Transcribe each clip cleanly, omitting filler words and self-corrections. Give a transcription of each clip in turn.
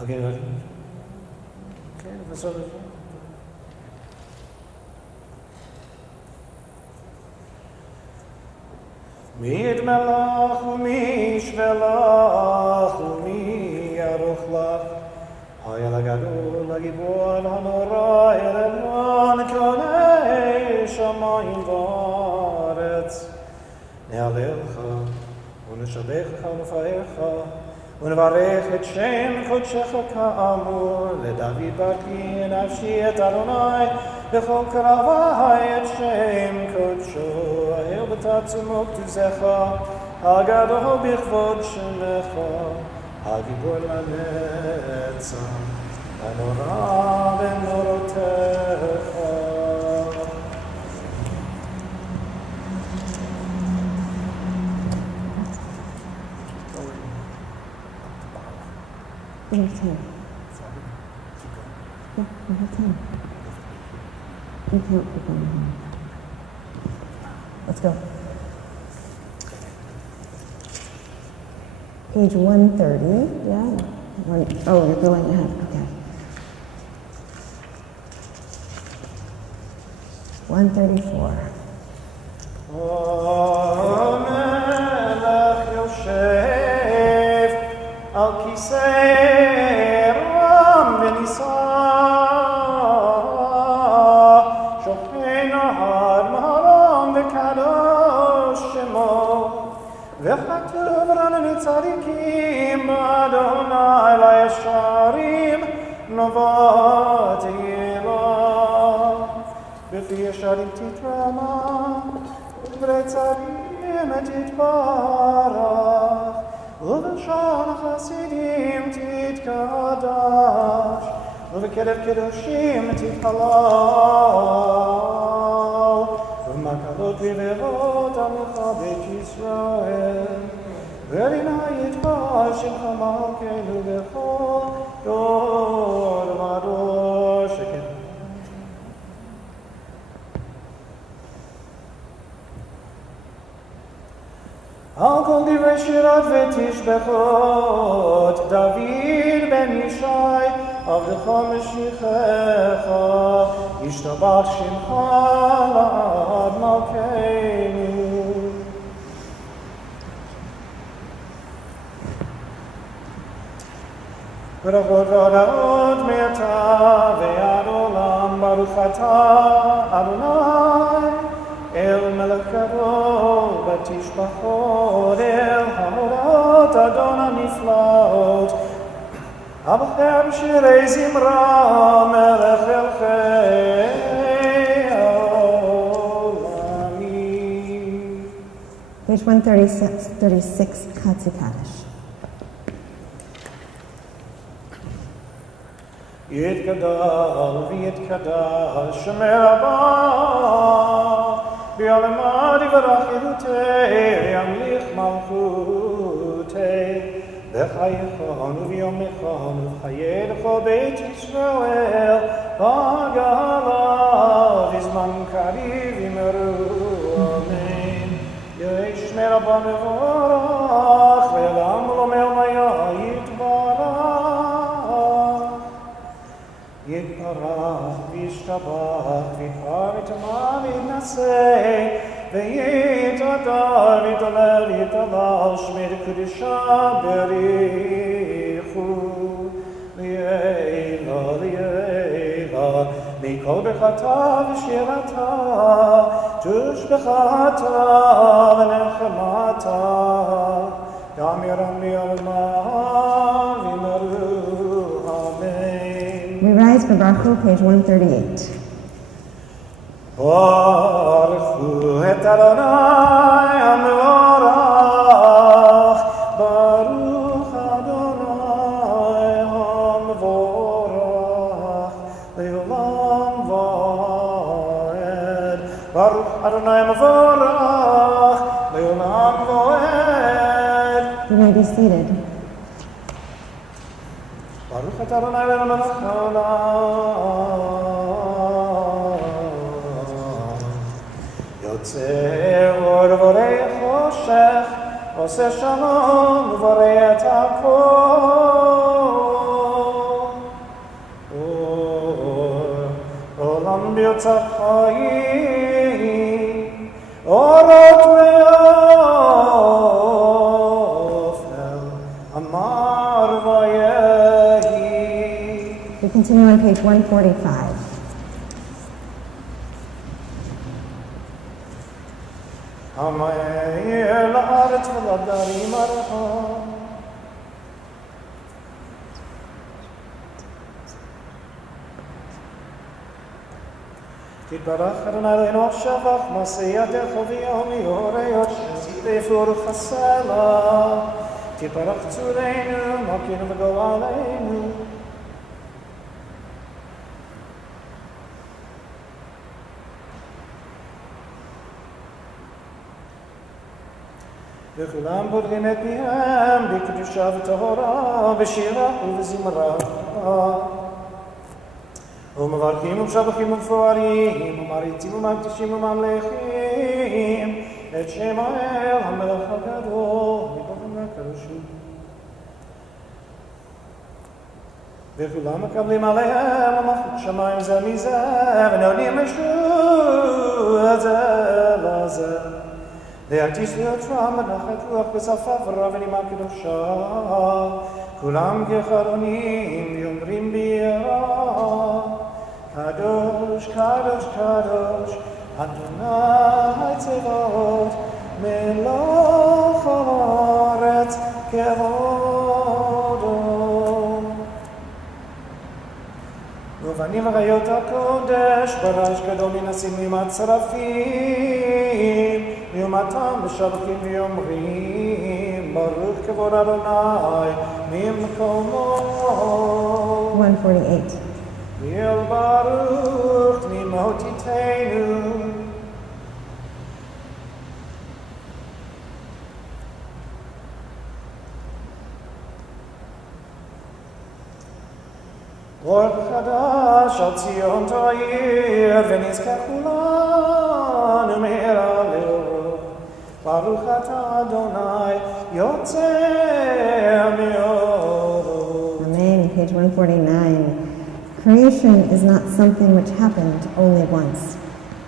Okay, that's all. Mi melach umi shvelach umi yaruch lach hayal gadol gibor hanora elon konei shamayim v'aretz ne'alelcha u'neshabecha u'nefa'echa u'nevarech et shem kodshecha ka'amur leDavid barki nafshi et Adonai b'chol karavai et shem kodsho ahel b'tatzumot tuzecha hagado b'chvod shemecha hagibor lanetzach hanora b'norotecha. We have 10. Yeah, we have 10. We can't keep on. Let's go. Page 130, yeah? Oh, you're going ahead, okay. 134. Melech Yosef al kisei ram v'nisa shochein ahad maharam v'kadosh shemo v'chatuv ranan tzadikim Adonai la'yesharim novat yelah v'fi yesharim titrama v'letzarim titbarach ובלשון החסידים תתקדש, ובקרב קדושים תתהלל, ובמקלות ובבות עמך בית ישראל, ורינה יתבע שמך מלכנו בכל דור ודור שכן. על כל דברי שירת ותשבחות, דוד בן ישי, עבדך משיחך, ישתבח שמך לעד מלכנו. ברכות והודאות מעתה ועד עולם, ברוך אתה אדוני, אל מלך גדול ותשבחות, אל ההודעות אדון הנפלאות, הבחר בשירי זמרה, מלך מלכי העולמים. Page 136, Chatzi Kaddish. יתגדל ויתקדש שמר הבא בעולמה דברך ידותי ימליך מלכותי בחייכון וביומכון ובחיי לכל בית ישראל בגאלה בזמן קריב ימרו אמן. יהי שמר הבא מבורך ולעם ולומר מיה יתברך יתברך וישתבח ויפאר ויתמר ויתנשא ויתהדר ויתהלל ויתהלל שמי לקדושה בריחו לעילא לעילא מכל ברכתה ושירתה תושבחתה ונחמתה גם ירם לי עלמה וימרו אמן. We rise for Baruch, page 138. ברכו את אדוני המבורך, ברוך אדוני המבורך, לעולם ועד. ברוך אדוני המבורך, לעולם ועד. You may be seated. ברוך את אדוני למלך העולם. יוצא אור ובורא חושך, עושה שלום ובורא את הכל. ירצח חיים, אורות מאופל, אמר ויהי. We continue on page 145. המאיר לארץ ולגרים ערכה. תתברך אדוני אלוהינו שבח מעשה ידיך ויהומי הוריות שתפור חסלה. תתברך צורנו מלכנו וגואלנו. וכולם בודרים את פיהם בקדושה וטהרה, בשירה ובזמרה. ומברכים ומשבחים ומפוארים, ומעריצים ומקדישים וממלכים את שם האל המלך הגדול, מבחם הקדושים. וכולם מקבלים עליהם המלכות שמיים זה מזה, ונותנים רשות זה לזה. להרטיס ליוצרם בנחת רוח בשפה ורבנים הקדושה, כולם כחרונים יאמרים ביראה, קדוש קדוש קדוש אדוני צבאות מלך הארץ כבודו. ובנים וחיות הקודש ברש גדול מן הסמלים הצרפים, ויומתם משבחים ויאמרים ברוך כבוד אדוני ממקומו. 148. ויל ברוך ממותיתנו. אור חדש על ציון תאיר, ונזכה כולנו מהרה לאורו. ברוך אתה אדוני יוצא מאורו. Amen. Page 149. Creation is not something which happened only once.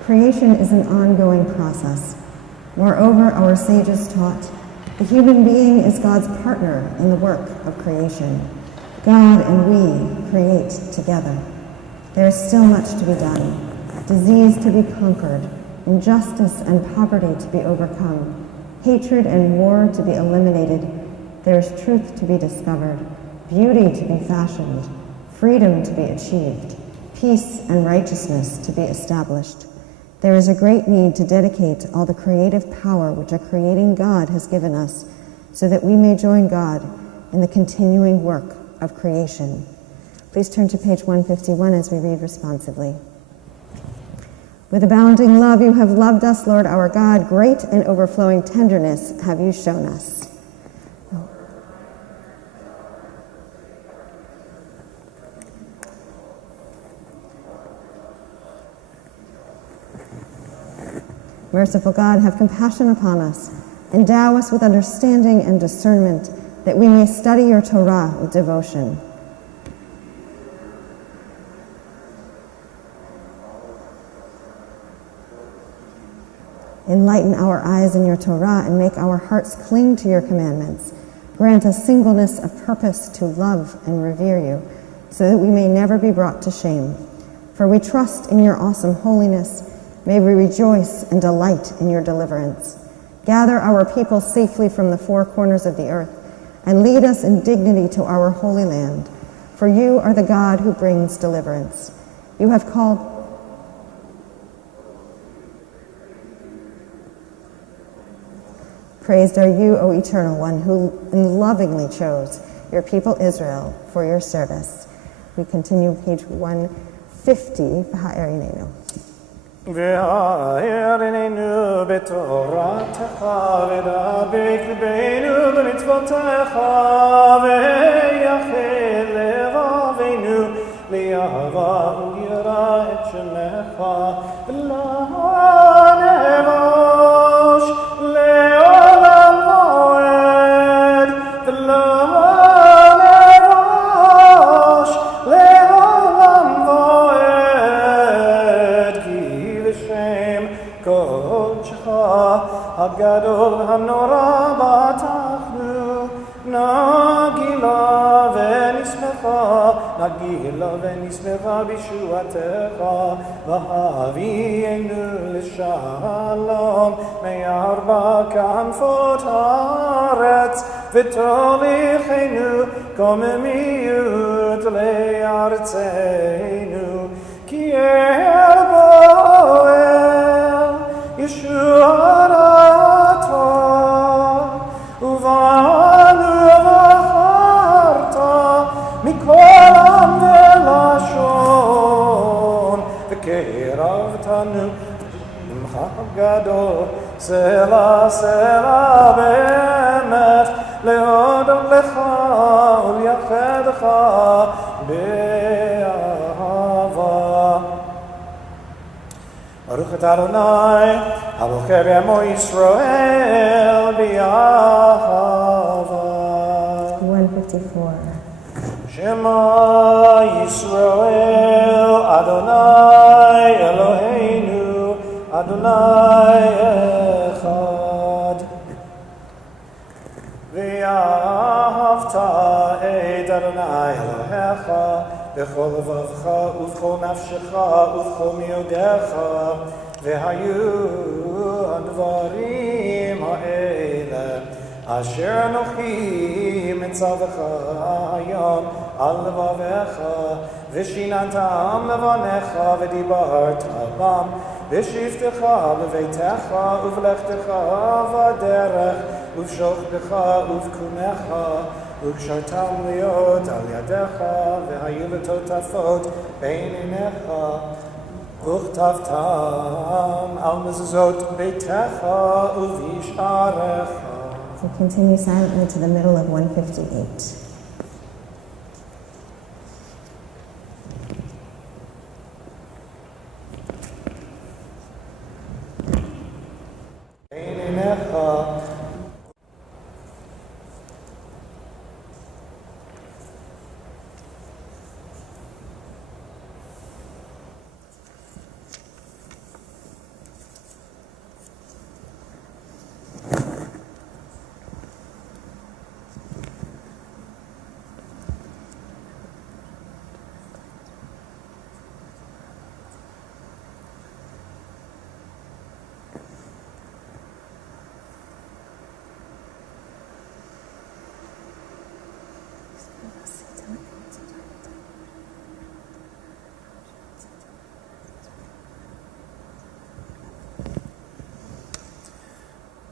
Creation is an ongoing process. Moreover, our sages taught, the human being is God's partner in the work of creation. God and we create together. There is still much to be done, disease to be conquered, injustice and poverty to be overcome, hatred and war to be eliminated. There is truth to be discovered, beauty to be fashioned, freedom to be achieved, peace and righteousness to be established. There is a great need to dedicate all the creative power which a creating God has given us, so that we may join God in the continuing work of creation. Please turn to page 151 as we read responsively. With abounding love you have loved us, Lord our God. Great and overflowing tenderness have you shown us. Merciful God, have compassion upon us. Endow us with understanding and discernment, that we may study your Torah with devotion. Enlighten our eyes in your Torah and make our hearts cling to your commandments. Grant us singleness of purpose to love and revere you, so that we may never be brought to shame. For we trust in your awesome holiness. May we rejoice and delight in your deliverance. Gather our people safely from the four corners of the earth, and lead us in dignity to our holy land. For you are the God who brings deliverance. You have called Praised are you, O Eternal One, who lovingly chose your people Israel for your service. We continue page 150. והאר עינינו בתורתך ודבק ליבנו במצוותיך ויחל לבבינו לאהבה וליראה את שמך ולא נבוש לעולם ועד ולא נבוש לעולם ועד ונשמחה, נגילה ונשמחה בישועתך, והביאנו לשלום מארבע כנפות הארץ, ותוליכנו קוממיות לארצנו, כי אל בואל ישועתו, ובנו בחרת מכל עם ולשון, וקרבתנו עמך גדול, סלע סלע באמת, להודות לך ולייחדך באהבה. ברוך אתה אדוני, הבוחר בעמו ישראל באהבה. 154. שמע ישראל, אדוני אלוהינו, אדוני אחד. ואהבת את אדוני אלוהיך בכל לבבך ובכל נפשך ובכל מאודיך, והיו הדברים האלה אשר אנוכי מצווך היום על לבביך, ושיננתם לבניך ודיברת בם בשבתך בביתך ובלכתך בדרך ובשוכבך ובקומך, וקשרתם להיות על ידיך, והיו לטוטפות בין עיניך, וכתבתם על מזוזות ביתך ובשעריך. So continue silently to the middle of 158. בין עיניך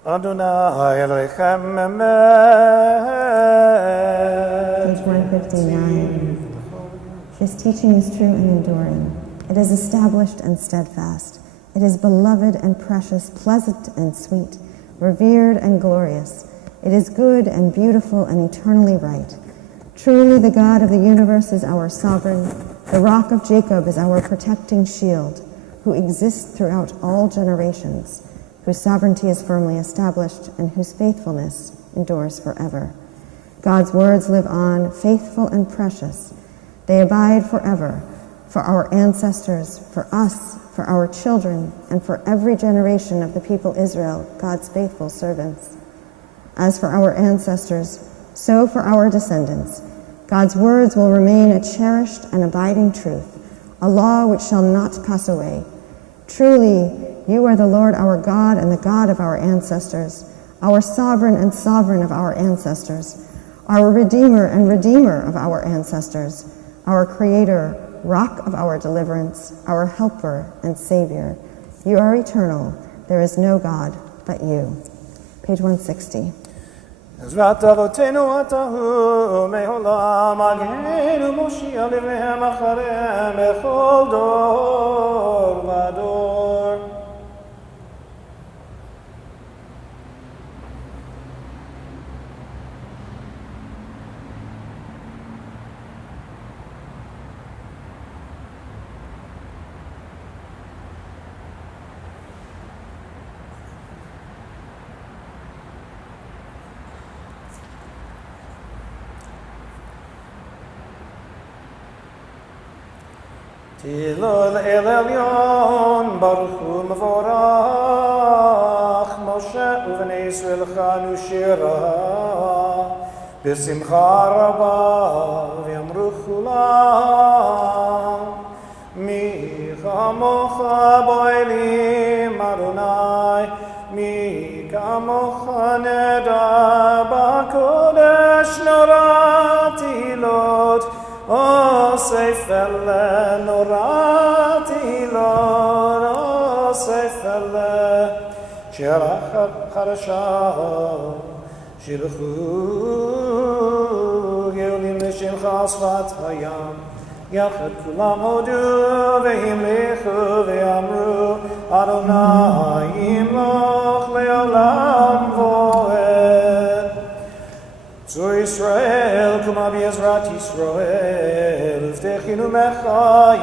Adonai Elohechem Page 159. His teaching is true and enduring. It is established and steadfast. It is beloved and precious, pleasant and sweet, revered and glorious. It is good and beautiful and eternally right. Truly the God of the universe is our sovereign. The rock of Jacob is our protecting shield, who exists throughout all generations, whose sovereignty is firmly established and whose faithfulness endures forever. God's words live on, faithful and precious. They abide forever, for our ancestors, for us, for our children, and for every generation of the people Israel, God's faithful servants. As for our ancestors, so for our descendants, God's words will remain a cherished and abiding truth, a law which shall not pass away. Truly, you are the Lord our God and the God of our ancestors, our sovereign and sovereign of our ancestors, our Redeemer and Redeemer of our ancestors, our Creator, Rock of our deliverance, our Helper and Savior. You are eternal. There is no God but you. Page 160. עזרת אבותינו אתה הוא מעולם, מגן ומושיע לבניהם אחריהם בכל דור ודור. תהילה לאל עליון, ברוך ומבורך, משה ובני ישראל חנו שירה, בשמחה רבה, ויאמרו אוסף אלה נורת אילון, אוסף אלה שיר חדשה, שילכו גאולים לשמך שפת הים, יחד כולם הודו והמליכו ואמרו, אדוני ימלוך לעולם ועד. צור ישראל, קומה בעזרת ישראל, הבטחנו ממך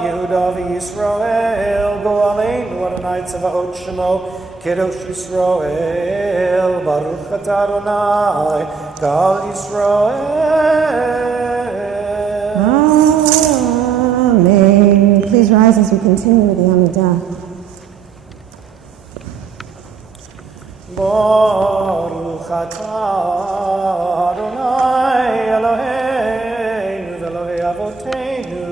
יהודה וישראל, גואלנו אדוני צבאות שמו, קדוש ישראל, ברוך אתה אדוני, גאל ישראל. Amen. Please rise as we continue with the Amidah. Baruch atah Adonai Eloheinu Elohei Avoteinu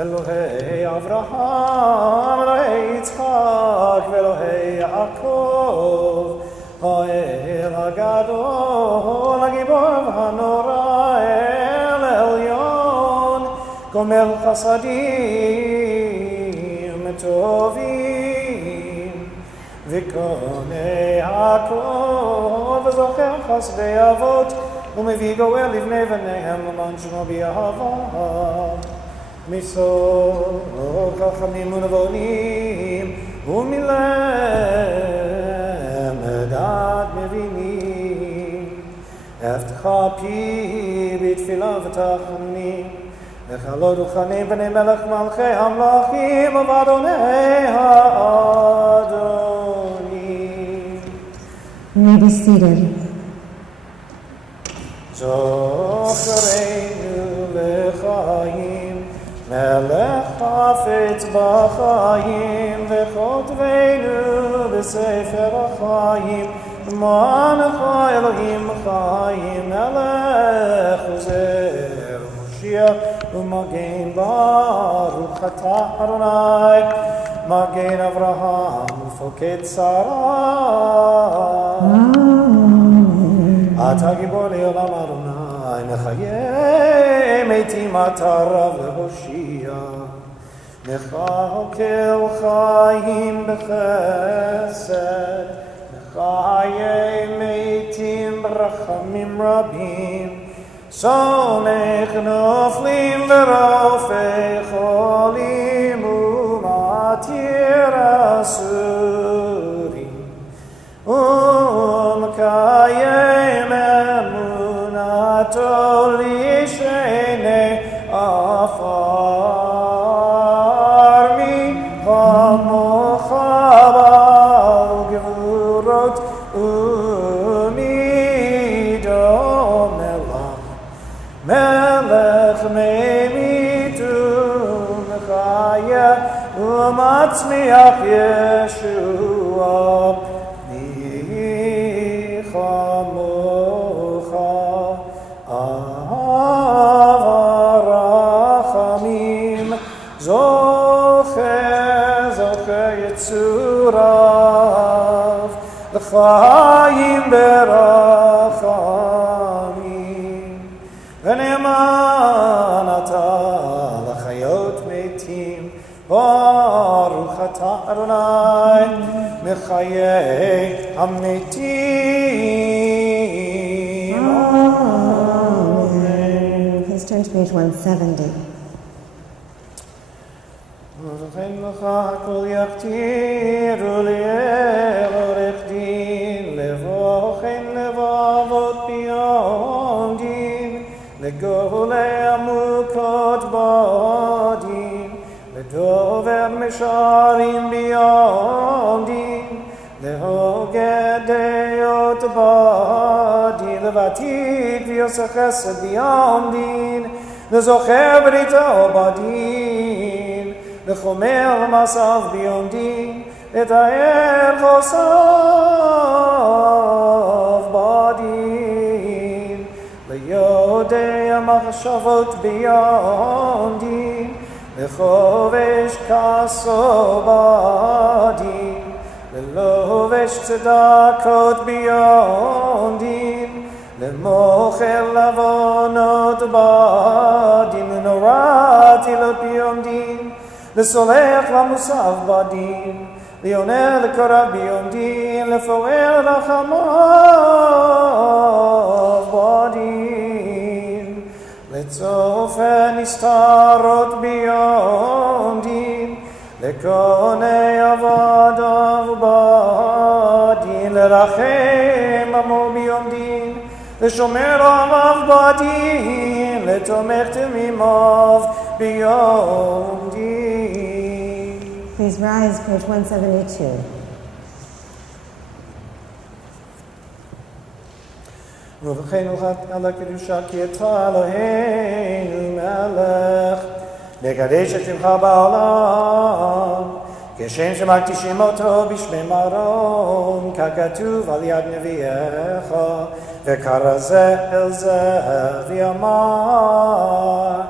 Elohei Avraham Elohei Yitzchak Elohei Yaakov Ha'el HaGadol HaGibor HaNorah El Elyon Gomel Chasadim Tovim V'konei hakol v'zocher chasdei avot ומביא גואל לבני בניהם למען שמו באהבה מסור חכמים ונבונים ומלמד מבינים הבטחה פי בתפילה ותחנונים וכלות וכנים בני מלך מלכי המלכים ובאדוני האדונים. You may be seated. זוכרנו לחיים מלך חפץ בחיים וכותבנו בספר החיים למענך אלוהים חיים מלך עוזר מושיע ומגן ברוך אתה אדוני מגן אברהם ופוקד שרה אתה גיבור לעולם אדוני מחיה מתים אתה רב והושיע מחכה חיים בחסד מחיה מתים ברחמים רבים סומך נופלים ורופא חולים ומתיר אסורים ומקיים אמונתו לשני עפר מחמוך בעל גבורות ומידו מלך ממית ומחיה ומצמיח ישוע מחמוך אהב הרחמים זוכר יצוריו לחיים ברחמים ונאמן אתה לחיות מתים ברוך אתה אדוני מחיי המתים. Amen. Please turn to page 170. וכן לך הכל יכתירו ליאל עורך דין לבוא כן לבבות ביום דין לגולי עמוקות בדין לדובר משערים ביום דין להוגד דעות בדין לוותיק ויוסף חסד ביום דין לזוכר בריתו בדין לחומר מסף ביום דין לתאר חוסף בדין ליודע מחשבות ביום דין לחובש כעסו בדין ללובש צדקות ביום דין למוחל עוונות בדין לנורא תהילות ביום דין, לסולח למוסף בדין, ליונר לקורב ביום דין, לפועל רחמיו בדין, לצופן נסתרות ביום דין, לקוני עבדיו בדין, לרחם עמו ביום דין, לשומר עמיו בדין, לתומך תמימיו ביום דין. Please rise, page 172. ובכן על הקדושה כי אתה אלוהינו מלך, לקדש את שמך בעולם, כשם שמקדישים אותו בשמי מרום, ככתוב על יד נביאך, וקרא זה אל זה ויאמר,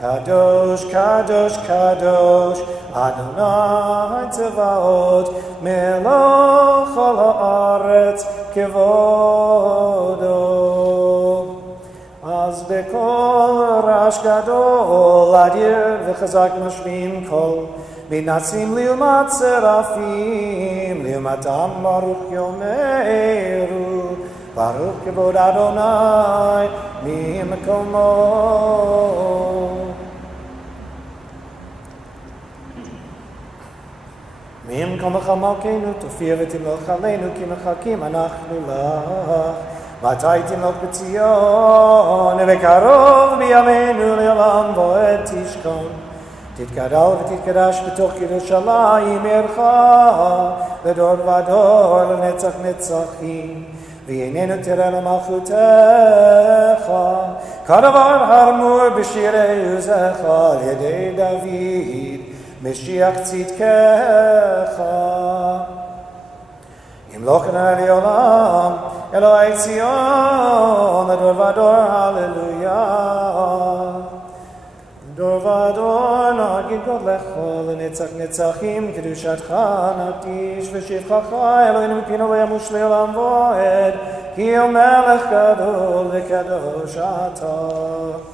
קדוש, קדוש, קדוש, אדוני צבאות, מלך כל הארץ כבודו. אז בקול רעש גדול, אדיר וחזק משמיעים קול, מנסים לעומת שרפים, לעומתם ברוך יאמרו, ברוך כבוד אדוני ממקומו. ממקומך מלכנו תופיע ותמלוך עלינו, כי מחכים אנחנו לך. מתי תמלוך בציון, וקרוב בימינו לעולם ועד תשכון. תתגדל ותתקדש בתוך ירושלים עירך, לדור ודור לנצח נצחים. והננו תראה למלכותך, כדבר הרמור בשירי עוזך על ידי דוד, משיח צדקך. ימלוך אדוני לעולם, אלוהי ציון, לדור ודור, הללויה. דור ודור נגיד גודלך, לנצח נצחים, קדושתך נקדיש, ושבחך אלוהינו מפינו לא ימוש לעולם ועד, כי הוא מלך גדול וקדוש אתה.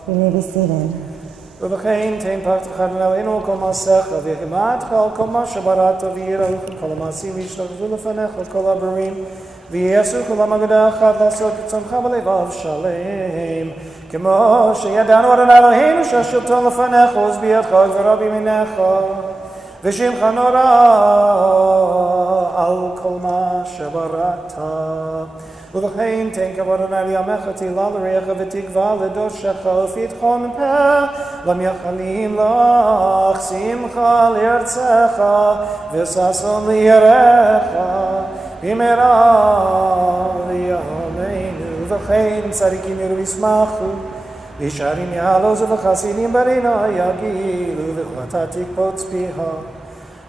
You may be seated. ובכן תן פרטך אלינו כל מעשיך, ויחמדך על כל מה שבראת ויראוך, כל המעשים וישתחוו לפניך על כל הבריאים, ויעשו כולם אגודה אחת לעשות רצונך בלבב שלם, כמו שידענו אדוני אלוהינו שהשלטון לפניך ושביעתך וגבורה בימינך, ושמך נורא על כל מה שבראת. ובכן תן כבוד אדוני לימיך, תהילה לריח ותקווה לדושך, ופתחון פה למייחלים לך, שמחה לארצך וששון ליראך במהרה בימינו. ובכן צדיקים יראו וישמחו, וישרים יעלוזו וחסידים ברינה יגילו, וכלתה תקפוץ פיה.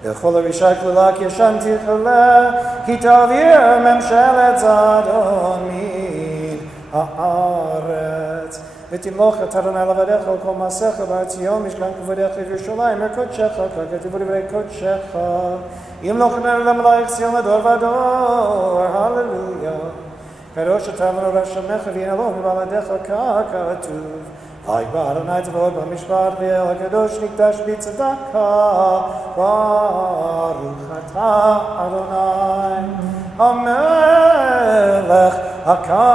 וכל הרשע כללה כי ישן תכלה, כי תעביר ממשלת זדון מן הארץ. ותמלוך את אדוני לבדך על כל מעשיך בארץ ציון, משכן כבודך וירושלים עיר קודשך, ככתוב בדברי קודשך. ימלוך אדוני למלך ציון לדור ודור, הללויה. קדוש אתה ונורא שמך וינהלו מבלעדיך ככתוב. היי באדוני צבאות במשפט ואל הקדוש נקדש בצדקה, ברוך אתה אדוני המלך הקדוש.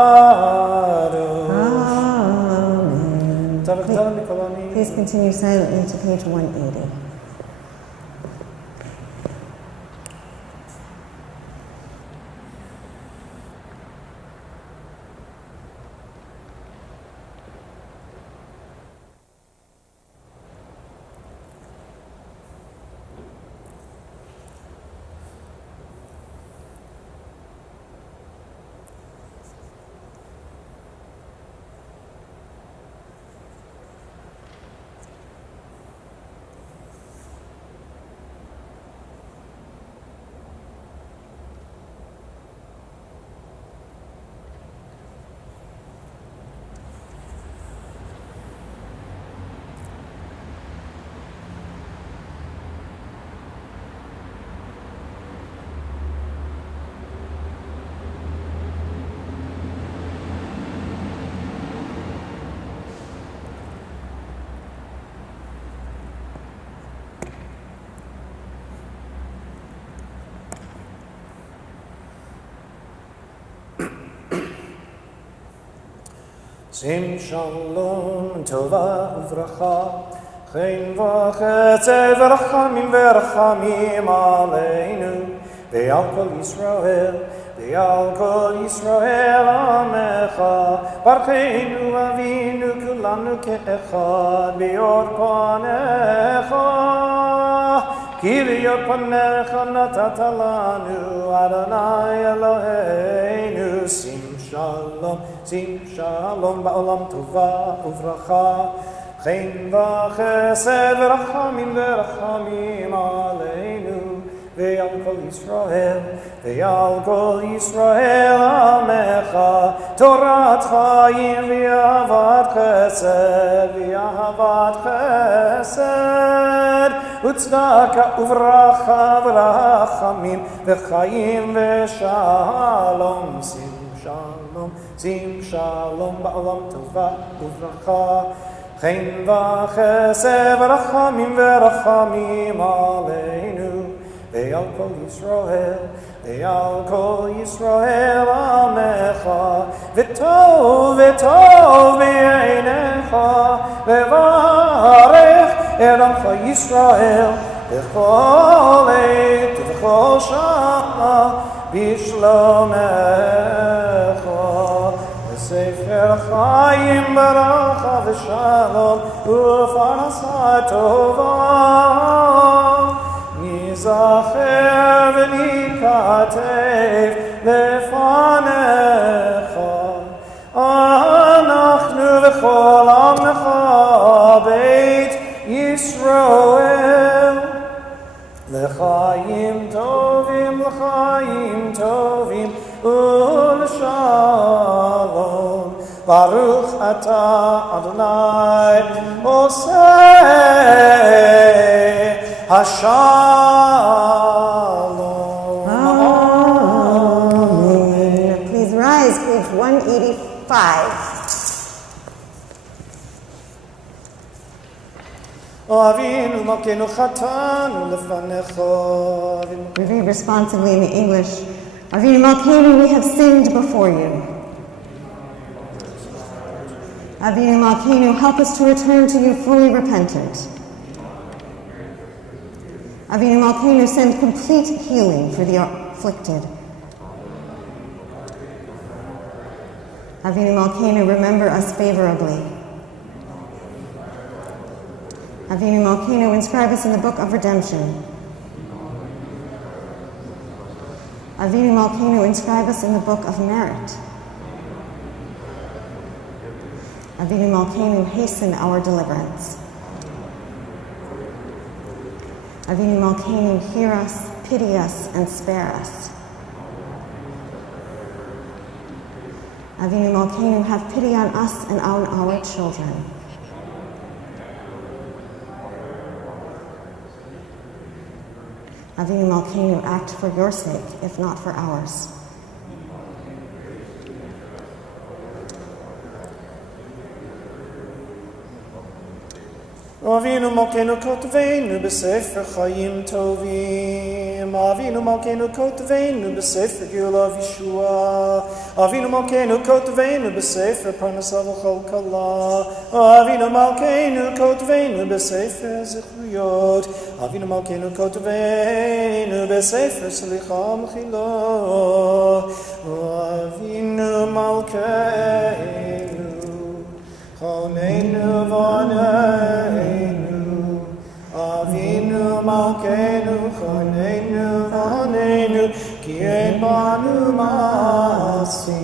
Please continue silently to page 180. sim shalom tova uvracha chen v'chesed v'rachamim v'rachamim aleinu ve'al kol Yisrael ve'al kol Yisrael amecha barcheinu avinu kulanu ke'echad be'or panecha Kiri panecha natata lanu Adonai Eloheinu sim shalom ba'olam tova uvracha chen v'chesed v'rachamim v'rachamim aleinu ve'al kol Yisrael amecha Torat chayim v'ahavat chesed Utzedaka uvracha v'rachamim v'chayim v'shalom sim shalom ba'olam tova uvracha chen v'chesed v'rachamim v'rachamim aleinu ve'al kol Yisrael amecha v'tov b'einecha levarech et amcha Yisrael v'chol eit v'chol shana b'shlomecha v'sefer chayim baracha v'shalom u'farnasa tova nizacher v'nikatev lefanecha anachnu v'chol amnecha beit Yisrael l'chaim tovim u'l'shalom Baruch atah Adonai oseh hashalom. Amen. Please rise, page 185. We read responsively in the English. Avinu Malkeinu, we have sinned before you. Avinu Malkeinu, help us to return to you fully repentant. Avinu Malkeinu, send complete healing for the afflicted. Avinu Malkeinu, remember us favorably. Avinu Malkeinu, inscribe us in the book of redemption. Avinu Malkeinu, inscribe us in the book of merit. Avinu Malkeinu, hasten our deliverance. Avinu Malkeinu, hear us, pity us, and spare us. Avinu Malkeinu, have pity on us and on our children. Avinu Malkeinu, act for your sake, if not for ours. Avinu Malkeinu kotveinu b'sefer chayim tovim. Avinu Malkeinu kotveinu b'sefer gila v'yeshua. Avinu Malkeinu kotveinu b'sefer parnasa v'chol kala. Avinu Malkeinu kotveinu b'sefer zichruyot. Avinu Malkeinu kotveinu b'sefer slicha mechila. Avinu Malkeinu choneinu v'aneinu. Avinu Malkeinu choneinu v'aneinu ki ein banu maasim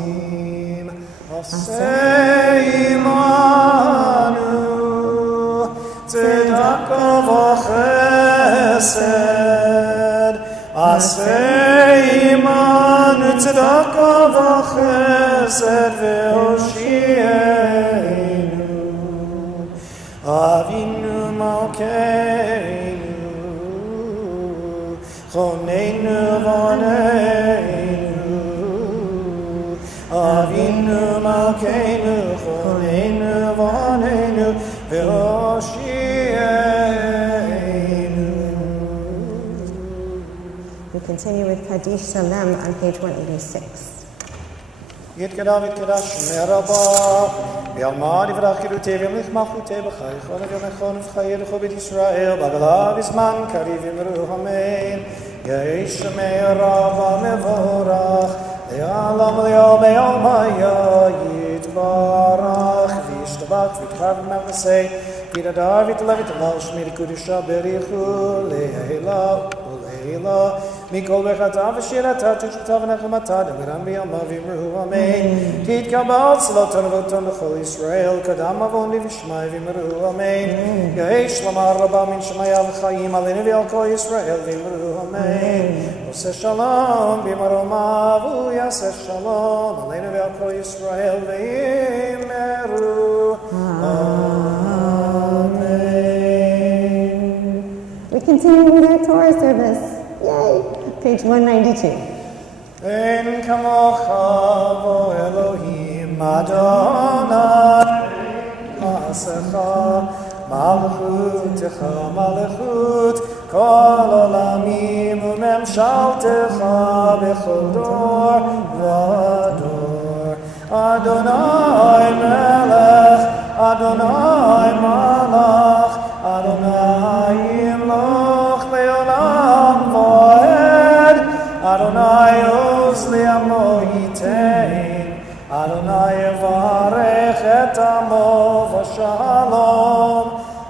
aseh imanu tzedaka v'chesed aseh imanu tzedaka v'chesed ve'oshienu Avinu Malkeinu choneinu v'aneinu Avinu Malkeinu choneinu v'aneinu ve'oshienu. We continue with Kaddish Salem on page 186. יתקדש ויתקדש שמי רבה ויאמר יברח קדותי וימליך מלכותי בחייך ובנכון ובחייך ובית ישראל בגלה בזמן קריב יאמרו אמן. יהי שמי רבה מבורך לעולם לעולם היה יתברך וישתבח ויתחרב ומחסה ויתהדר ויתעלה ויתהלל שמי לקודשה בריחו לעילה ולעילה מכל ברכתה ושירתה תשבתה ונחמתה דמירם בימיו ויאמרו אמן. תתקבל צלותינו ואותנו לכל ישראל קדם עוון לי ושמי ויאמרו אמן. יהי שלמה רבה מן שמיה וחיים עלינו ועל כל ישראל ויאמרו אמן. עושה שלום במרומיו ויעשה שלום עלינו ועל כל ישראל ויאמרו amen. We continue with our Torah service. Yay! Page 192. En kamocha vo Elohim Adonai Asecha Malchutecha Malchut Kol Olamim Umemshaltecha Bechol Dor Vador Adonai Melech Adonai Malach Adonai Imloch Leolam Voed Adonai Oz Li'amo Yitein Adonai Yevarech Et Amo V'Shalom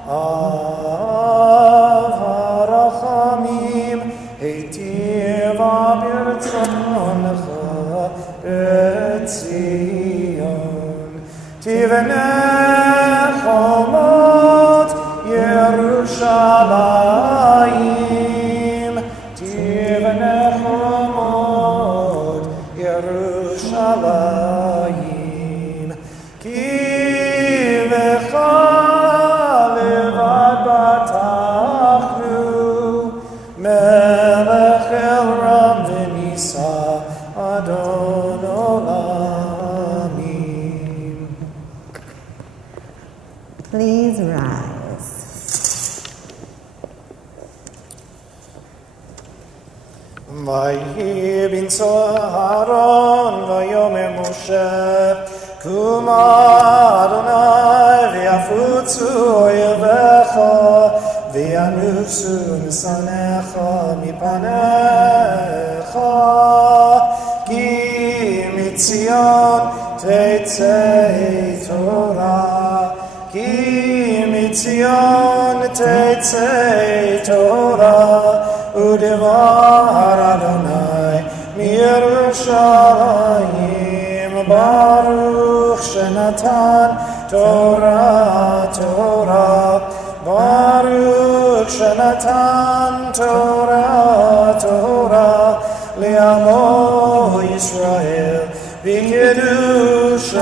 Av HaRachamim Heitiv B'Rtzonecha B'Tzion Tivenech Chomot Yerushalayim Tivenech Chomot Yerushalayim Ki Vecha Levad Batachnu Melech El Ram V'Nisa Adon Olamim. Please rise. ויהי בנצוע אהרון ויאמר משה קומה אדוני ויפוצו אויביך וינוסו משנאיך מפניך כי מציון תצא תורה כי מציון תצא תורה ודבר אדוני מירושלים ברוך שנתן תורה תורה ברוך שנתן תורה תורה לעמו ישראל בקדושתו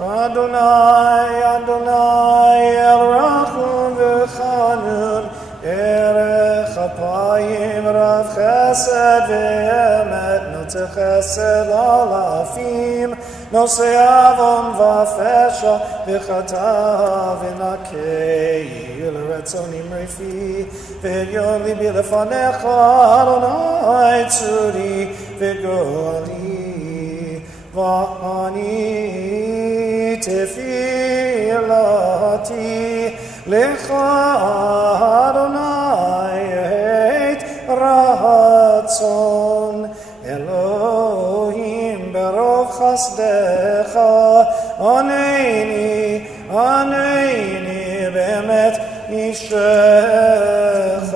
אדוני אדוני אל רחום וחנון ערך אפיים רב חסד ואמת נוטה חסד אלפים נושא עוון ופשע וחטא ונקי לרצונים רפי ועליון ליבי לפניך אדוני צורי וגואלי ואני תפילתי לך אדוני את רצון אלוהים ברוב חסדך ענני ענני באמת אישך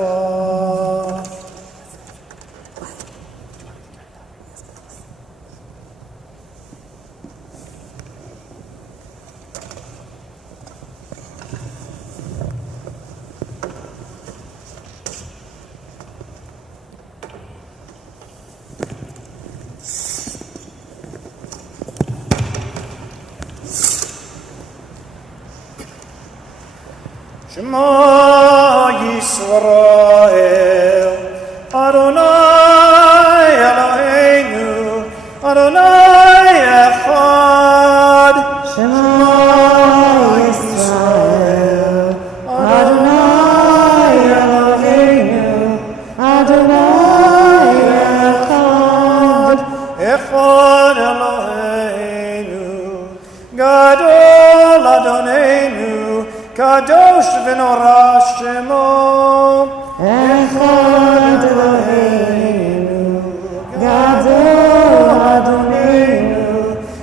Shema Yisrael Adonai Eloheinu Adonai Echad Shema Yisrael Adonai Eloheinu Adonai Echad Echad קדוש ונורא שמו, אחד אלוהינו, גדול אדוננו,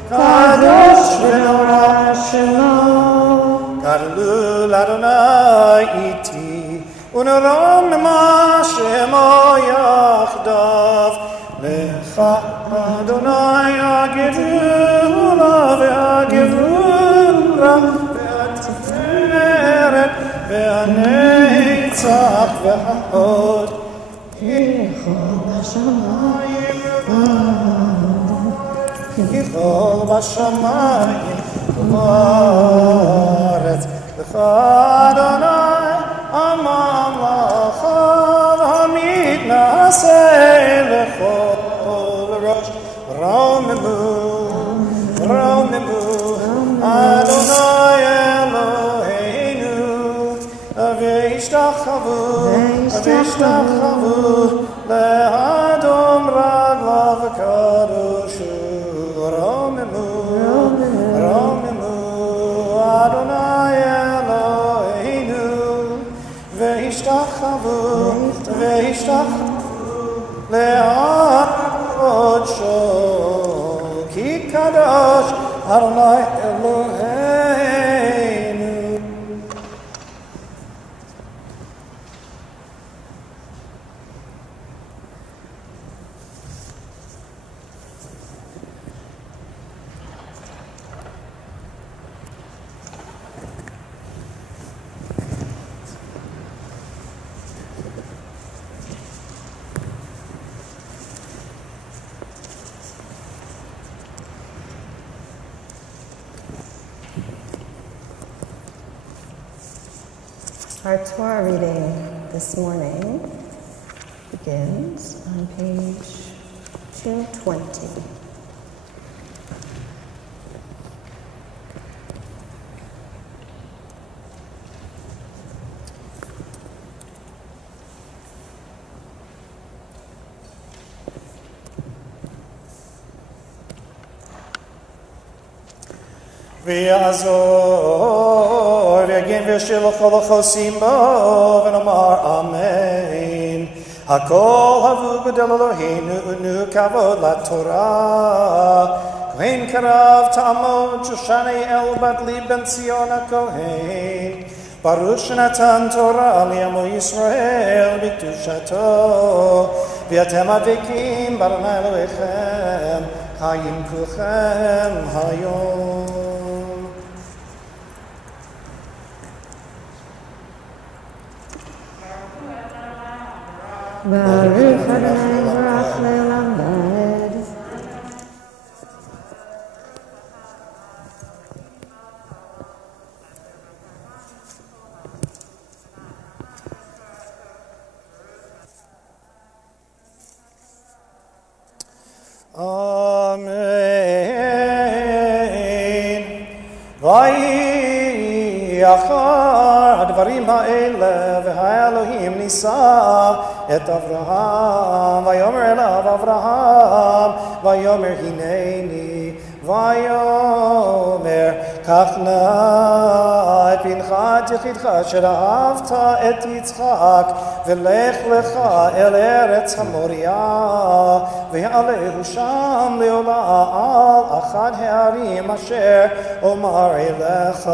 קדוש ונורא שמו. קרלו לאדוני איתי, ונרוממה שמו יחדיו. לך אדוני הגדולה והגבורה והתפארת והנצח וההוד. ככל בשמיים ככל בשמיים ובארץ. לך אדוני הממלכה והמתנשא לכל ראש. רוממו אדוני אלוהינו, והשתחוו לאדום רגליו הקדוש. רוממו אדוני אלוהינו, והשתחוו לקודשו, כי קדוש אדוני אלוהינו. Our Torah reading this morning begins on page 220. ויעזור ויגן וישיר לכל החוסים בו ונאמר אמן. הכל הבו גדול אלוהינו ותנו כבוד לתורה. כהן קרב תעמוד שושני אל בדלי בן ציון הכהן. ברוך שנתן תורה לעמו ישראל בקדושתו. ואתם הדבקים באדוני אלוהיכם חיים כולכם היום. Baruch Adonai Barach Le'olam Vaed. אמן. ויהי אחר הדברים האלה והאלוהים נישא את אברהם, ויאמר אליו אברהם, ויאמר הנני, ויאמר קח נא את בנך את יחידך אשר אהבת את יצחק, ולך לך אל ארץ המוריה, ויעלהו שם לעולה על אחד הערים אשר אומר אליך.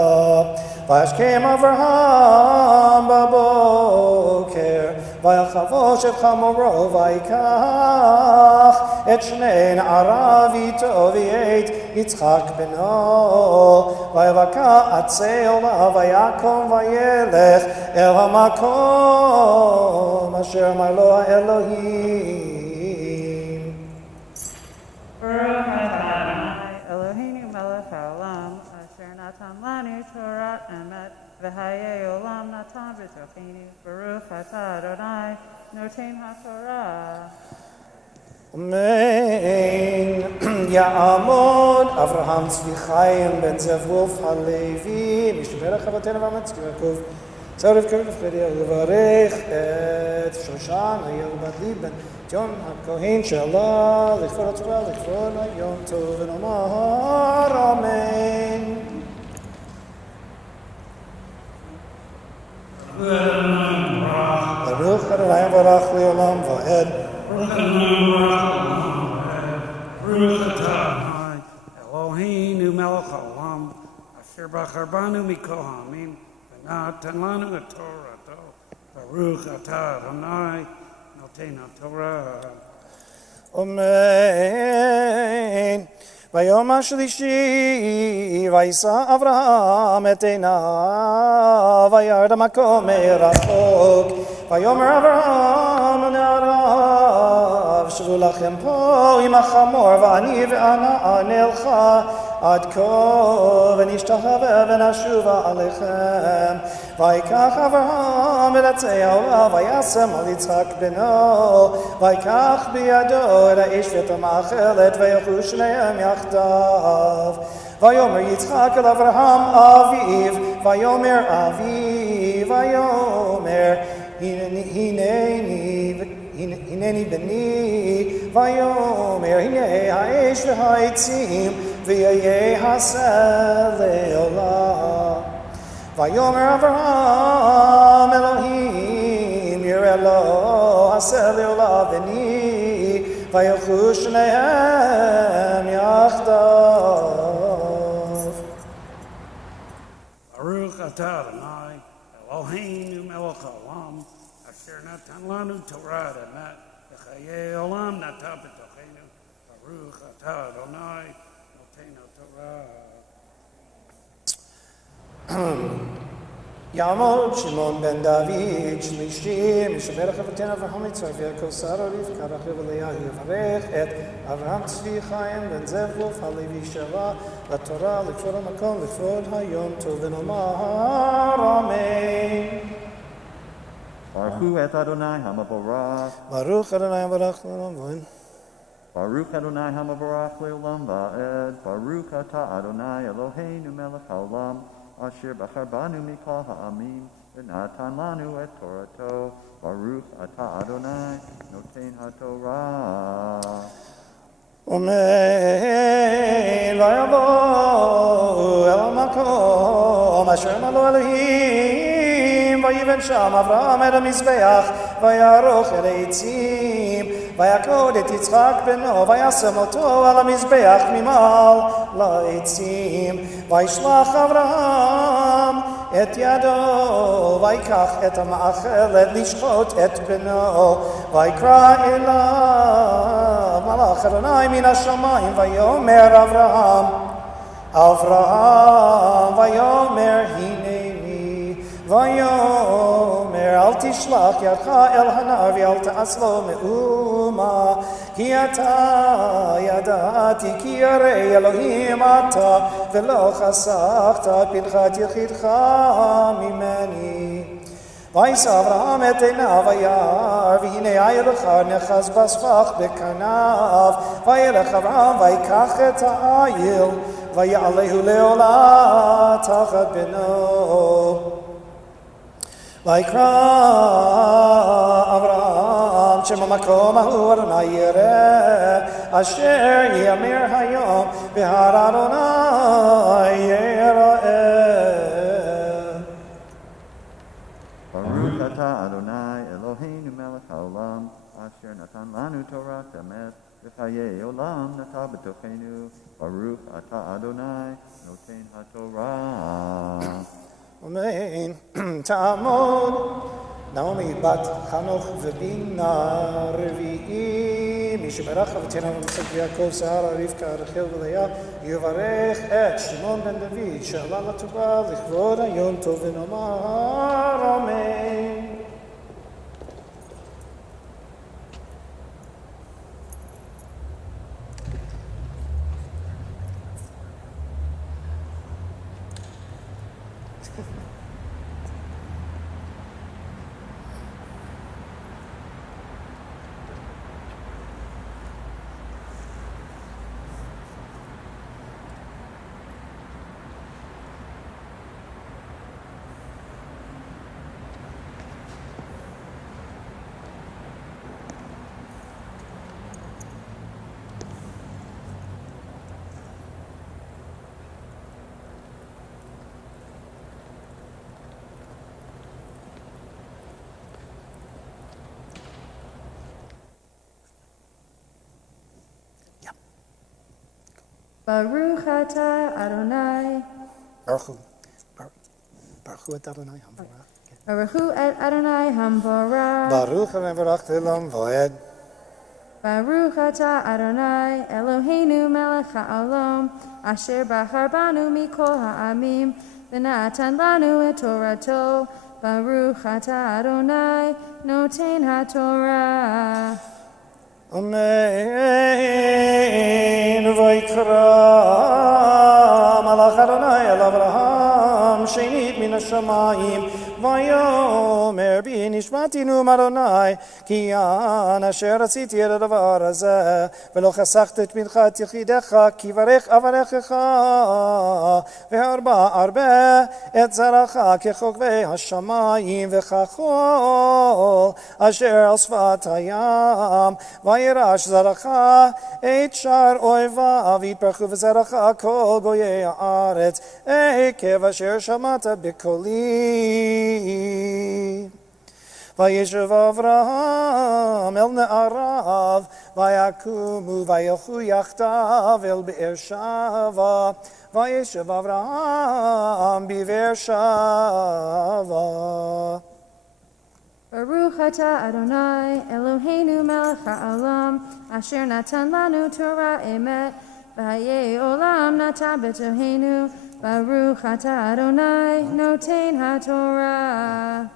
וישכם אברהם בבוקר, ויחבוש את חמורו, ויקח את שני נעריו איתו, ואת יצחק בנו, ויבקע עצי עולה, ויקום וילך אל המקום אשר אמר לו האלוהים. ברוך אתה אדוני אלוהינו מלך העולם, אשר נתן לנו תורת אמת, וחיי עולם נתן בתוכנו. ברוך אתה אדוני נותן התורה. אמן. יעמוד אברהם צבי חיים בן זבולף הלוי, משברך אבותינו ואמצנו יעקב, צרף קרב פרדיה, לברך את שושן הילד בדלי בן ציון הכהן שלה, לכבוד התורה, לכבוד היום טוב, ונאמר אמן. Baruch Adonai Barach Leolam Va'ed. Baruch Adonai Eloheinu melech haolam asher bacharbanu mikol ha'amim v'natan lanu et Torato. Baruch atah Adonai noten haTorah. Amen. Vayom HaShlishi Vayisa Avraham et einav Vayard hamakom merachok Vayomer Avraham u'ne'arav Shvu lachem po im hachamor v'ani v'ana anelcha Ad ko v'nishtahave v'nashuva alechem Vayikach Avraham el atzei ha'olav Vayasem al Yitzchak beno Vayikach biyado et ha'esh v'et ha'machelet V'yochu shneim yachdav Vayomer Yitzchak el Avraham aviv Vayomer aviv Vayomer Hineni beni Vayomer Hinei ha'esh v'ha'etzim V'yayeh haseh le'olam Vayomer Avraham Elohim Yireh lo haseh le'olam V'ni Vayochu shnehem yachdav Baruch atah Adonai Eloheinu melech haolam asher natan lanu Torah emet v'chayei olam natan b'tochenu. Baruch atah Adonai noten haTorah. Yamod Shimon ben David Shlishi Mishaberach Avatenu Avraham Yitzchak Yaakov Sarah Rivka Rachel v'Leah Yivarech et Avraham Tzvi Chaim ben Zevulun Halevi Sheva LaTorah Likvod HaMakom Likvod Hayom Tov v'Nomar Amen. Baruch et Adonai Hamaborach. Baruch Adonai Barach Leolam Va'ed. Baruch Adonai Hamaborach Leolam Va'ed. Baruch atah Adonai Eloheinu melech haolam asher bacharbanu mikol ha'amim v'natan lanu et Torato. Baruch atah Adonai noten haTorah. Amen. Vayavo el hamakom asher malo Elohim Vayiven sham Avraham et hamizbeach Vayaroch et ha'etzim Vayakod et Yitzchak beno Vayasem oto al hamizbeach mimal la'etzim Vayishlach Avraham et yado Vayikach et ha'ma'achelet lishchot et beno Vayikra elav Malach Adonai min hashamayim Vayomer Avraham Vayomer hineni Vayomer al tishlach yadcha el hanav Al ta'aslo me'uma Ki ata yadati Ki yarei Elohim ata Velo chasachta Pinchas yechidcha mimeni Vayis Avraham et einav vayar V'hinei ayelecha nechaz basfach bekanav Vayelech Avraham vayikach et ha'ayil Vayalehu leola tachat beno Vayikra Avraham Shem hamakom ahu Adonai yireh Asher yamir hayom V'har Adonai yireh Baruch atah Adonai Eloheinu melech haolam asher natan lanu Torah emet v'chayei olam natan b'tochenu. Baruch atah Adonai noten haTorah. Amen. Ta'amod Naomi bat Chanoch v'Bina Revi'i Mishaberach Avatenu Yitzchak Yaakov Sarah Rivka Rachel v'Leah Yivarech et Shimon ben David She'ala LaTorah Likvod Hayom Tov v'Nomar Amen. Baruch atah Adonai. Baruch et Adonai Hamvorach. Baruch et Adonai Hamvorach. Baruch Hamvorach Elam Voed. Baruch atah Adonai Eloheinu melech ha'olam asher bachar banu mikol ha'amim v'natan lanu et Torato. Baruch atah Adonai noten ha'Torah. Amen. Vayikra malach Adonai el Avraham shenit min hashamayim vayomer bi nishmatinu Adonai ki an asher atziti el hadavar hazeh velo chasachta et minchat yechidecha ki varech avarechecha ve'arba arbe et zaracha kechokvei hashamayim v'chachol asher al sfat hayam Vayirash zaracha et shar oivav yitbarchu v'zaracha kol goyei haaretz ekev asher shamata b'koli. Vayeshev Avraham el ne'arav vayakumu vayelchu yachdav el be'er shava Vayeshev Avraham b'be'er shava. Baruch atah Adonai Eloheinu melech ha'olam asher natan lanu Torah emet v'hayei olam natan b'toheinu Baruch atah Adonai noten ha'Torah.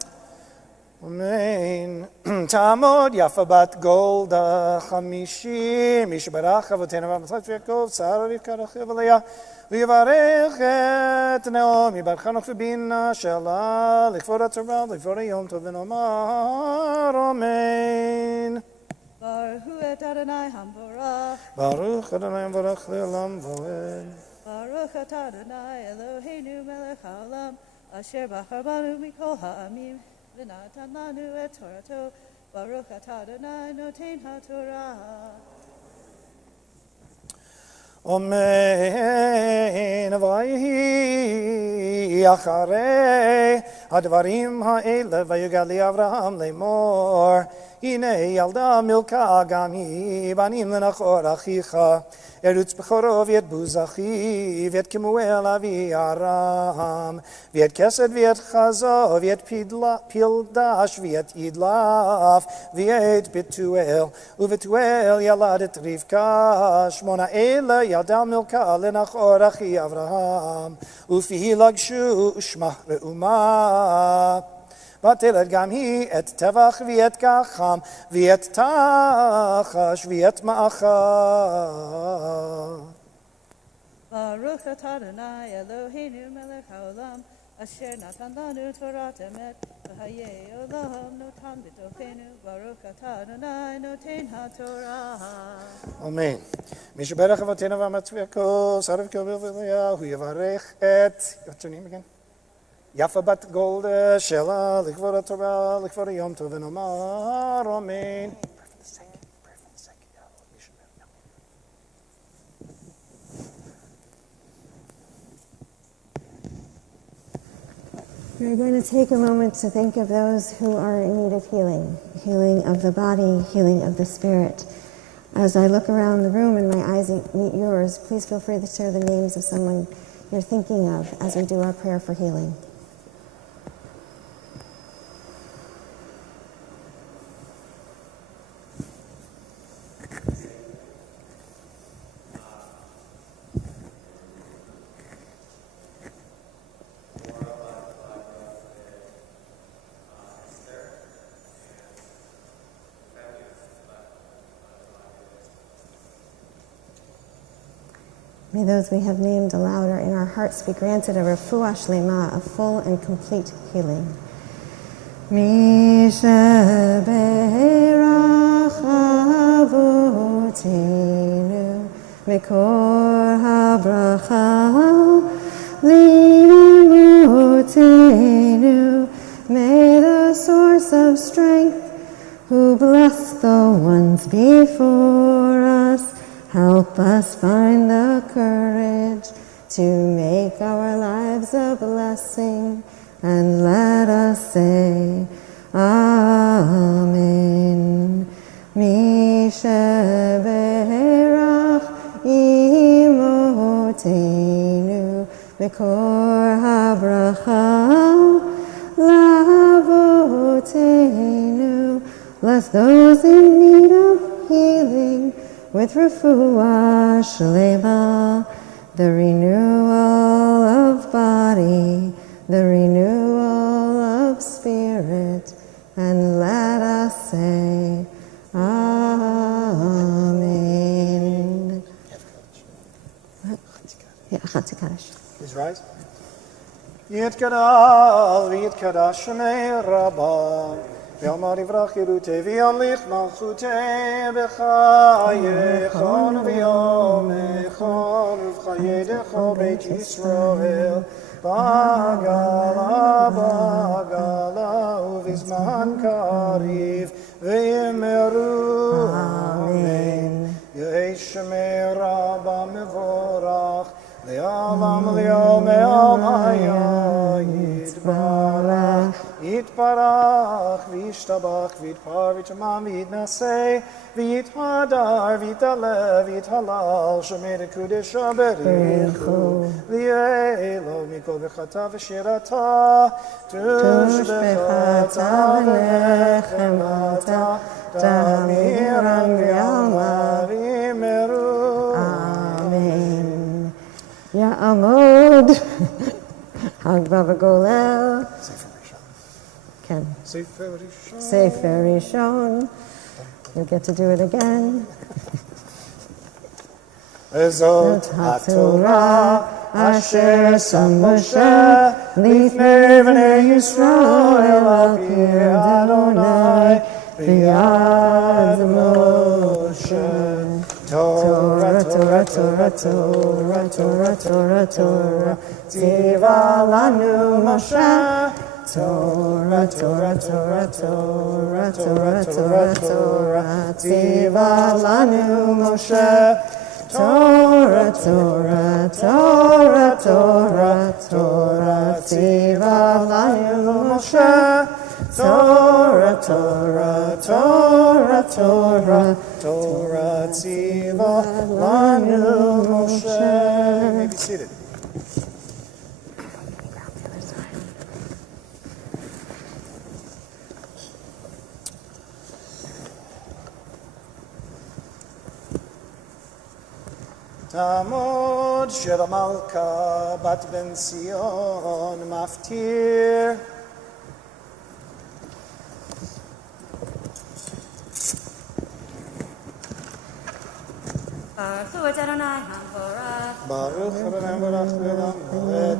Amen. Tamod yafa bat golda chamishim mishbarach avotenu v'amatzat v'yakov tzara rivka rachev aliyah v'yivarech et Naomi bar Chanoch v'bina shela l'kvod haTorah l'kvod hayom tov v'nomar Amen. Baruch et Adonai Hamvorach. Baruch Adonai Hamvorach le'olam voed. Baruch et Adonai Eloheinu melech ha'olam asher bachar banu mikol ha'amim v'natan lanu et Torato. Baruch atah Adonai noten ha'Torah. Amen. Vayihi acharei הדברים האלה ויגד לאברהם לאמור הנה ילדה מילכה גם היא בנים לנחור אחיך ארוץ בכורו ואת בוז אחי ואת כמואל אבי ארם ואת כסד ואת חזו ואת פילדש ואת ידלף ואת בתואל ובתואל ילד את רבקה 8 אלה ילדה מילכה לנחור אחי אברהם ופי לגשו ושמה ראומה ותלד גם היא את טבח ואת גחם ואת תחש ואת מאכל. Baruch atah Adonai Eloheinu melech ha'olam asher natan lanu Torat emet v'hayei olam notan b'tochenu Baruch atah Adonai noten ha'Torah. אמן. מי שברך אבותינו ואמצו יעקב, שרף כרבל ואליה, הוא יברך את, what's her name again? יפה בת גולדה שלה, לכבוד התורה, לכבוד היום טוב ונאמר, אמן. We're going to take a moment to think of those who are in need of healing, healing of the body, healing of the spirit. As I look around the room and my eyes meet yours, please feel free to share the names of someone you're thinking of as we do our prayer for healing. May those we have named aloud or in our hearts be granted a refuah shlema, a full and complete healing. Mi sheberach avotenu mikor habracha li'imotenu. May the source of strength, who bless the ones before us, help us find the courage to make our lives a blessing, and let us say, Amen. Mi sheberach imo Bekor habracha lavotenu. Bless those in need of healing with refuah shlema, the renewal of body, the renewal of spirit, and let us say, Amen. Yeah, Chatzikadosh. Please rise. Yitkadal, Yitkadash Shemei Rabbah, V'yamar Yivrach Yerute, V'yamlich Malchute, B'chayechon, V'yomechon, V'chayedecho Beit Yisrael, Bagala, Uvizman Kariv, V'yimeru, Amen. Yehei Shemei Rabbah Mevorach, Le'alam le'om Yitbarach, Yitbarach, V'yishtabach, V'yitpar, V'yitmam, V'yitnaseh, V'yithadar, V'yitalev, V'yithalal, Shemei Kodesh Berichu, V'yelo Mikol Bechata V'shirata, Tushbechata V'lechemata, Tamiran V'yalma V'yimeru. Amen. Ya'amod. Hagva v'golel. Ken. Sefer Rishon. You get to do it again. Ezot HaTorah Asher Sam Moshe Lifnei Bnei Yisrael Al Pi Adonai V'yad Moshe. Torah, Torah, Torah, Torah, Torah, Torah, Torah, Tziva lanu Moshe. Torah, Torah, Torah, Torah, Torah, Torah, Torah, Tziva lanu Moshe. Torah, Torah, Torah, Torah, Torah, Tziva lanu Moshe. Torah, Torah, Torah, Torah, Torah, Tziva lanu Moshe. You may be seated. Tamod Shir Malka Bat Ben Sion Maftir. Baruch Adonai Hamvarach. Baruch Adonai Barach Le'olam Va'ed.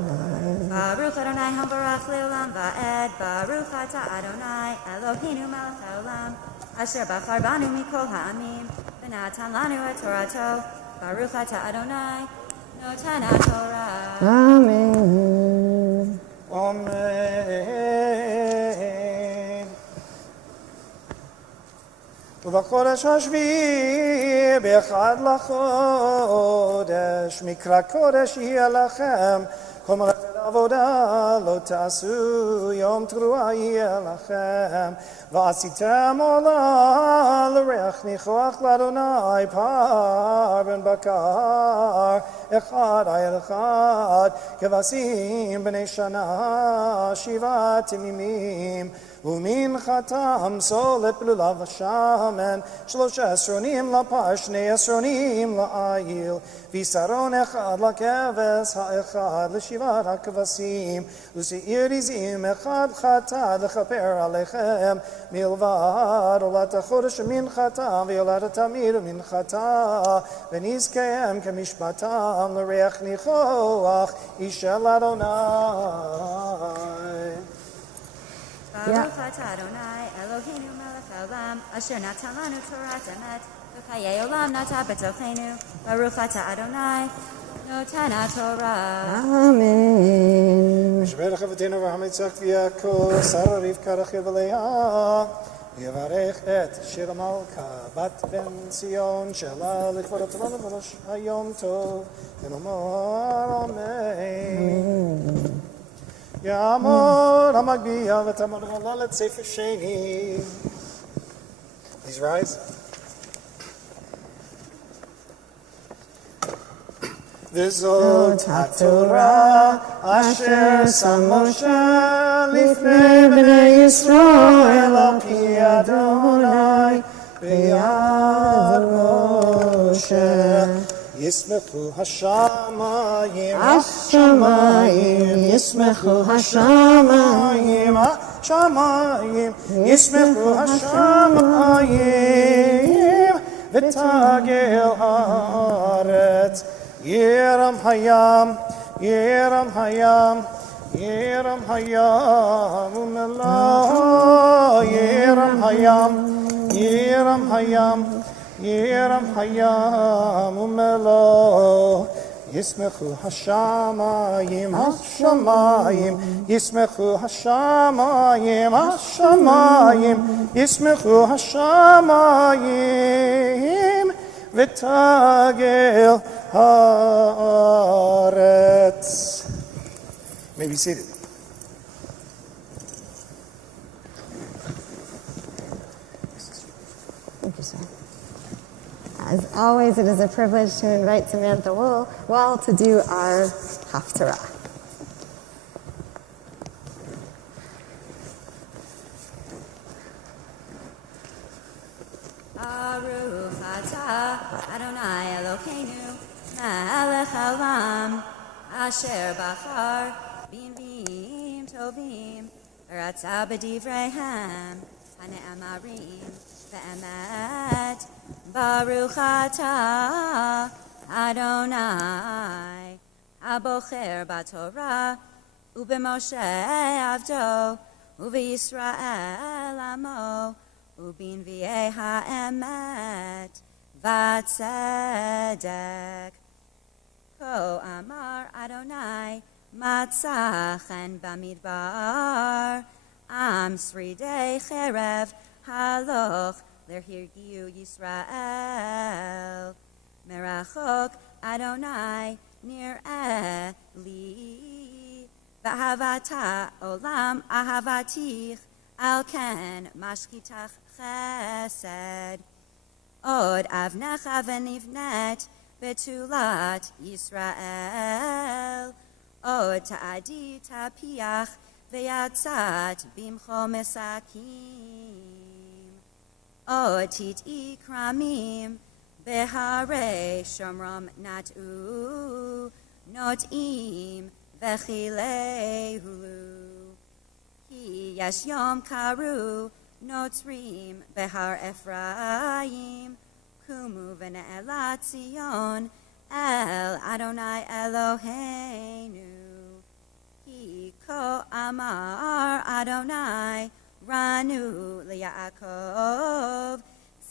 Baruch Adonai Hamvarach Le'olam Va'ed. Baruch Ata Adonai Eloheinu Melech HaOlam Asher Bachar Banu Mikol Ha'amim V'natan Lanu Et Torato. Baruch Ata Adonai Noten HaTorah. Amen. Amen. ובחודש השביעי באחד לחודש מקרא קודש יהיה לכם כל מלאכת עבודה לא תעשו יום תרועה יהיה לכם ועשיתם עולה לריח ניחוח לאדוני פר בן בקר אחד על אחד כבשים בני שנה 7 תמימים ומנחתם סולת בלולב השמן 3 עשרונים לפר 2 עשרונים לעיל ויסרון אחד לכבש האחד לשבעת הכבשים ושעיר עזים אחד חטאת לכפר עליכם מלבד עולת החודש מנחתם ועולת התמיד מנחתה ונזכיהם כמשפטם לריח ניחוח איש אל אדוני. Baruch Ata Adonai Eloheinu Melech HaOlam Asher Natan Lanu Torah Emet V'chayei Olam Nata B'tochenu Baruch Ata Adonai Noten HaTorah. Amen. משבח אבותינו אברהם יצחק ויעקב שרה רבקה רחל ולאה ויברך את שיר המלכה בת בן ציון שעלה לכבוד התורה לבראש היום טוב ונאמר אמן. יעמוד המגביה ותעמוד המללת ספר שני. Please rise. וזאת התורה אשר שם משה לפני בני ישראל על פי אדוני ביד משה. ישמחו השמיים, השמיים, ישמחו השמיים, השמיים, ישמחו השמיים, ותגל הארץ. ירם הים, ירם הים, ירם הים ומלואו, ירם הים, ירם הים, ירם הים ומלואו. ישמחו השמיים, השמיים, ישמחו השמיים, השמיים, ישמחו השמיים, ותגל הארץ. You may be seated. Thank you, sir. As always, it is a privilege to invite Samantha Wall to do our Haftarah. Baruch atah Adonai Elokeinu melech haolam asher bachar b'nviim tovim v'ratza b'divreihem hane'amarim ve'emet. Baruch atah Adonai abocher b'Torah u'b'Moshe avdo u'v'Yisrael amo ובנביאי האמת והצדק. כה אמר אדוני מצא חן במדבר, עם שרידי חרב הלוך להרגיעו ישראל. מרחוק אדוני נראה לי, ואהבת העולם אהבתיך, על כן משחיתך חסד. עוד אבנך ונבנית בתולת ישראל, עוד תעדי תפיח ויצאת במחו מסכים. עוד תטעי כרמים בהרי שומרום נטעו, נוטעים וכילהו. כי יש יום קרו נוצרים בהר אפרים, קומו ונעלה ציון אל אדוני אלוהינו. כי כה אמר אדוני רנו ליעקב,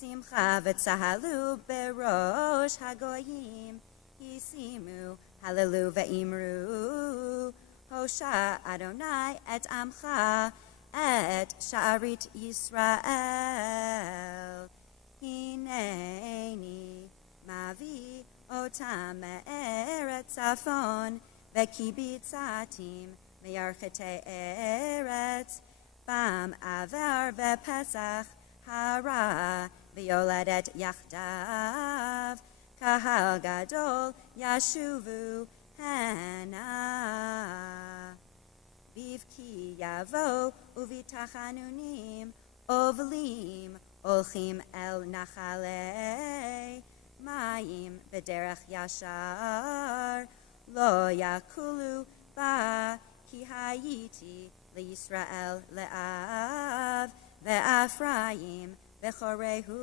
שמחה וצהלו בראש הגויים, השימו הללו ואמרו, הושע אדוני את עמך, את שארית ישראל. הנני מביא אותם מארץ צפון, וכי ביצעתים מירכתי ארץ, בם עבר ופסח הרע ויולדת יחדיו, קהל גדול ישובו הנה. בבכי יבוא ובתחנונים אובלים, הולכים אל נחלי מים בדרך ישר, לא יקולו בה, כי הייתי לישראל לאב, ואפרים בכורהו.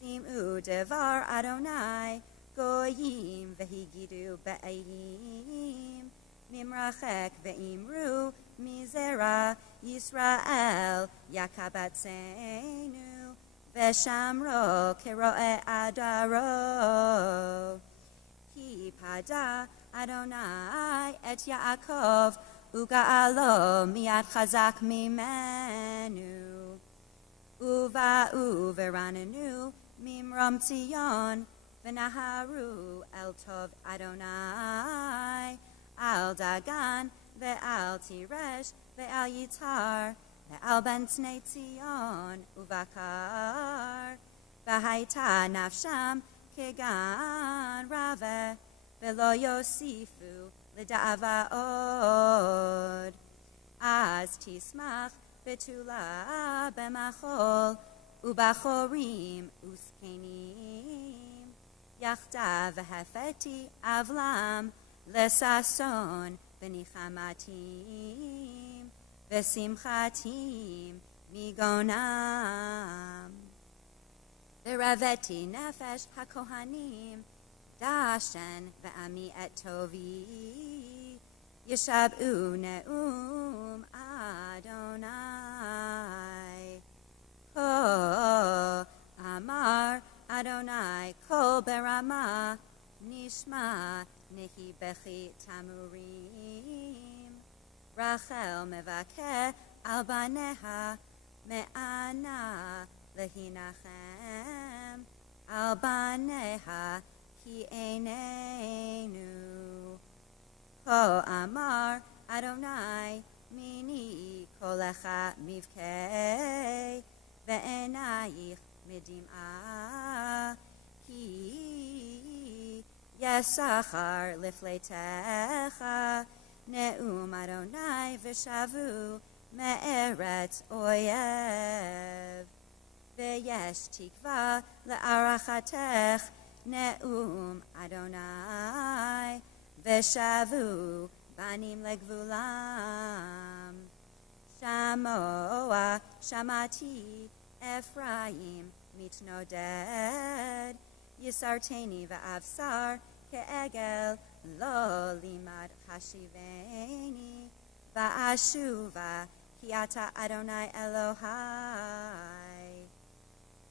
שמעו דבר אדוני גויים והגידו באים, ממרחק ואמרו מזרע ישראל יקבצנו, ושמרו כרועה עדרו. כי פדה אדוני את יעקב וגאלו מיד חזק ממנו. ובאו ורננו ממרום ציון, ונהרו אל טוב אדוני, על דגן ועל תירש ועל יתר ועל בן צני ציון ובקר. והייתה נפשם כגן רבה, ולא יוסיפו לדאבה עוד. אז תשמח בתולה במחול, ובחורים וזקנים. יחדיו והפתי אבלם, לששון ונחמתים, ושמחתים מגונם. ורבתי נפש הכהנים, דשן ועמי את טובי, ישבעו נאום אדוני. כה אמר אדוני, קול ברמה, נשמע נהי בכי תמורים. רחל מבכה על בניה, מענה להנחם על בניה כי איננו. כה אמר אדוני, מיני קולך מבכה, ועינייך מדמעה, כי יששכר לפליתך, נאום אדוני ושבו מארץ אויב. ויש תקווה להערכתך, נאום אדוני, ושבו בנים לגבולם. שמוע שמעתי אפרים מתנודד, יסרטני ואבשר כעגל, לא לימד חשיבני, ואשובה כי אתה אדוני אלוהי.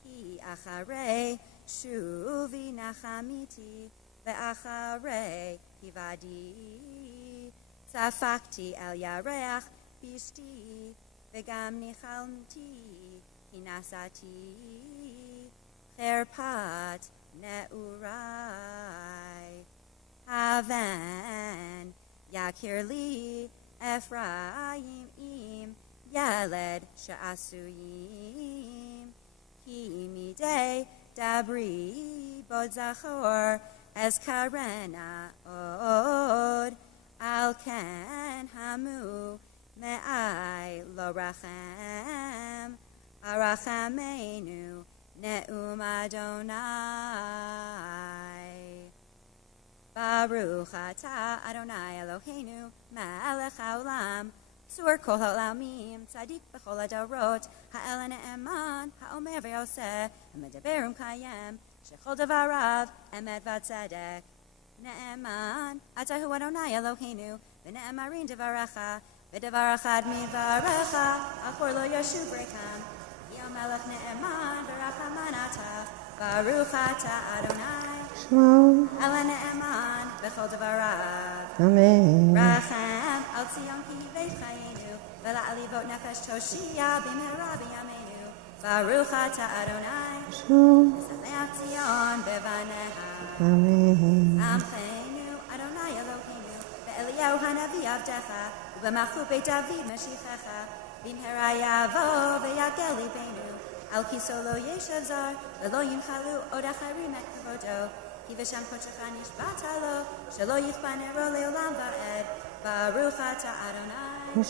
כי אחרי שובי נחמיתי, ואחרי היבדי, צפקתי אל ירח פשתי, וגם ניחמתי, כי נסעתי חרפת נעורי. הבן יכיר לי אפרים עם ילד שעשויים, כי מדי דברי בוד זכור, אזכרנה עוד, על כן המו מאי לא רחם, הרחמנו נאום אדוני. ברוך אתה אדוני אלוהינו מלך העולם, צור כל העולמים, צדיק בכל הדורות, האל הנאמן, האומר ועושה, המדבר ומקיים, שכל דבריו אמת וצדק. נאמן, אתה הוא אדוני אלוהינו, ונאמרים דבריך, ודבר אחד מדבריך, אחור לא ישוב ריקם. כי המלך נאמן ורחמן אתה, ברוך אתה אדוני, על הנאמן בכל דבריו. אמן. רחם על ציון כי בית חיינו, ולעליבות נפש תושיע במהרה בימינו. ברוך אתה אדוני, משמח ציון בבניה. אמן. עמכנו אדוני אלוהינו, ואליהו הנביא עבדך, ובמלכות בית דוד משיחך, במהרה יבוא ויגל ליבנו, על כיסאו לא ישב זר, ולא ינחלו עוד אחרים את כבודו, כי בשם קודשך נשבעת לו, שלא יכבה נרו לעולם ועד. ברוך אתה אדוני,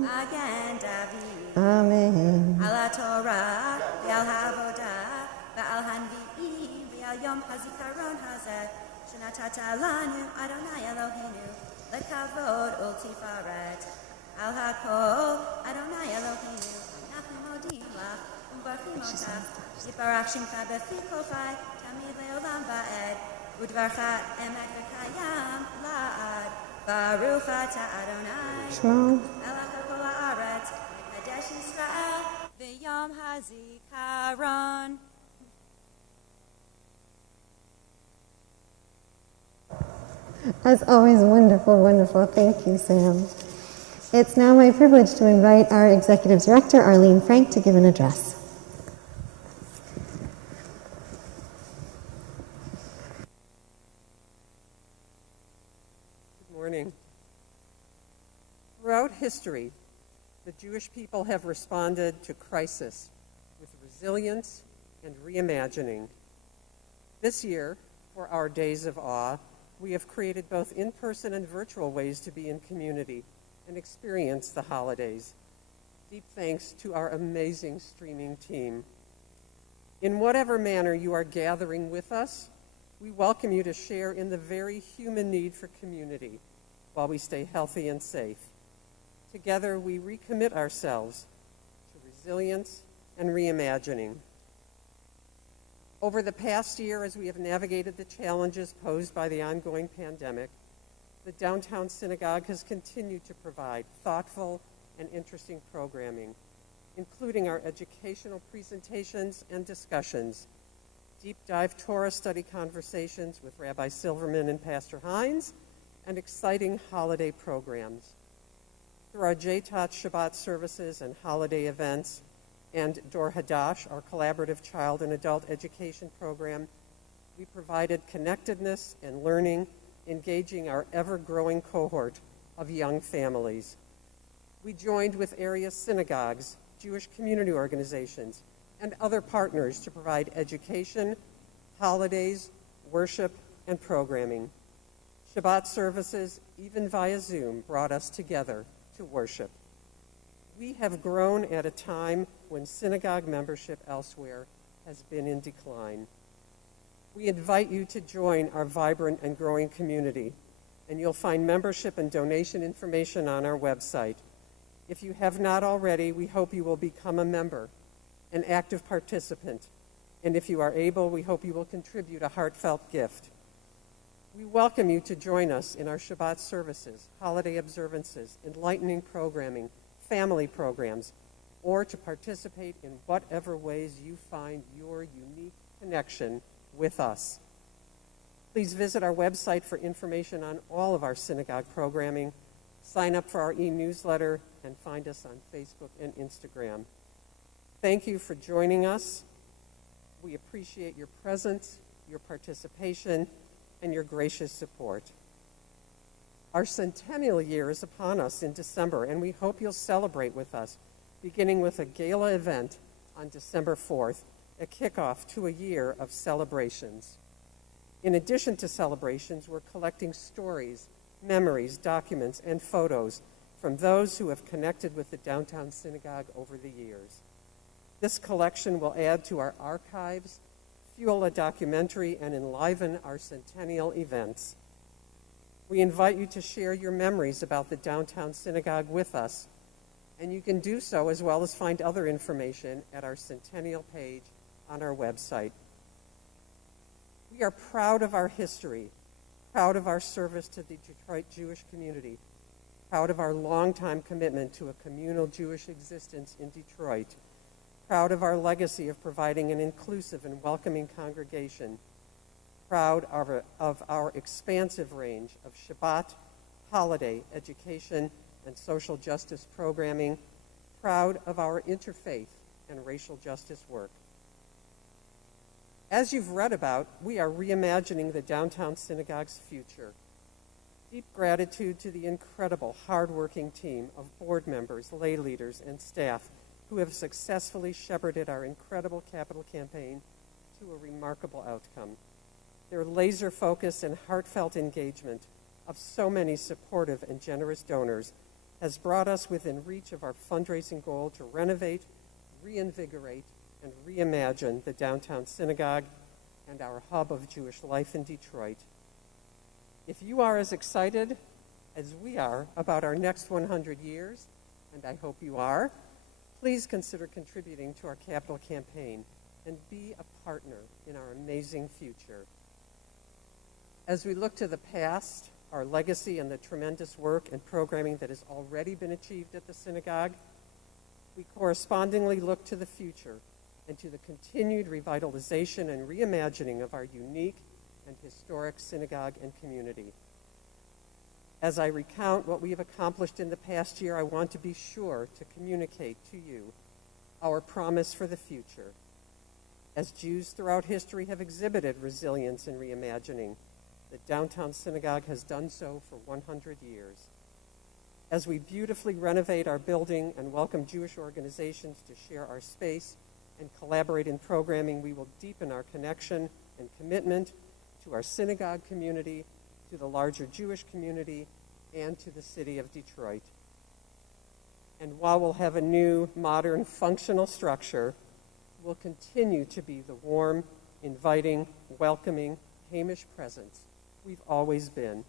מגן דוד. אמן. על התורה ועל העבודה ועל הנביאים ועל יום הזיכרון הזה, שנתת לנו אדוני אלוהינו, לכבוד ולתפארת. על הכל אדוני אלוהינו, אנחנו מודים לך ומברכים אותך, יתברך שמך בפי כל חי, תמיד לעולם ועד, ודברך אמת וקיים לעד. ברוך אתה אדוני, מלך כל הארץ, מקדש ישראל ביום הזיכרון. As always, wonderful, wonderful. Thank you, Sam. It's now my privilege to invite our Executive Director, Arlene Frank, to give an address. Good morning. Throughout history, the Jewish people have responded to crisis with resilience and reimagining. This year, for our Days of Awe, we have created both in-person and virtual ways to be in community and experience the holidays. Deep thanks to our amazing streaming team. In whatever manner you are gathering with us, we welcome you to share in the very human need for community while we stay healthy and safe. Together, we recommit ourselves to resilience and reimagining. Over the past year, as we have navigated the challenges posed by the ongoing pandemic, the Downtown Synagogue has continued to provide thoughtful and interesting programming, including our educational presentations and discussions, deep dive Torah study conversations with Rabbi Silverman and Pastor Hines, and exciting holiday programs. Through our J-Tot Shabbat services and holiday events, and Dor Hadash, our collaborative child and adult education program, we provided connectedness and learning, engaging our ever-growing cohort of young families. We joined with area synagogues, Jewish community organizations, and other partners to provide education, holidays, worship, and programming. Shabbat services, even via Zoom, brought us together to worship. We have grown at a time when synagogue membership elsewhere has been in decline. We invite you to join our vibrant and growing community, and you'll find membership and donation information on our website. If you have not already, we hope you will become a member, an active participant, and if you are able, we hope you will contribute a heartfelt gift. We welcome you to join us in our Shabbat services, holiday observances, enlightening programming, family programs, or to participate in whatever ways you find your unique connection with us. Please visit our website for information on all of our synagogue programming, sign up for our e-newsletter, and find us on Facebook and Instagram. Thank you for joining us. We appreciate your presence, your participation, and your gracious support. Our centennial year is upon us in December, and we hope you'll celebrate with us, beginning with a gala event on December 4th, a kickoff to a year of celebrations. In addition to celebrations, we're collecting stories, memories, documents, and photos from those who have connected with the Downtown Synagogue over the years. This collection will add to our archives, fuel a documentary, and enliven our centennial events. We invite you to share your memories about the Downtown Synagogue with us, and you can do so as well as find other information at our centennial page on our website. We are proud of our history, proud of our service to the Detroit Jewish community, proud of our longtime commitment to a communal Jewish existence in Detroit, proud of our legacy of providing an inclusive and welcoming congregation, proud of our expansive range of Shabbat, holiday, education, and social justice programming, proud of our interfaith and racial justice work. As you've read about, we are reimagining the Downtown Synagogue's future. Deep gratitude to the incredible, hardworking team of board members, lay leaders, and staff who have successfully shepherded our incredible capital campaign to a remarkable outcome. Their laser focus and heartfelt engagement of so many supportive and generous donors has brought us within reach of our fundraising goal to renovate, reinvigorate, and reimagine the Downtown Synagogue and our hub of Jewish life in Detroit. If you are as excited as we are about our next 100 years, and I hope you are, please consider contributing to our capital campaign and be a partner in our amazing future. As we look to the past, our legacy, and the tremendous work and programming that has already been achieved at the synagogue, we correspondingly look to the future and to the continued revitalization and reimagining of our unique and historic synagogue and community. As I recount what we have accomplished in the past year, I want to be sure to communicate to you our promise for the future. As Jews throughout history have exhibited resilience and reimagining, the Downtown Synagogue has done so for 100 years. As we beautifully renovate our building and welcome Jewish organizations to share our space and collaborate in programming, we will deepen our connection and commitment to our synagogue community, to the larger Jewish community, and to the city of Detroit. And while we'll have a new, modern, functional structure, we'll continue to be the warm, inviting, welcoming, Hamish presence we've always been.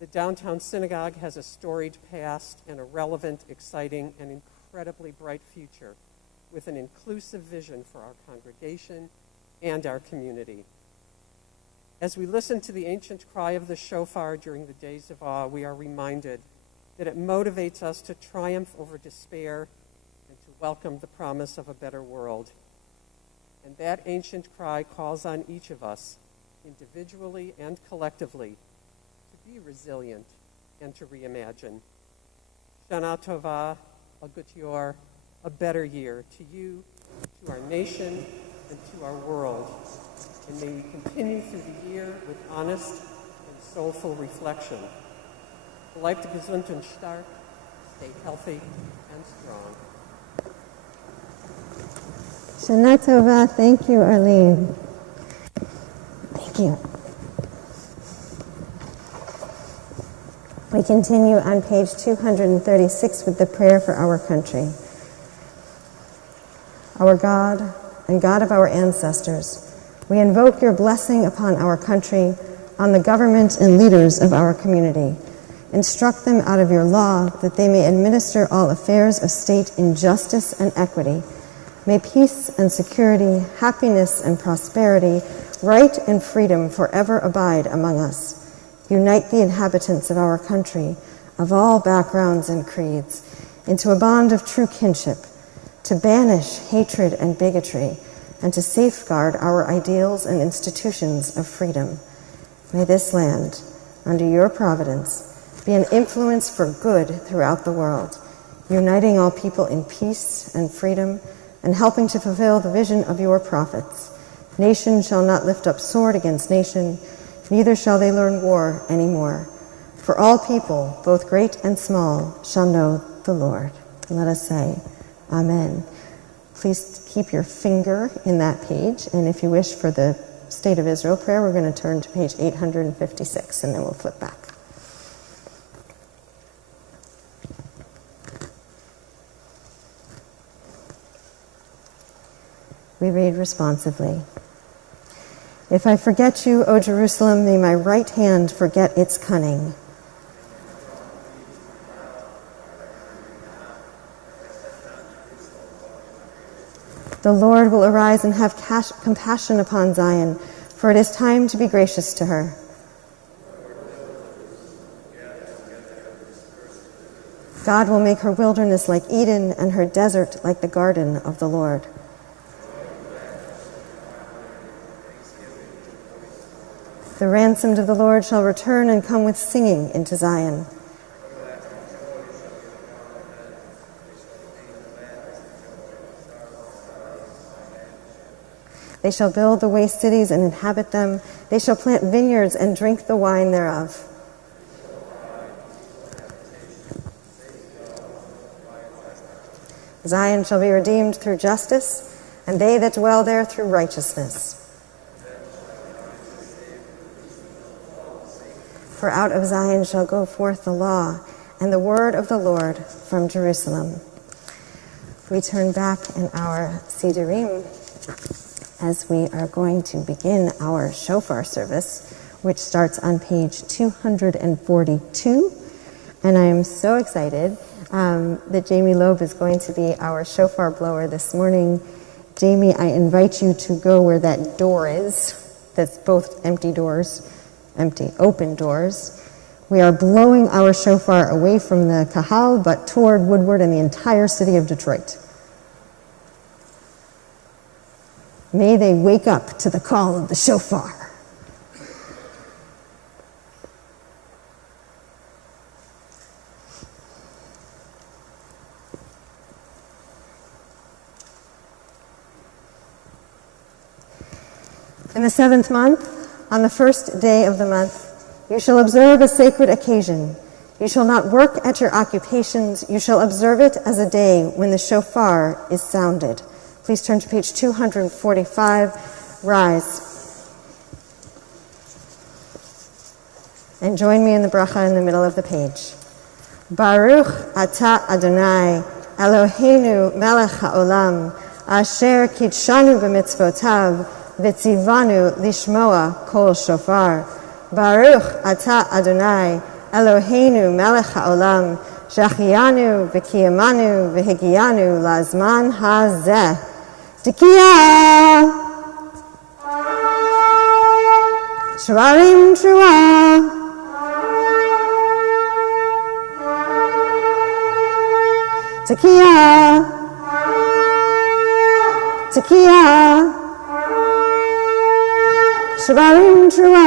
The downtown synagogue has a storied past and a relevant, exciting, and incredibly bright future with an inclusive vision for our congregation and our community. As we listen to the ancient cry of the shofar during the days of awe, we are reminded that it motivates us to triumph over despair and to welcome the promise of a better world. And that ancient cry calls on each of us, individually and collectively, to be resilient and to reimagine. Shana Tova, a good yor, a better year to you, to our nation, and to our world. And may we continue through the year with honest and soulful reflection. Bleibt gesund und stark, stay healthy and strong. Shana Tova, thank you, Arlene. Thank you. We continue on page 236 with the prayer for our country. Our God and God of our ancestors, we invoke your blessing upon our country, on the government and leaders of our community. Instruct them out of your law that they may administer all affairs of state in justice and equity. May peace and security, happiness and prosperity, right and freedom forever abide among us. Unite the inhabitants of our country, of all backgrounds and creeds, into a bond of true kinship, to banish hatred and bigotry, and to safeguard our ideals and institutions of freedom. May this land, under your providence, be an influence for good throughout the world, uniting all people in peace and freedom, and helping to fulfill the vision of your prophets. Nation shall not lift up sword against nation, neither shall they learn war anymore. For all people, both great and small, shall know the Lord. Let us say, Amen. Please keep your finger in that page, and if you wish for the State of Israel prayer, we're going to turn to page 856, and then we'll flip back. We read responsively. If I forget you, O Jerusalem, may my right hand forget its cunning. The Lord will arise and have compassion upon Zion, for it is time to be gracious to her. God will make her wilderness like Eden and her desert like the garden of the Lord. The ransomed of the Lord shall return and come with singing into Zion. They shall build the waste cities and inhabit them. They shall plant vineyards and drink the wine thereof. Zion shall be redeemed through justice, and they that dwell there through righteousness. For out of Zion shall go forth the law and the word of the Lord from Jerusalem. We turn back in our Sidurim as we are going to begin our Shofar service, which starts on page 242. And I am so excited that Jamie Loeb is going to be our shofar blower this morning. Jamie, I invite you to go where that door is. That's both open doors. We are blowing our shofar away from the Kahal, but toward Woodward and the entire city of Detroit. May they wake up to the call of the shofar. In the 7th month, on the 1st day of the month, you shall observe a sacred occasion. You shall not work at your occupations. You shall observe it as a day when the shofar is sounded. Please turn to page 245. Rise. And join me in the bracha in the middle of the page. Baruch atah Adonai, Eloheinu melech haolam, asher kitshanu b'mitzvotav, v'tzivanu lishmoa kol shofar. Baruch atah Adonai, Eloheinu melech haolam, shachianu v'kiyamanu v'higiyanu lazman hazeh. Tikiyah! Shvarim Trua! Tikiyah! Tikiyah! Shvarim Trua!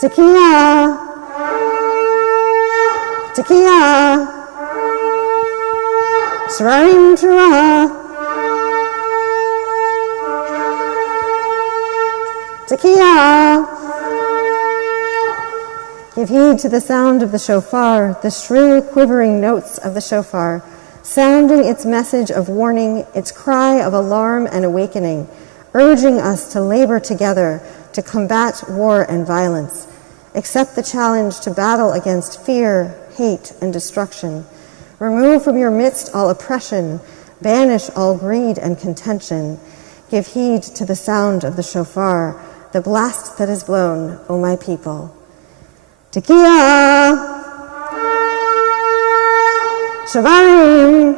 Tikiyah! Tikiyah! Shvarim Trua! Tikiyah! Give heed to the sound of the shofar, the shrill, quivering notes of the shofar, sounding its message of warning, its cry of alarm and awakening, urging us to labor together to combat war and violence. Accept the challenge to battle against fear, hate, and destruction. Remove from your midst all oppression, banish all greed and contention. Give heed to the sound of the shofar, the blast that is blown, O my people. Tikiyah! Shavarim!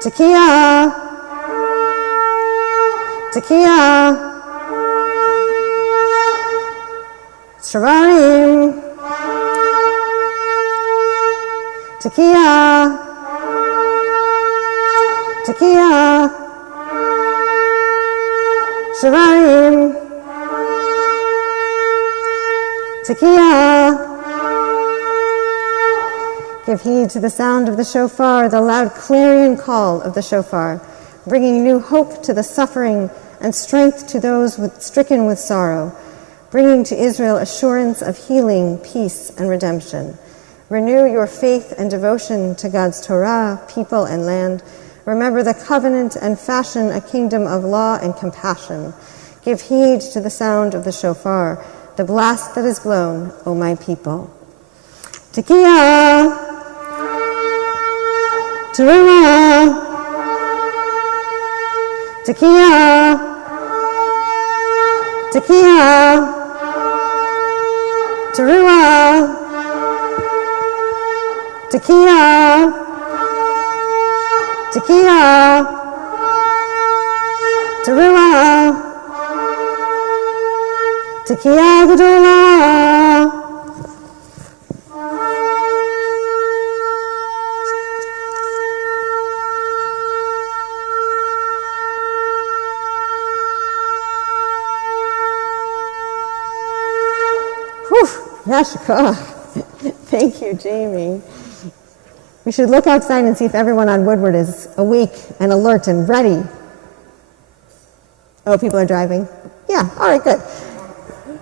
Tikiyah! Tikiyah! Shavarim! Tikiyah! Tikiyah! Shavarim! Tikiyah! Give heed to the sound of the shofar, the loud clarion call of the shofar, bringing new hope to the suffering and strength to those stricken with sorrow, bringing to Israel assurance of healing, peace, and redemption. Renew your faith and devotion to God's Torah, people, and land. Remember the covenant and fashion a kingdom of law and compassion. Give heed to the sound of the shofar, the blast that is blown, O my people. Tikiyah! Teruah! Tikiyah! Tikiyah! Teruah! Tikiyah! Tikiyah! Teruah! Tikiyah Gedolah! Yashikah. Thank you, Jamie. We should look outside and see if everyone on Woodward is awake and alert and ready. Oh, people are driving? Yeah, all right, good.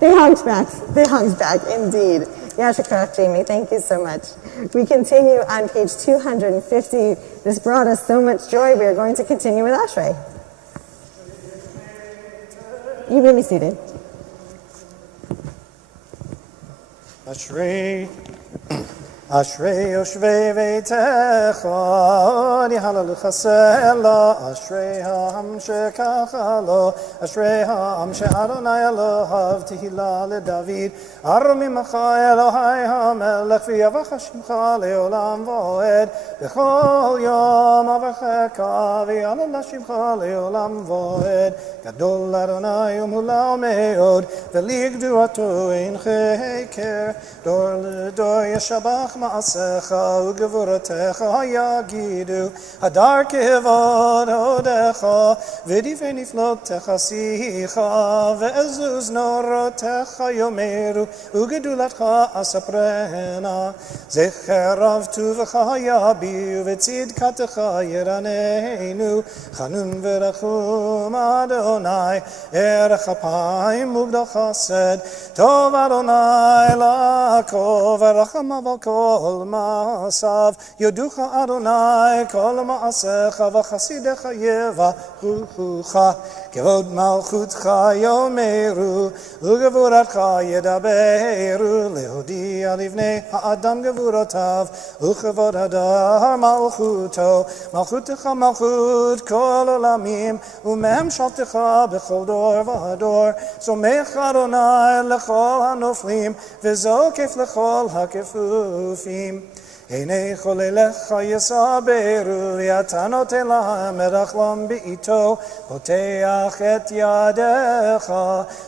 They hung back, indeed. Yashikah, Jamie, thank you so much. We continue on page 250. This brought us so much joy. We are going to continue with Ashrei. You may be seated. Ashrei Yoshvei Veitecha, Nihala L'Chasela, Ashrei Ha'am She'kacha Lo, Ashrei Ha'am She'Adonai Elohav, Tehillah LeDavid, Armi Macha Elohai HaMelech, V'yavach Hashimcha Le'olam Voed, B'chol Yom Avachecha, V'yalel Hashimcha Le'olam Voed, Gadol Adonai Umhula Meod, V'ligduato Ein Cheker, Dor L'dor Yeshabach Ma'asecha u'gevuratecha yagidu hadar kevod hodecha v'divei niflotecha sicha ve'ezuz norotecha yomeru u'gedulatcha asaprena zecher av tuvecha yabiu v'tzidkatecha yeraneinu chanun v'rachum Adonai erech apayim ugdal chesed tov Adonai lakov v'racham aval kol בכל מעשיו. יודוך אדוני כל מעשיך וחסידיך יברכוך. כבוד מלכותך יאמרו וגבורתך ידברו, להודיע לבני האדם גבורותיו וכבוד הדר מלכותו. מלכותך מלכות כל עולמים וממשלתך בכל דור ודור. סומך אדוני לכל הנופלים וזוקף לכל הכפופים. הנה חולליך יסברו ואתה נותן להם מרחלם בעתו. פותח את ידיך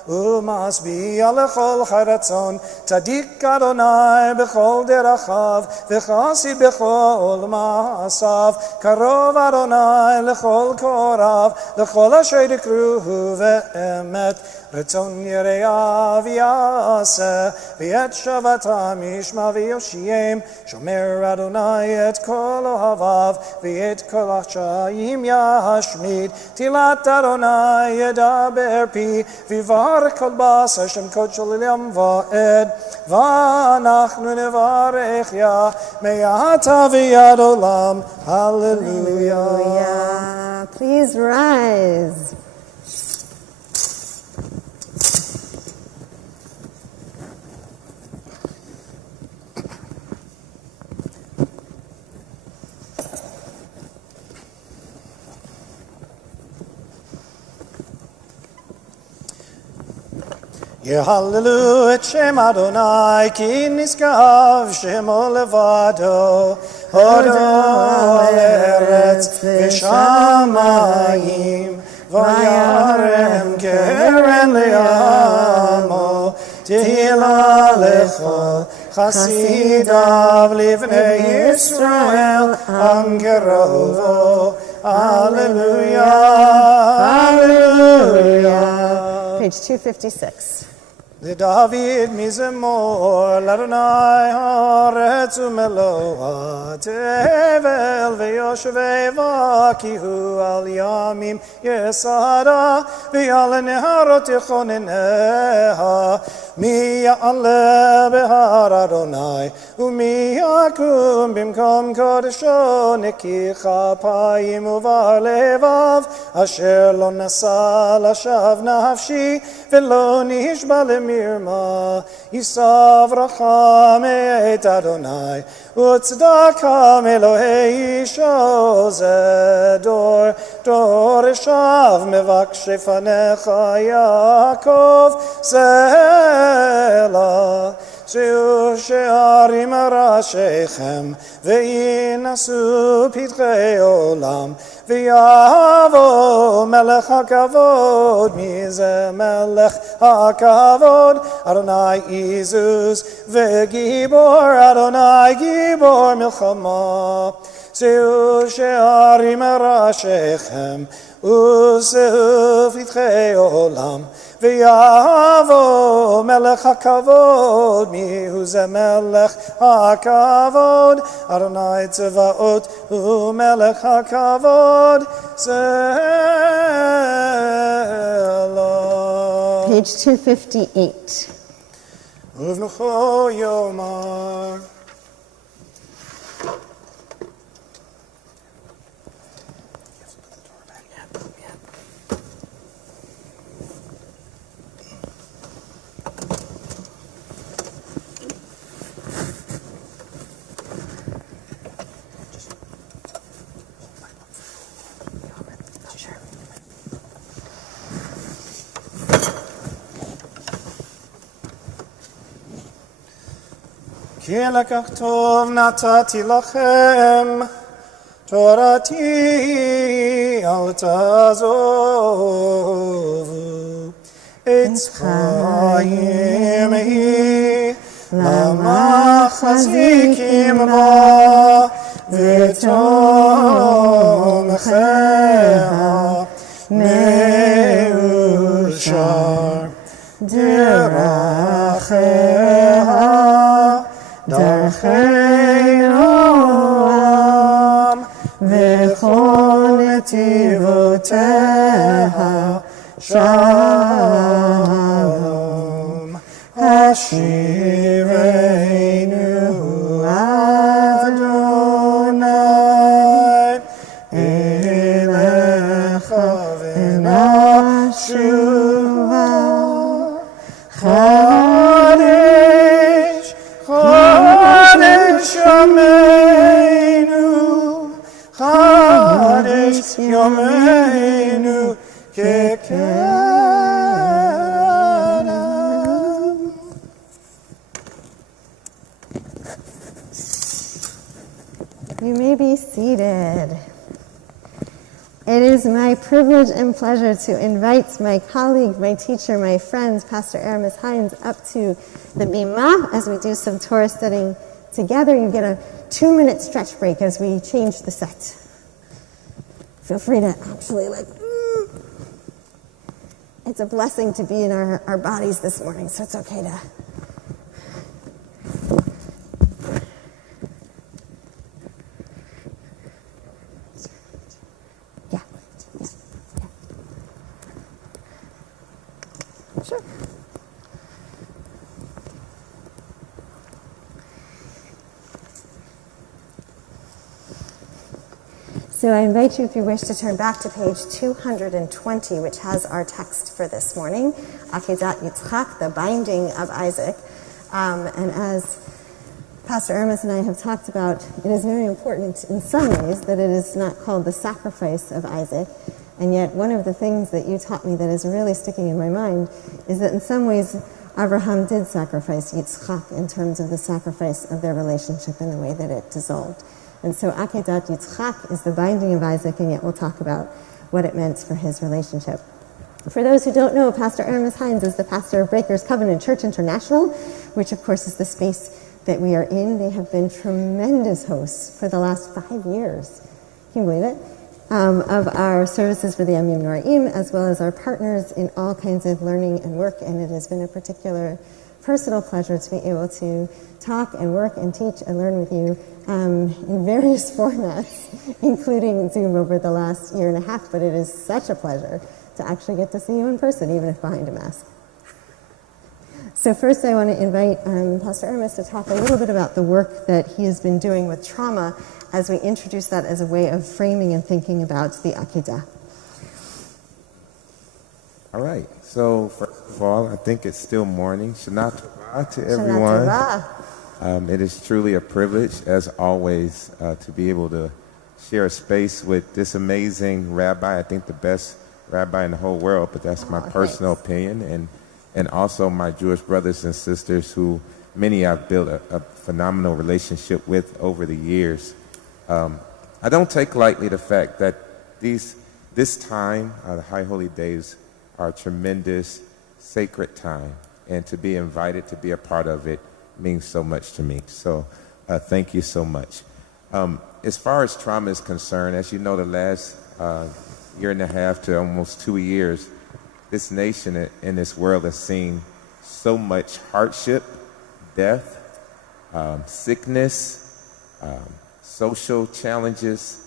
ומשביע לכל חרצון. צדיק אדוני בכל דרכיו וחסיד בכל מעשיו. קרוב אדוני לכל קורב לכל אשר יקראו באמת. רצון יראיו יעשה ואת שבתם ישמע ויושיעם. שומר אדוני את כל אוהביו ואת כל החשאים ישמיד. תהילת אדוני ידבר פי ויברך כל בשר שם קודשו לעולם ועד. ואנחנו נברך יה מעתה ועד עולם. Hallelujah. Please rise. יהללו את שם אדוני כי נשגב שמו לבדו. הודו על ארץ ושמיים וירם קרן לעמו. תהילה לכל חסידיו לבני ישראל עם קרובו. Hallelujah, hallelujah. Page 256. לדוד מזמור לאדוני הארץ ומלואה תבל ויושבי בה כי הוא על ימים יסדה ועל הנהרות יכונניה. מי יעלה בהר אדוני ומי יקום במקום קודשו. נקי כפיים ובר לבב אשר לא נשא לשווא נפשי ולא נשבע למרמה. יישא ברכה מאת אדוני וצדקה מאלוהי אישו. זה דור דור שב מבקשי פניך יעקב סלה. שאו שערים ראשיכם וינשאו פתחי עולם ויבוא מלך הכבוד. מי זה מלך הכבוד? אדוני עזוז וגיבור אדוני גיבור מלחמה. שאו שערים ראשיכם ושאו פתחי עולם ויבוא מלך הכבוד. מי הוא זה מלך הכבוד? אדוני צבאות הוא מלך הכבוד. סלה. Page 258. ובנוכו יאמר כי לקח טוב נתתי לכם, תורתי אל תעזובו. עץ חיים היא למחזיקים בה, ותומכיה מאושר. דרכיה דרכי נועם, וכל נתיבותיה שלום. השיבנו Adonai Elecha v'nashuva Chodesh, Chodesh Yomeinu Chodesh Yomeinu Kekedem. You may be seated. It is my privilege and pleasure to invite my colleague, my teacher, my friend, Pastor Aramis Hines, up to the bima as we do some Torah studying together. You get a 2-minute stretch break as we change the set. Feel free to actually it's a blessing to be in our bodies this morning, so it's okay to. Sure. So I invite you, if you wish, to turn back to page 220, which has our text for this morning, Akedat Yitzchak, the binding of Isaac. And as Pastor Aramis and I have talked about, it is very important in some ways that it is not called the sacrifice of Isaac. And yet one of the things that you taught me that is really sticking in my mind is that in some ways Abraham did sacrifice Yitzchak in terms of the sacrifice of their relationship and the way that it dissolved. And so Akedat Yitzchak is the binding of Isaac, and yet we'll talk about what it meant for his relationship. For those who don't know, Pastor Aramis Hines is the pastor of Breakers Covenant Church International, which of course is the space that we are in. They have been tremendous hosts for the last 5 years. Can you believe it? Of our services for the Yamim Noraim, as well as our partners in all kinds of learning and work, and it has been a particular personal pleasure to be able to talk and work and teach and learn with you in various formats, including Zoom over the last 1.5 years, but it is such a pleasure to actually get to see you in person, even if behind a mask. So first I want to invite Pastor Aramis to talk a little bit about the work that he has been doing with trauma as we introduce that as a way of framing and thinking about the Akedah. All right. So first of all, I think it's still morning. Shana Tova to everyone. Shana Tova. It is truly a privilege, as always, to be able to share a space with this amazing rabbi. I think the best rabbi in the whole world, but that's my personal opinion. And also my Jewish brothers and sisters who many I've built a phenomenal relationship with over the years. I don't take lightly the fact that this time, the High Holy Days, are a tremendous sacred time, and to be invited to be a part of it means so much to me. So thank you so much. As far as trauma is concerned, as you know, the last 1.5 to almost 2 years, this nation and this world has seen so much hardship, death, sickness, social challenges,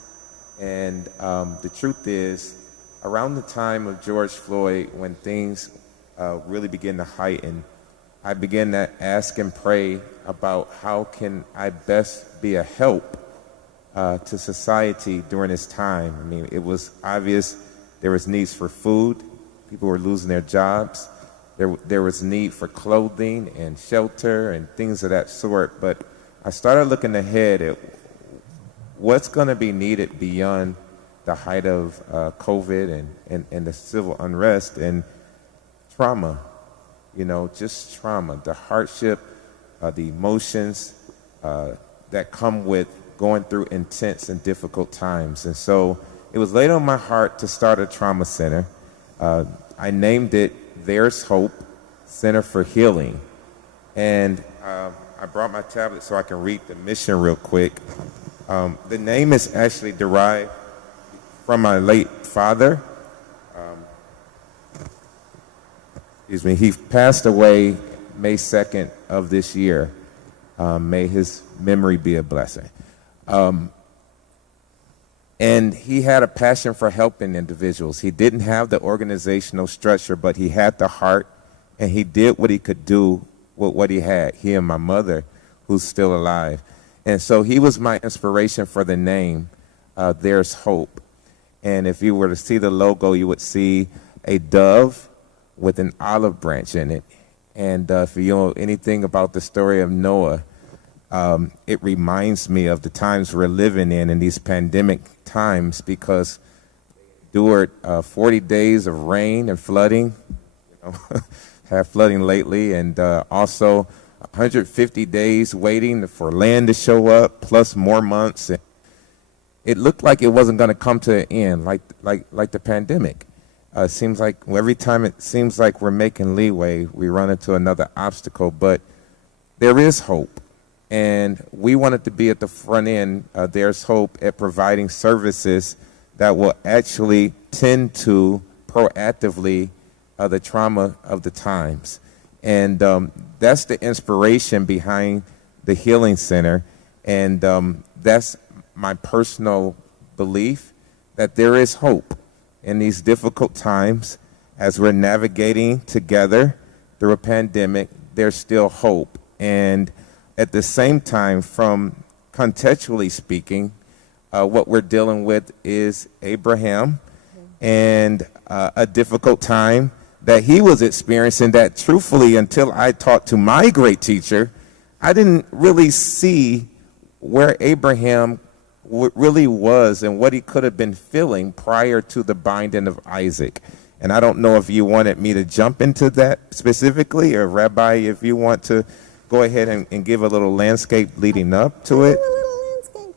and the truth is, around the time of George Floyd, when things really began to heighten, I began to ask and pray about how can I best be a help to society during this time. I mean, it was obvious there was needs for food. People were losing their jobs. There was need for clothing and shelter and things of that sort. But I started looking ahead at what's going to be needed beyond the height of COVID and the civil unrest and trauma. You know, just trauma, the hardship, the emotions that come with going through intense and difficult times. And so it was laid on my heart to start a trauma center. I named it There's Hope Center for Healing. And I brought my tablet so I can read the mission real quick. The name is actually derived from my late father. He passed away May 2nd of this year. May his memory be a blessing. And he had a passion for helping individuals. He didn't have the organizational structure, but he had the heart, and he did what he could do with what he had, he and my mother, who's still alive. And so he was my inspiration for the name, There's Hope. And if you were to see the logo, you would see a dove with an olive branch in it. And if you know anything about the story of Noah, it reminds me of the times we're living in these pandemic times, because endured 40 days of rain and flooding, have flooding lately, and also 150 days waiting for land to show up, plus more months. And it looked like it wasn't going to come to an end, like the pandemic. It seems like every time it seems like we're making leeway, we run into another obstacle. But there is hope, and we wanted to be at the front end. There's hope at providing services that will actually tend to proactively the trauma of the times. And that's the inspiration behind the Healing Center. And that's my personal belief, that there is hope in these difficult times. As we're navigating together through a pandemic, there's still hope. And at the same time, from contextually speaking, what we're dealing with is Abraham and a difficult time that he was experiencing, that truthfully, until I talked to my great teacher, I didn't really see where Abraham really was and what he could have been feeling prior to the binding of Isaac. And I don't know if you wanted me to jump into that specifically, or Rabbi, if you want to go ahead and give a little landscape leading up to it. A little landscape.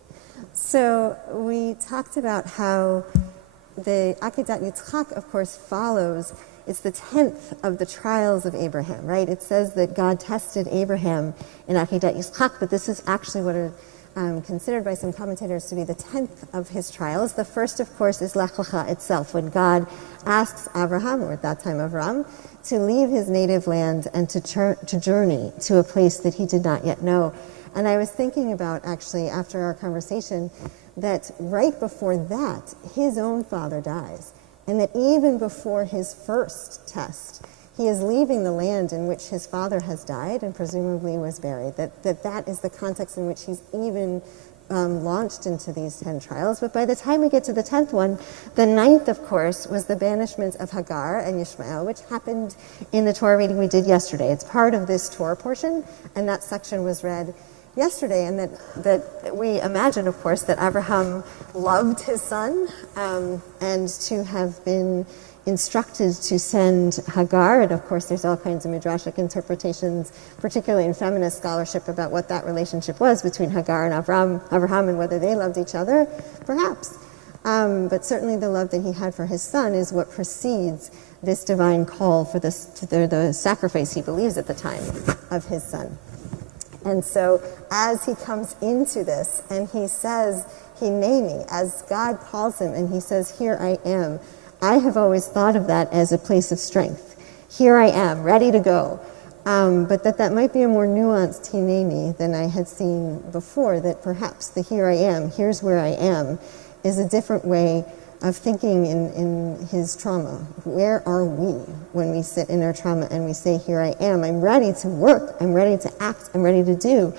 So we talked about how the Akedat Yitzchak, of course, follows. It's the 10th of the trials of Abraham, right? It says that God tested Abraham in Akedat Yitzchak, but this is actually what are considered by some commentators to be the 10th of his trials. The first, of course, is Lech Lecha itself, when God asks Abraham, or at that time Avram, to leave his native land and to journey to a place that he did not yet know. And I was thinking about, actually, after our conversation, that right before that, his own father dies. And that even before his first test, he is leaving the land in which his father has died and presumably was buried. That is the context in which he's even launched into these 10 trials. But by the time we get to the 10th one, the 9th, of course, was the banishment of Hagar and Ishmael, which happened in the Torah reading we did yesterday. It's part of this Torah portion, and that section was read yesterday, and that we imagine, of course, that Abraham loved his son, and to have been instructed to send Hagar. And of course, there's all kinds of midrashic interpretations, particularly in feminist scholarship, about what that relationship was between Hagar and Abraham, and whether they loved each other, perhaps. But certainly the love that he had for his son is what precedes this divine call for the sacrifice he believes at the time of his son. And so as he comes into this and he says, Hineni, as God calls him, and he says, here I am, I have always thought of that as a place of strength. Here I am, ready to go. But that might be a more nuanced Hineni than I had seen before, that perhaps the here I am, here's where I am, is a different way of thinking in his trauma. Where are we when we sit in our trauma and we say, here I am, I'm ready to work, I'm ready to act, I'm ready to do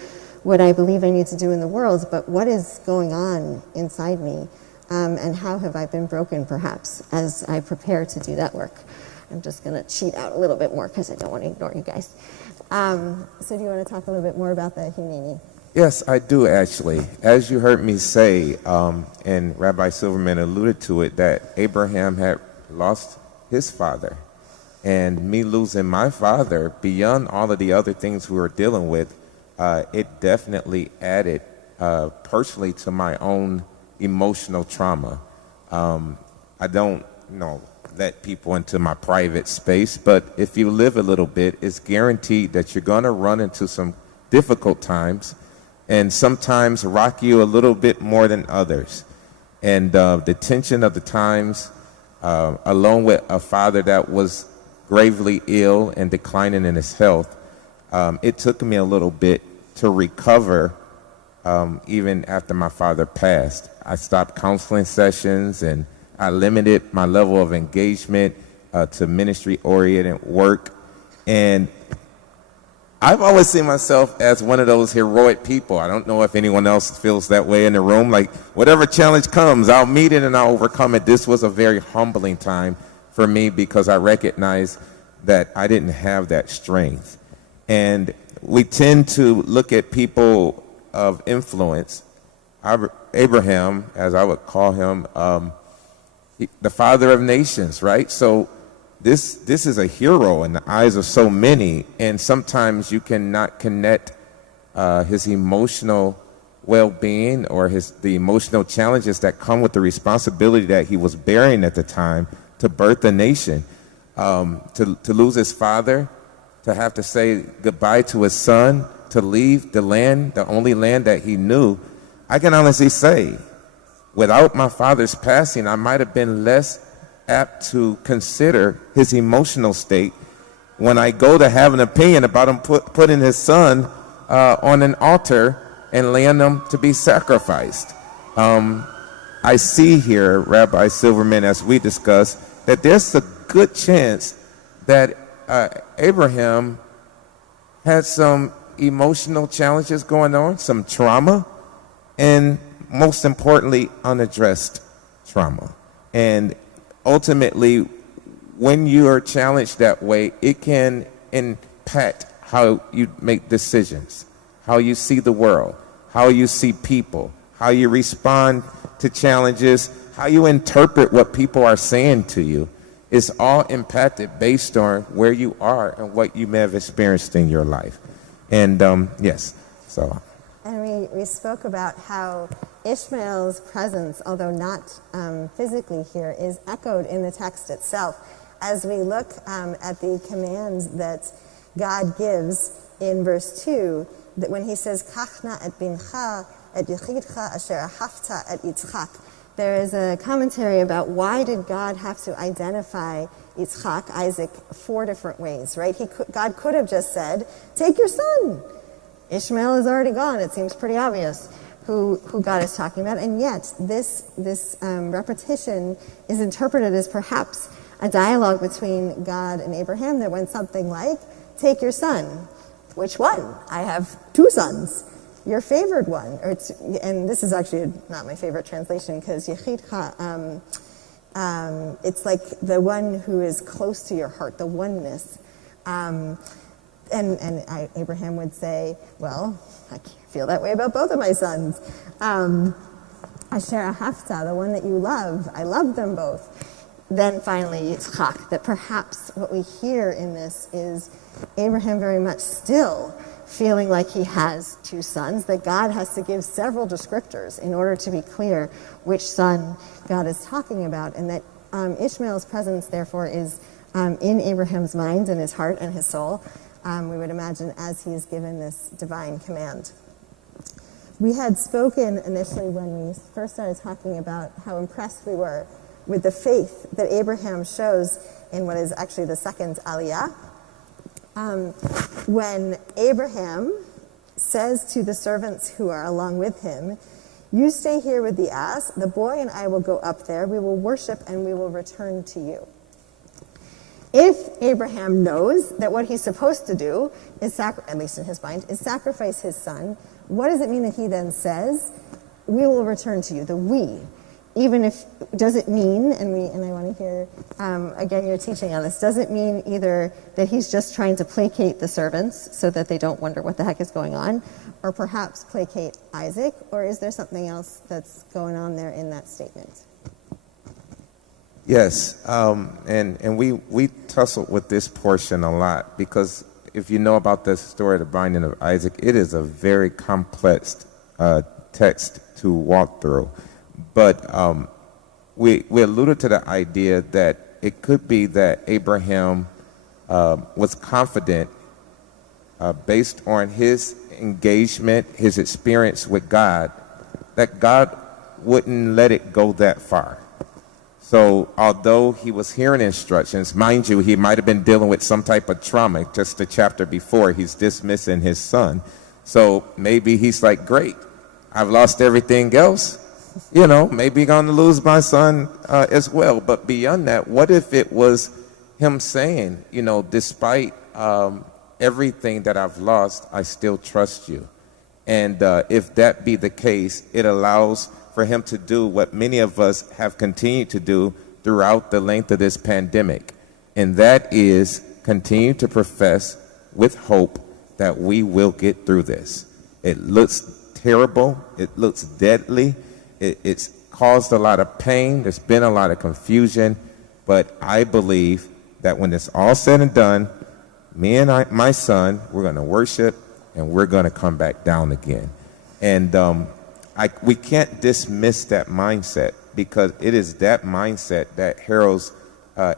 what I believe I need to do in the world, but what is going on inside me? And how have I been broken, perhaps, as I prepare to do that work? I'm just going to cheat out a little bit more because I don't want to ignore you guys. So do you want to talk a little bit more about the Hineni? Yes, I do, actually. As you heard me say, and Rabbi Silverman alluded to it, that Abraham had lost his father. And me losing my father, beyond all of the other things we were dealing with, it definitely added personally to my own emotional trauma. I don't let people into my private space, but if you live a little bit, it's guaranteed that you're going to run into some difficult times, and sometimes rock you a little bit more than others. And the tension of the times, along with a father that was gravely ill and declining in his health, it took me a little bit to recover, even after my father passed. I stopped counseling sessions, and I limited my level of engagement to ministry-oriented work. And I've always seen myself as one of those heroic people. I don't know if anyone else feels that way in the room. Like, whatever challenge comes, I'll meet it and I'll overcome it. This was a very humbling time for me because I recognized that I didn't have that strength. And we tend to look at people of influence. Abraham, as I would call him, the father of nations, right? So this is a hero in the eyes of so many, and sometimes you cannot connect his emotional well-being or the emotional challenges that come with the responsibility that he was bearing at the time to birth a nation, to lose his father, to have to say goodbye to his son, to leave the land, the only land that he knew. I can honestly say, without my father's passing, I might have been less apt to consider his emotional state when I go to have an opinion about him putting his son on an altar and laying him to be sacrificed. I see here, Rabbi Silverman, as we discussed, that there's a good chance that Abraham had some emotional challenges going on, some trauma, and most importantly, unaddressed trauma. And ultimately, when you are challenged that way, it can impact how you make decisions, how you see the world, how you see people, how you respond to challenges, how you interpret what people are saying to you. It's all impacted based on where you are and what you may have experienced in your life. And yes, so. And we spoke about how Ishmael's presence, although not physically here, is echoed in the text itself. As we look at the commands that God gives in verse 2, that when he says, Kachna et bincha et yechidcha asher ahavta et Yitzchak, there is a commentary about why did God have to identify Yitzchak, Isaac, 4 different ways, right? God could have just said, take your son. Ishmael is already gone. It seems pretty obvious who God is talking about. And yet, this repetition is interpreted as perhaps a dialogue between God and Abraham that went something like, take your son. Which one? I have 2 sons. Your favored one. And this is actually not my favorite translation because Yechidcha, it's like the one who is close to your heart, the oneness. And Abraham would say, well, I feel that way about both of my sons. Asher ahavta, the one that you love, I love them both. Then finally, Yitzchak, that perhaps what we hear in this is Abraham very much still feeling like he has 2 sons, that God has to give several descriptors in order to be clear which son God is talking about, and that Ishmael's presence, therefore, is in Abraham's mind and his heart and his soul, we would imagine, as he is given this divine command. We had spoken initially when we first started talking about how impressed we were with the faith that Abraham shows in what is actually the second aliyah. When Abraham says to the servants who are along with him, you stay here with the ass, the boy and I will go up there, we will worship and we will return to you. If Abraham knows that what he's supposed to do is, at least in his mind, is sacrifice his son, what does it mean that he then says, we will return to you, the we? Even if, does it mean, and I want to hear, again, your teaching on this, does it mean either that he's just trying to placate the servants so that they don't wonder what the heck is going on, or perhaps placate Isaac, or is there something else that's going on there in that statement? Yes, and we tussled with this portion a lot because if you know about the story of the binding of Isaac, it is a very complex text to walk through. But we alluded to the idea that it could be that Abraham was confident based on his engagement, his experience with God, that God wouldn't let it go that far. So although he was hearing instructions, mind you, he might have been dealing with some type of trauma. Just the chapter before, he's dismissing his son. So maybe he's like, great, I've lost everything else. You know, maybe going to lose my son as well. But beyond that, what if it was him saying, you know, despite everything that I've lost, I still trust you. And if that be the case, it allows for him to do what many of us have continued to do throughout the length of this pandemic, and that is continue to profess with hope that we will get through this. It looks terrible. It looks deadly. It's caused a lot of pain. There's been a lot of confusion, but I believe that when it's all said and done, me and my son, we're going to worship, and we're going to come back down again. And we can't dismiss that mindset, because it is that mindset that heralds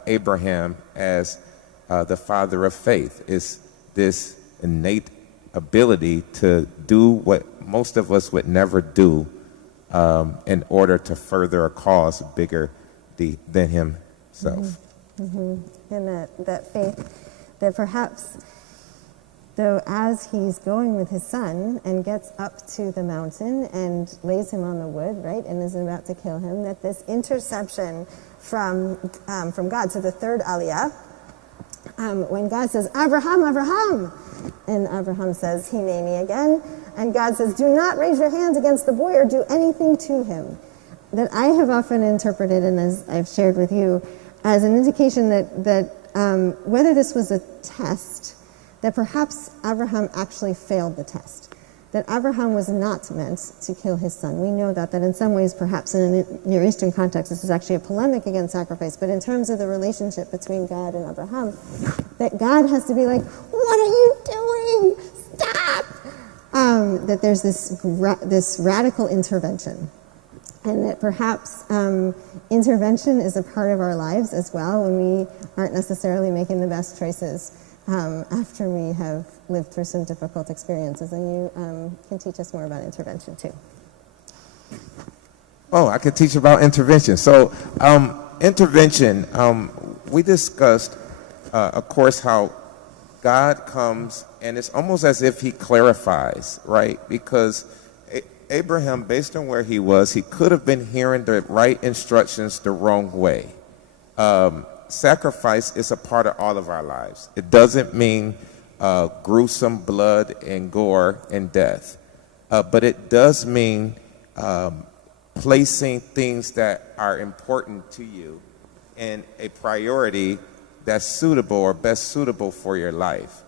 Abraham as the father of faith. It's this innate ability to do what most of us would never do in order to further a cause bigger than himself. And that faith that perhaps, though, as he's going with his son and gets up to the mountain and lays him on the wood, right, and is about to kill him, that this interception from God, so the third aliyah, when God says, Abraham, Abraham, and Abraham says, Hineni again, and God says, do not raise your hands against the boy or do anything to him, that I have often interpreted, and as I've shared with you, as an indication that whether this was a test, that perhaps Abraham actually failed the test, that Abraham was not meant to kill his son. We know that in some ways, perhaps in a Near Eastern context, this is actually a polemic against sacrifice, but in terms of the relationship between God and Abraham, that God has to be like, what are you doing? Stop! That there's this radical intervention. And that perhaps intervention is a part of our lives as well, when we aren't necessarily making the best choices after we have lived through some difficult experiences. And you can teach us more about intervention too. Oh, I could teach about intervention. So intervention, we discussed, of course, how God comes, and it's almost as if he clarifies, right? Because Abraham, based on where he was, he could have been hearing the right instructions the wrong way. Sacrifice is a part of all of our lives. It doesn't mean gruesome blood and gore and death, but it does mean placing things that are important to you in a priority that's suitable or best suitable for your life.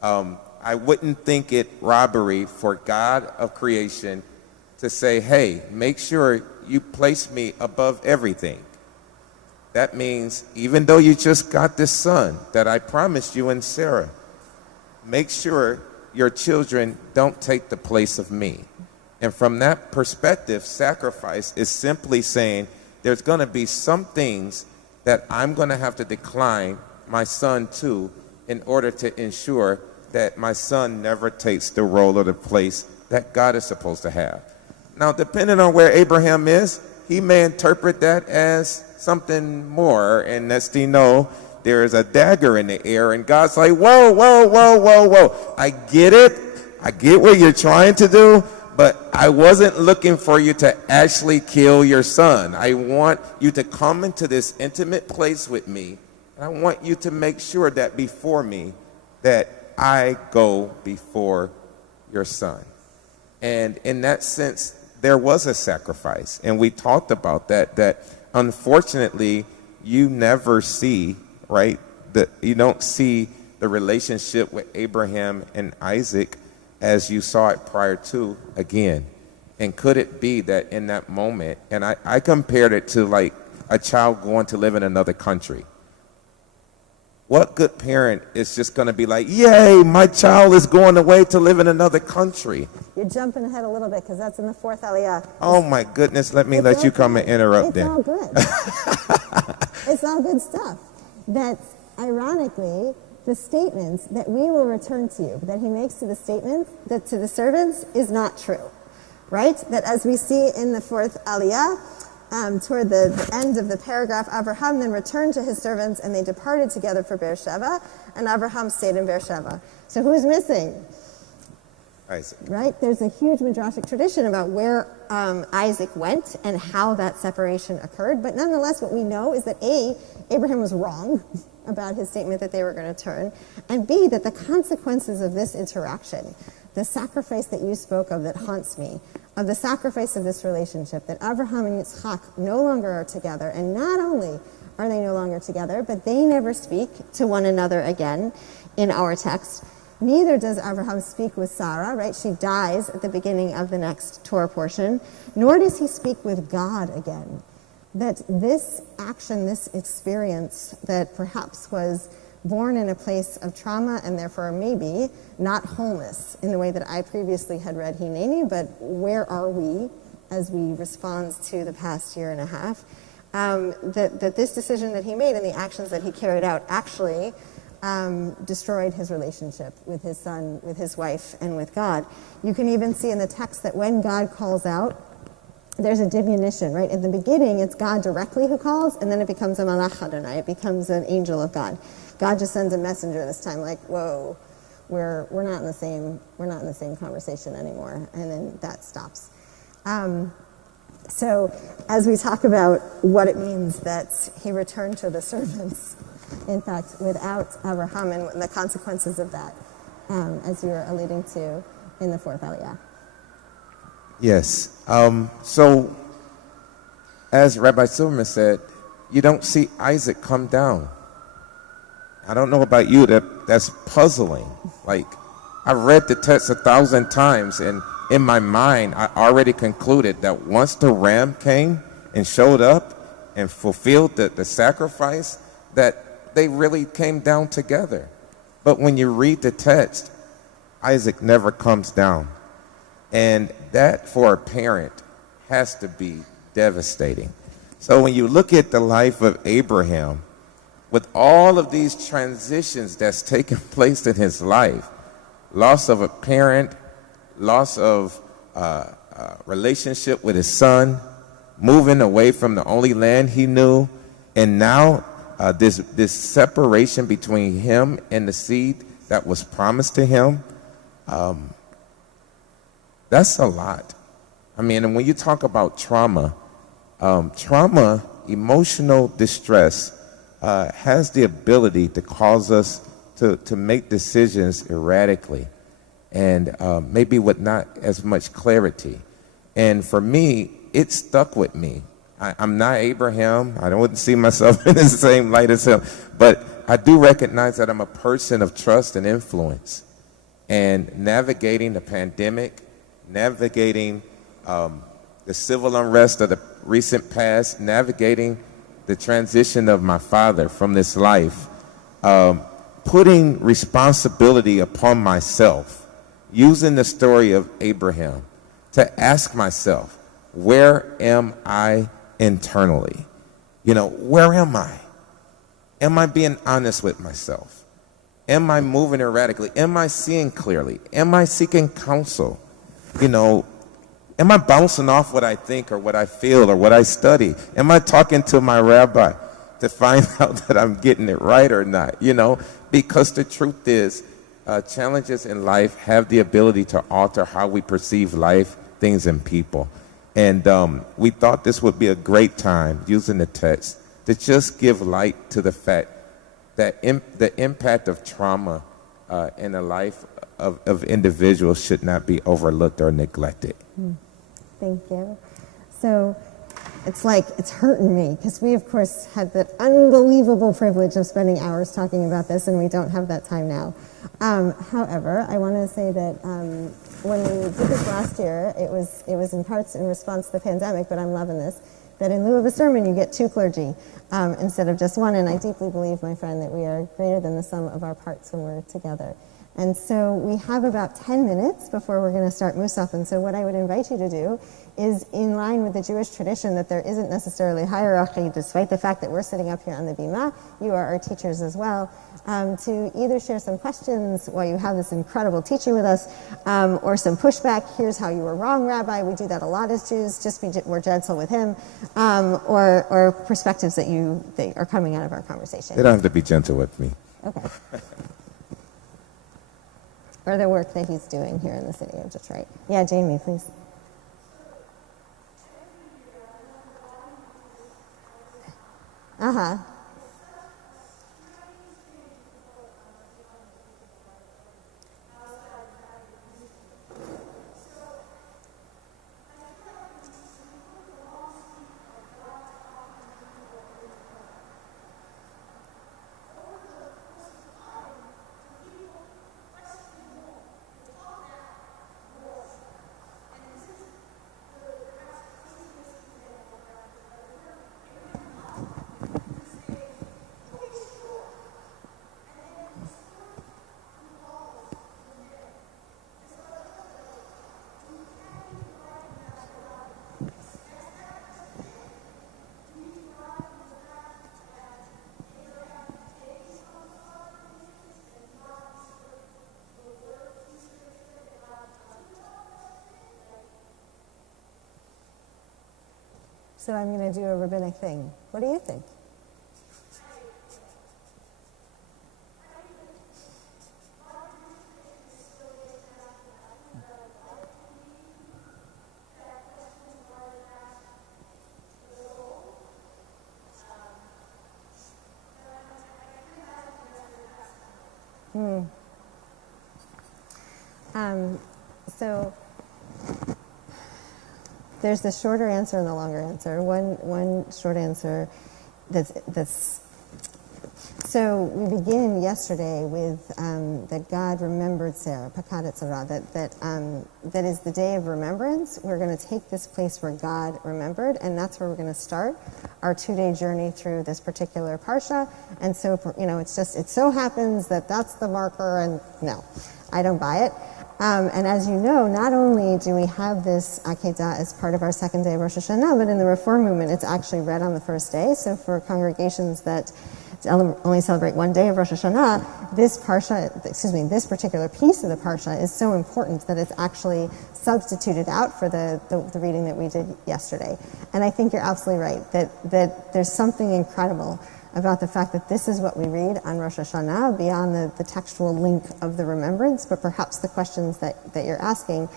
I wouldn't think it robbery for God of creation to say, hey, make sure you place me above everything. That means even though you just got this son that I promised you and Sarah, make sure your children don't take the place of me. And from that perspective, sacrifice is simply saying there's going to be some things that I'm going to have to decline my son to in order to ensure that my son never takes the role or the place that God is supposed to have. Now, depending on where Abraham is, he may interpret that as something more, and next thing you know, there is a dagger in the air, and God's like, whoa, whoa, whoa, whoa, whoa. I get it. I get what you're trying to do, but I wasn't looking for you to actually kill your son. I want you to come into this intimate place with me, and I want you to make sure that before me, that I go before your son. And in that sense, there was a sacrifice, and we talked about that unfortunately you never see, right? You don't see the relationship with Abraham and Isaac as you saw it prior to again. And could it be that in that moment, and I compared it to like a child going to live in another country. What good parent is just going to be like, yay, my child is going away to live in another country? You're jumping ahead a little bit because that's in the fourth aliyah. Oh my goodness, let you come and interrupt then. It's all good. It's all good stuff. That ironically, the statements that we will return to you, that he makes to the statements, that to the servants, is not true. Right? That as we see in the fourth aliyah, toward the end of the paragraph, Abraham then returned to his servants, and they departed together for Beersheba, and Abraham stayed in Beersheba. So who's missing? Isaac. Right? There's a huge midrashic tradition about where Isaac went and how that separation occurred, but nonetheless what we know is that Abraham was wrong, about his statement that they were going to turn, and B, that the consequences of this interaction, the sacrifice that you spoke of that haunts me, of the sacrifice of this relationship, that Abraham and Yitzchak no longer are together, and not only are they no longer together, but they never speak to one another again in our text. Neither does Abraham speak with Sarah, right? She dies at the beginning of the next Torah portion, nor does he speak with God again. That this action, this experience that perhaps was born in a place of trauma and therefore maybe not wholeness in the way that I previously had read Hineni, but where are we as we respond to the past year and a half? That this decision that he made and the actions that he carried out actually destroyed his relationship with his son, with his wife, and with God. You can even see in the text that when God calls out, there's a diminution, right? In the beginning, it's God directly who calls, and then it becomes a malach Adonai. It becomes an angel of God. God just sends a messenger this time, like, whoa, we're not in the same conversation anymore, and then that stops. So as we talk about what it means that he returned to the servants, in fact, without Abraham and the consequences of that, as you were alluding to in the fourth Aliyah. Yes. So, as Rabbi Silverman said, you don't see Isaac come down. I don't know about you, that's puzzling. Like, I've read the text 1,000 times, and in my mind, I already concluded that once the ram came and showed up and fulfilled the sacrifice, that they really came down together. But when you read the text, Isaac never comes down. And that, for a parent, has to be devastating. So when you look at the life of Abraham, with all of these transitions that's taken place in his life, loss of a parent, loss of relationship with his son, moving away from the only land he knew, and now this separation between him and the seed that was promised to him, that's a lot. I mean, and when you talk about trauma, emotional distress has the ability to cause us to make decisions erratically and maybe with not as much clarity. And for me, it stuck with me. I'm not Abraham. I wouldn't see myself in the same light as him. But I do recognize that I'm a person of trust and influence. And navigating the pandemic, navigating the civil unrest of the recent past, navigating the transition of my father from this life, putting responsibility upon myself, using the story of Abraham to ask myself, where am I internally? You know, where am I? Am I being honest with myself? Am I moving erratically? Am I seeing clearly? Am I seeking counsel? You know, am I bouncing off what I think or what I feel or what I study? Am I talking to my rabbi to find out that I'm getting it right or not? You know, because the truth is, challenges in life have the ability to alter how we perceive life, things, and people. And we thought this would be a great time, using the text, to just give light to the fact that the impact of trauma in the life of individuals should not be overlooked or neglected. Thank you. So it's like, it's hurting me, because we, of course, had the unbelievable privilege of spending hours talking about this, and we don't have that time now. However, I want to say that when we did this last year, it was in parts in response to the pandemic, but I'm loving this, that in lieu of a sermon, you get two clergy instead of just one. And I deeply believe, my friend, that we are greater than the sum of our parts when we're together. And so we have about 10 minutes before we're going to start musaf. And so what I would invite you to do is, in line with the Jewish tradition that there isn't necessarily hierarchy, despite the fact that we're sitting up here on the bima, you are our teachers as well, to either share some questions while you have this incredible teacher with us, or some pushback. Here's how you were wrong, Rabbi. We do that a lot as Jews. Just be more gentle with him, or perspectives that are coming out of our conversation. They don't have to be gentle with me. Okay. Or the work that he's doing here in the city of Detroit. Yeah, Jamie, please. So I'm going to do a rabbinic thing. What do you think? So there's the shorter answer and the longer answer. One short answer that's so we begin yesterday with that God remembered Sarah, Pakadat Sarah, that is the day of remembrance. We're going to take this place where God remembered, and that's where we're going to start our 2-day journey through this particular parsha. And so, it so happens that that's the marker, and no, I don't buy it. And as you know, not only do we have this Akedah as part of our second day of Rosh Hashanah, but in the Reform movement, it's actually read on the first day. So for congregations that only celebrate one day of Rosh Hashanah, this particular piece of the parsha is so important that it's actually substituted out for the reading that we did yesterday. And I think you're absolutely right, that there's something incredible about the fact that this is what we read on Rosh Hashanah, beyond the textual link of the remembrance, but perhaps the questions that you're asking.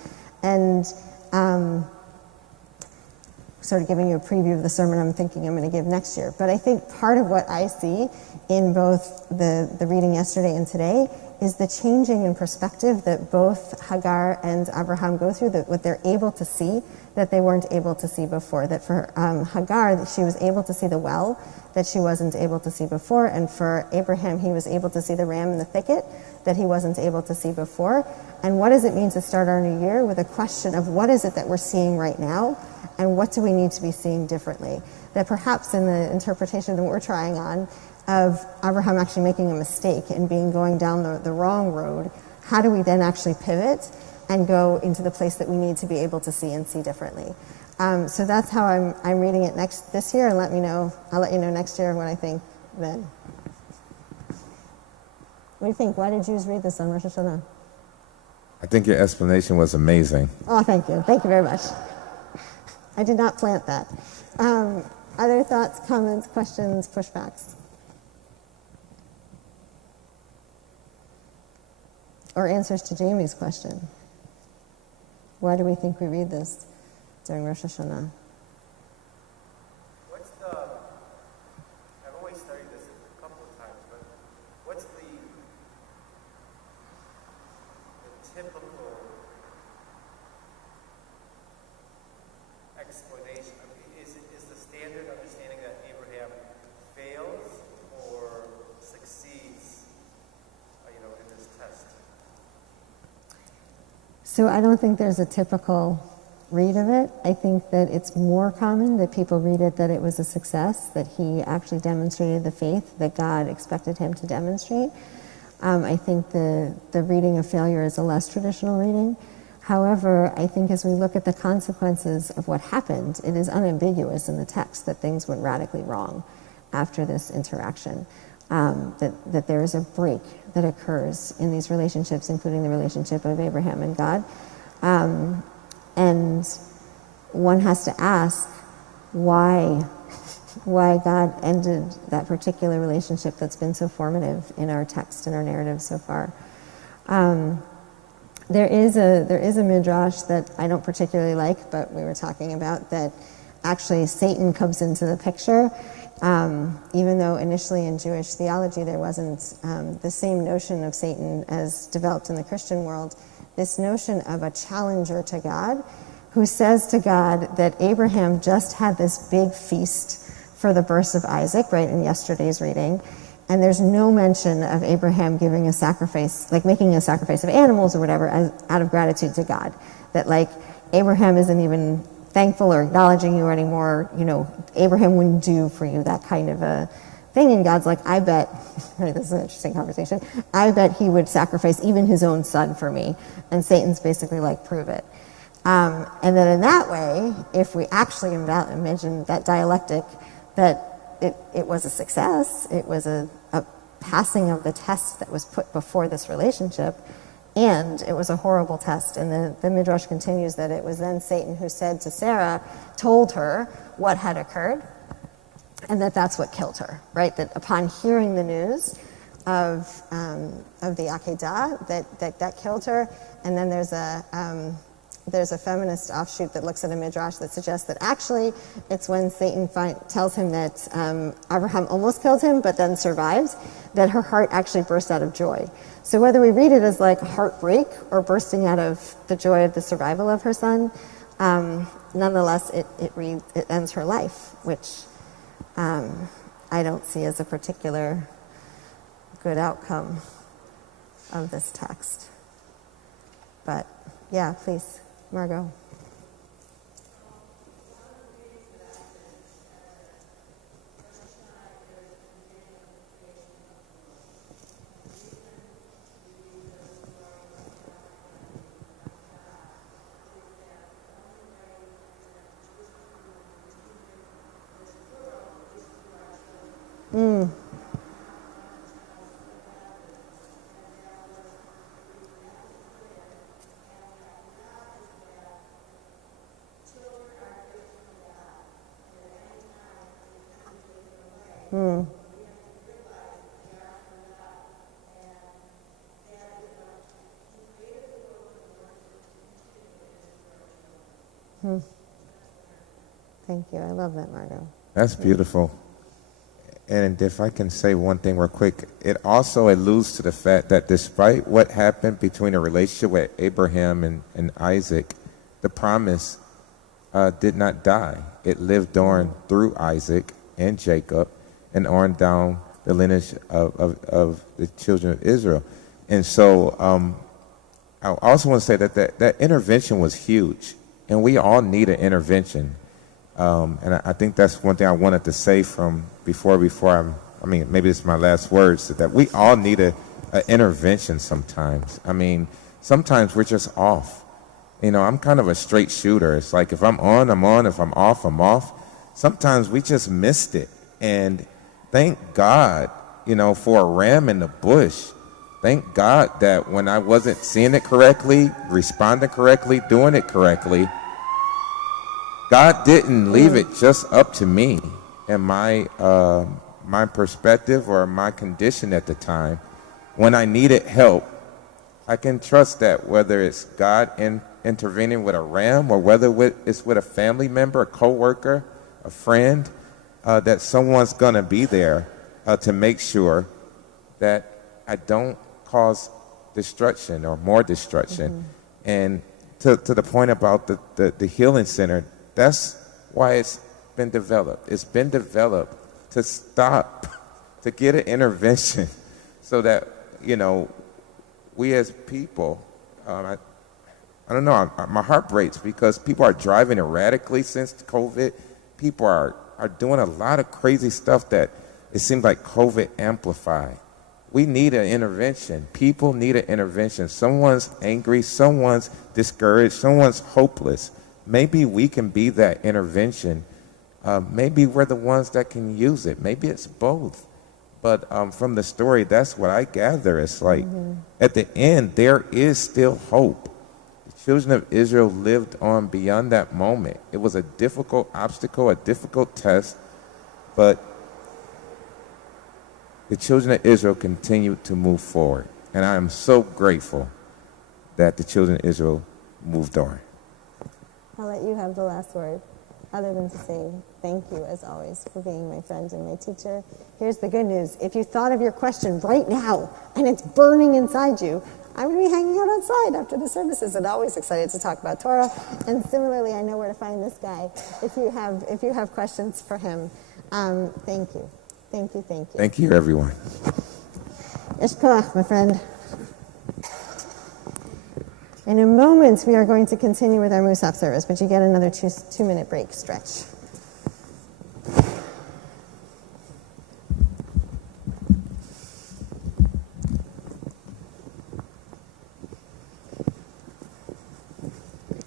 And sort of giving you a preview of the sermon I'm thinking I'm going to give next year. But I think part of what I see in both the reading yesterday and today is the changing in perspective that both Hagar and Abraham go through, that what they're able to see that they weren't able to see before. That for Hagar, she was able to see the well that she wasn't able to see before, and for Abraham, he was able to see the ram in the thicket that he wasn't able to see before. And what does it mean to start our new year with a question of what is it that we're seeing right now, and what do we need to be seeing differently? That perhaps in the interpretation that we're trying on of Abraham actually making a mistake and going down the wrong road, how do we then actually pivot and go into the place that we need to be able to see and see differently? So that's how I'm reading it this year, and I'll let you know next year what I think then. What do you think? Why did Jews read this on Rosh Hashanah? I think your explanation was amazing. Oh, thank you. Thank you very much. I did not plant that. Other thoughts, comments, questions, pushbacks? Or answers to Jamie's question. Why do we think we read this during Rosh Hashanah? I've always studied this a couple of times, but what's the typical explanation? I mean, is the standard understanding that Abraham fails or succeeds, in this test? So I don't think there's a typical read of it. I think that it's more common that people read it that it was a success, that he actually demonstrated the faith that God expected him to demonstrate. I think the reading of failure is a less traditional reading. However, I think as we look at the consequences of what happened, it is unambiguous in the text that things went radically wrong after this interaction. That there is a break that occurs in these relationships, including the relationship of Abraham and God. And one has to ask why God ended that particular relationship that's been so formative in our text and our narrative so far. There is a midrash that I don't particularly like, but we were talking about, that actually Satan comes into the picture. Even though initially in Jewish theology there wasn't the same notion of Satan as developed in the Christian world, this notion of a challenger to God who says to God that Abraham just had this big feast for the birth of Isaac, right, in yesterday's reading, and there's no mention of Abraham giving a sacrifice, like making a sacrifice of animals or whatever, out of gratitude to God. That Abraham isn't even thankful or acknowledging you anymore. Abraham wouldn't do for you that kind of a thing. And God's like, I bet, right, this is an interesting conversation, I bet he would sacrifice even his own son for me. And Satan's basically like, prove it. And then in that way, if we actually imagine that dialectic, that it was a success, it was a passing of the test that was put before this relationship, And it was a horrible test. And the Midrash continues that it was then Satan who said to Sarah, told her what had occurred, and that's what killed her, right? That upon hearing the news of the Akedah, that killed her. And then there's a feminist offshoot that looks at a Midrash that suggests that actually it's when Satan tells him that Abraham almost killed him but then survives, that her heart actually burst out of joy. So whether we read it as like heartbreak or bursting out of the joy of the survival of her son, nonetheless it ends her life, which I don't see as a particular good outcome of this text. But yeah, please, Margot. Thank you. I love that, Margot. That's beautiful. And if I can say one thing real quick, it also alludes to the fact that despite what happened between the relationship with Abraham and Isaac, the promise did not die. It lived on through Isaac and Jacob and on down the lineage of the children of Israel. And so I also want to say that intervention was huge, and we all need an intervention. And I think that's one thing I wanted to say from before maybe this is my last words, that we all need an intervention sometimes. I mean, sometimes we're just off. You know, I'm kind of a straight shooter. It's like if I'm on, I'm on. If I'm off, I'm off. Sometimes we just missed it. And thank God, for a ram in the bush. Thank God that when I wasn't seeing it correctly, responding correctly, doing it correctly, God didn't leave it just up to me and my perspective or my condition at the time. When I needed help, I can trust that whether it's God intervening with a ram or whether it's with a family member, a coworker, a friend, that someone's going to be there to make sure that I don't cause destruction or more destruction. And to the point about the healing center, that's why it's been developed. It's been developed to stop, to get an intervention so that, we as people, I don't know, my heart breaks because people are driving erratically since COVID. People are doing a lot of crazy stuff that it seems like COVID amplified. We need an intervention. People need an intervention. Someone's angry, someone's discouraged, someone's hopeless. Maybe we can be that intervention. Maybe we're the ones that can use it. Maybe it's both. But from the story, that's what I gather. It's like at the end, there is still hope. The children of Israel lived on beyond that moment. It was a difficult obstacle, a difficult test, but the children of Israel continued to move forward. And I am so grateful that the children of Israel moved on. I'll let you have the last word, other than to say thank you, as always, for being my friend and my teacher. Here's the good news. If you thought of your question right now and it's burning inside you, I'm going to be hanging out outside after the services and always excited to talk about Torah. And similarly, I know where to find this guy if you have questions for him. Thank you. Thank you, thank you. Thank you, everyone. Yesh koach, my friend. In a moment, we are going to continue with our musaf service, but you get another two-minute break stretch.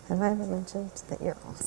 Have I ever mentioned that you're awesome?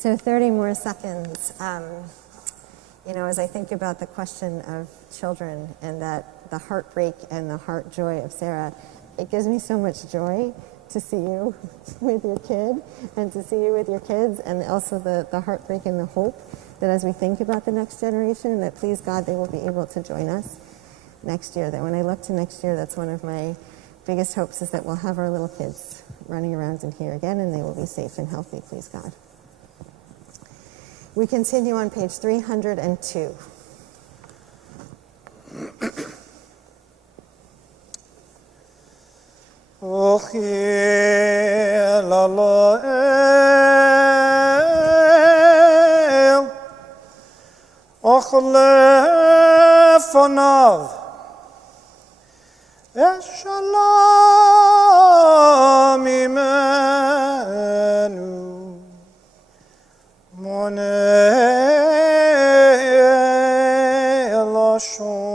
So 30 more seconds. As I think about the question of children and that the heartbreak and the heart joy of Sarah, it gives me so much joy to see you with your kid and to see you with your kids, and also the heartbreak and the hope that as we think about the next generation, that please God, they will be able to join us next year. That when I look to next year, that's one of my biggest hopes, is that we'll have our little kids running around in here again, and they will be safe and healthy, please God. We continue on page 302. Shalom imenu monei lashon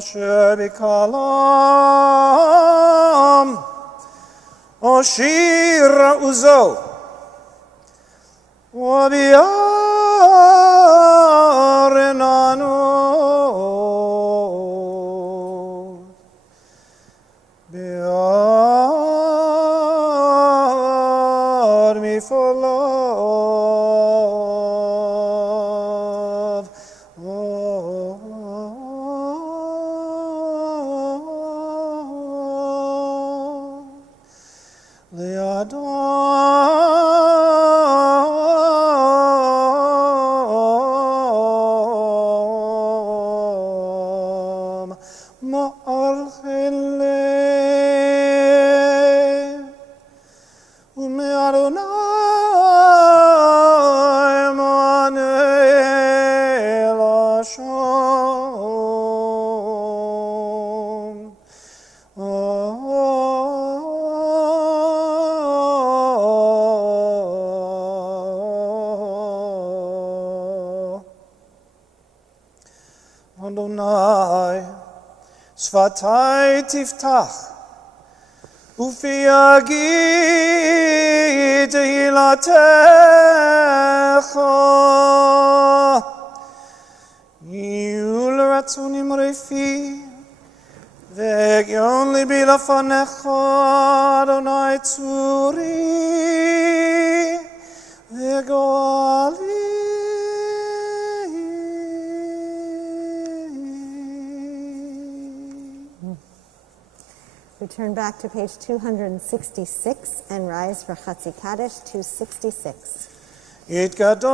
Asher bikalam Oshir uzo Wabiarenanu Biar me for love. Le'adam ma'archele u'me'adonai manei lashon. Adonai, Svatai tiftach, Ufi yagid hilatecha, Yul ratzunim refi, Ve'gion libi lafanecha, Adonai tzuri, Ve'goali. We turn back to page 266 and rise for Chatzi Kaddish 266. Yitgadol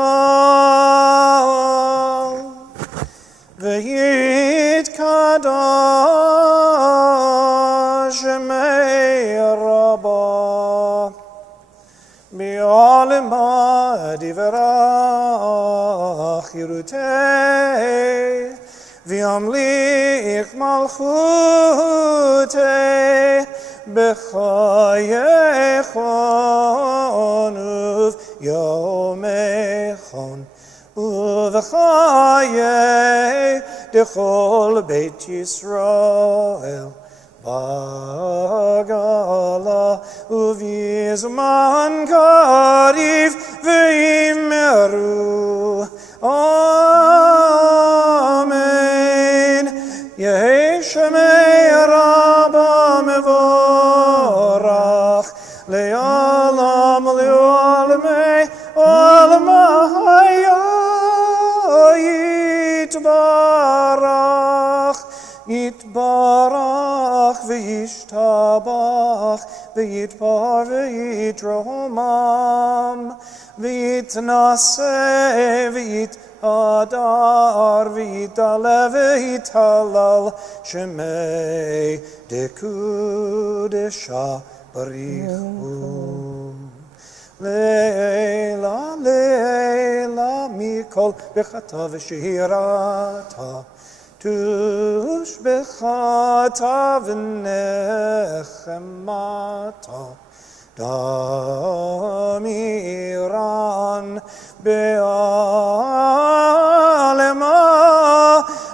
v'yitkadosh shemei Rabbah bi'olema divrach yirutei v'yamlich malchutei b'chayechon uv'yomechon uv'chayei dechol beit Yisrael bagala uv'yizman karif v'imeru Amen. Yehi Shemei Rabbah mevorach le'olam le'olamei olamaya yitbarach yitbarach v'yishtabach v'yitbar v'yitromam v'yitnaseh v'yitadar v'yitalev v'yitalal shemei dekudesha barichu leila leila mikol bechata v'shirata tush bechata v'nechemata Damiran בעלמא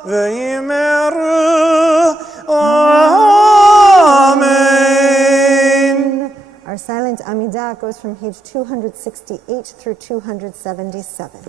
ויאמרו Amen. Our silent Amidah goes from page 268 through 277.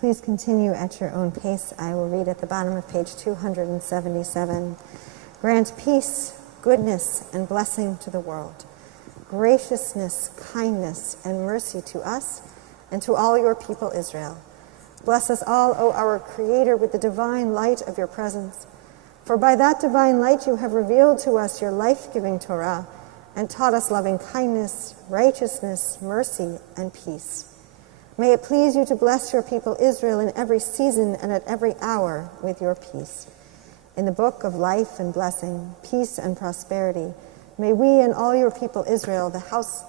Please continue at your own pace. I will read at the bottom of page 277. Grant peace, goodness, and blessing to the world, graciousness, kindness, and mercy to us and to all your people Israel. Bless us all, O our Creator, with the divine light of your presence. For by that divine light you have revealed to us your life-giving Torah and taught us loving kindness, righteousness, mercy, and peace. May it please you to bless your people Israel in every season and at every hour with your peace. In the book of life and blessing, peace and prosperity, may we and all your people Israel, the house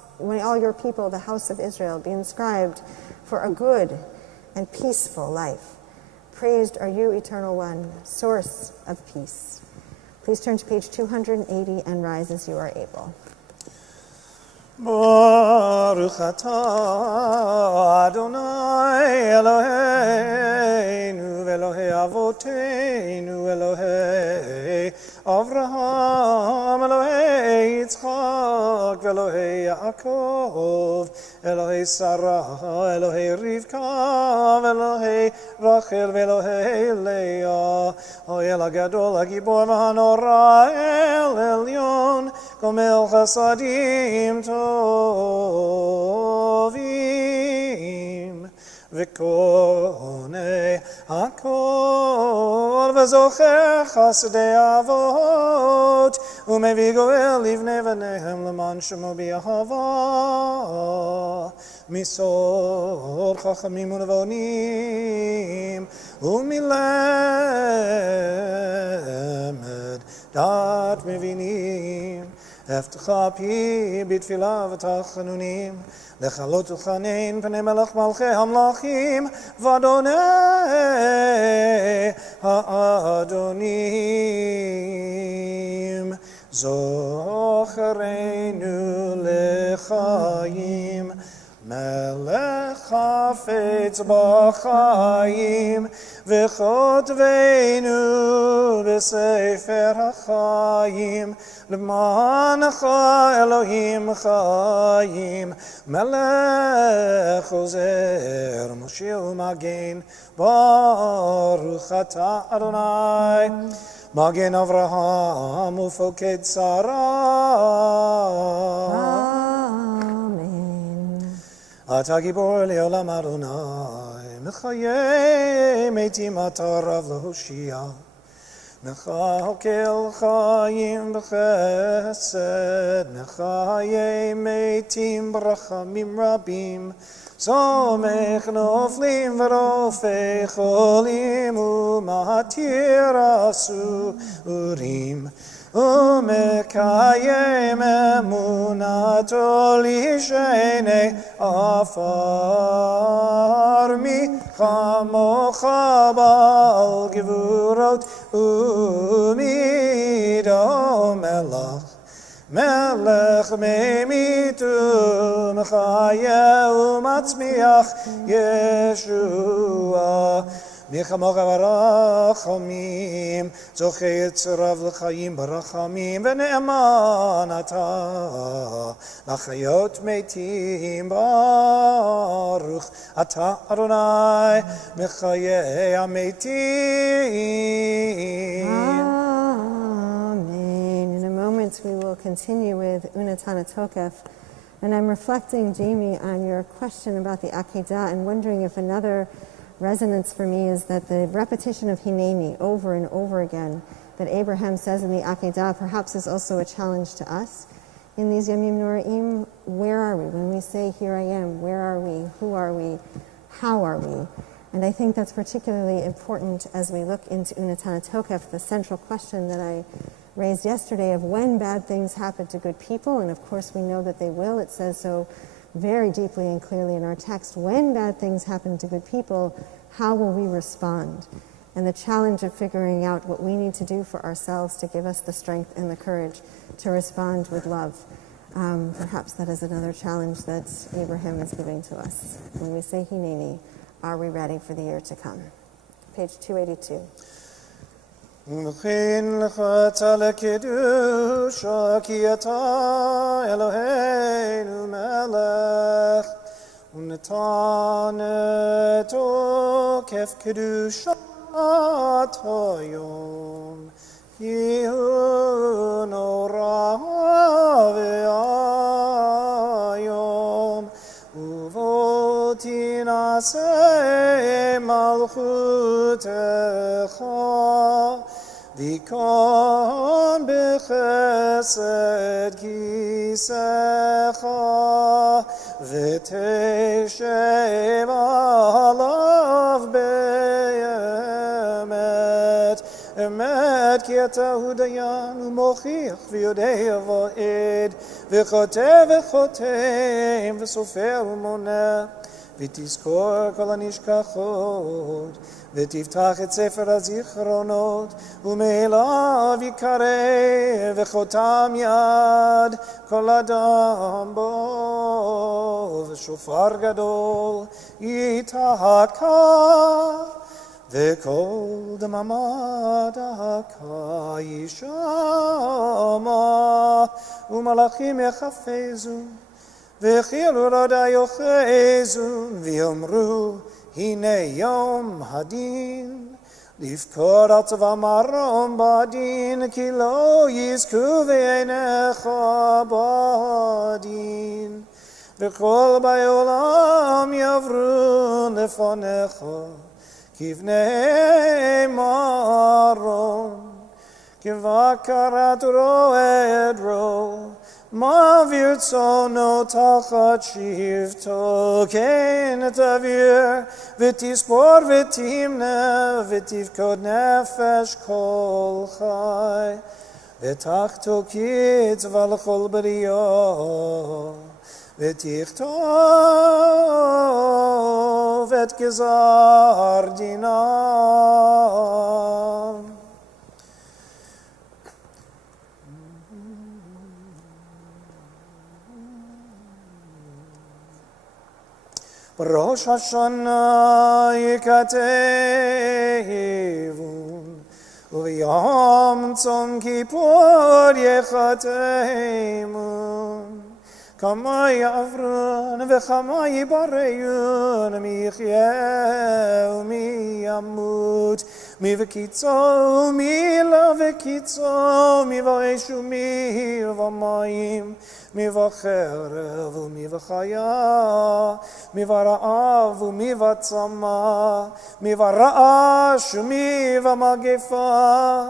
of Israel, be inscribed for a good and peaceful life. Praised are you, Eternal One, source of peace. Please turn to page 280 and rise as you are able. Baruch atah Adonai Eloheinu Elohei Avoteinu Elohei Avraham Elohei Yitzchak Elohei Yaakov Elohei Sarah Elohei Rivka Elohei Rachel Elohei Leah Oel HaGadol HaGibor VaHanora El Elyon Gomel Chasadim Tovim V'konei HaKol V'zocher Chasdei Avot U'mevi Goel Livnei V'nehem L'man Shemo B'Yahava Misor Chachamim U'Nevonim U'milemed Dat Mevinim Eftecha pi bitfila v'tachanunim lechalot uchanein pnei melech malchei hamlachim v'adonei ha'adonim zochereinu lechayim melech hafetz b'chayim v'chotveinu b'sefer ha'chayim L'manecha Elohim chayim melech ozer Moshe u'magen Baruch atah Adonai Magen Avraham u'foked Sarah Amen. Ata gibor le'olam Adonai Mechayei meitim ata rav lehoshia Mechakel chayim b'chesed Mechayei meitim b'rachamim rabim Somech noflim v'rofei cholim U'mahatir asurim U'mekayem emunato lishenei afar Michamocha ba'al gevurot u'mido melach Melech meimitu mechaya u'matzmiach Yeshua Michamocha barachamim Zochei yitzrav l'chayim barachamim V'ne'eman atah L'chayot meitim Baruch atah Adonai Mechayei ha'meitim Amen. In a moment we will continue with Unatana Tokef. And I'm reflecting, Jamie, on your question about the Akedah and wondering if another resonance for me is that the repetition of Hineni over and over again that Abraham says in the Akedah perhaps is also a challenge to us in these Yamim Noraim. Where are we? When we say, here I am, where are we? Who are we? How are we? And I think that's particularly important as we look into Unatana Tokef, the central question that I raised yesterday of when bad things happen to good people, and of course we know that they will. It says so very deeply and clearly in our text. When bad things happen to good people, how will we respond? And the challenge of figuring out what we need to do for ourselves to give us the strength and the courage to respond with love. Perhaps that is another challenge that Abraham is giving to us. When we say Hineni, are we ready for the year to come? Page 282. V'chein l'chata l'kedusha ki ata Eloheinu melech u'natan et okef kedushat hayom ki hu nora ve'ayom uvo tinaseh malchutecha Vikon bechesed kisecha ותשב עליו באמת, אמת כי אתה הוא דיין ומוכיח ויודע ועד, וכותב וחותם וסופר ומונה, ותזכור כל הנשכחות, ותפתח את ספר הזיכרונות, ומאליו יקרא וחותם יד כל אדם בו, ושופר גדול יתקע, וכל דממה דקה ישמע, ומלאכים יחפזו, וכאילו רודה יוחזו, ויאמרו הנה יום הדין, לפקוד על צבא מרום בדין, כי לא יזכו בעיניך בדין, וכל באי עולם יעברו לפניך, כבני מרום, כבקרת רועד רוע, מעביר צאנו תחת שבטו, כן תעביר, ותספור ותמנה, ותפקוד נפש כל חי, ותחתו כצבא לכל בריאה, ותכתוב את גזר דינם. בראש השנה יכתבון, וביום צום כיפור יחתמון. כמה יעברון וכמה יברון, מי יחיה ומי ימות, מי וקיצו ומי לא וקיצו, מי באש ומי במים, מי בחרב ומי בחיה, מי ברעב ומי בצמא, מי ברעש ומי במגפה,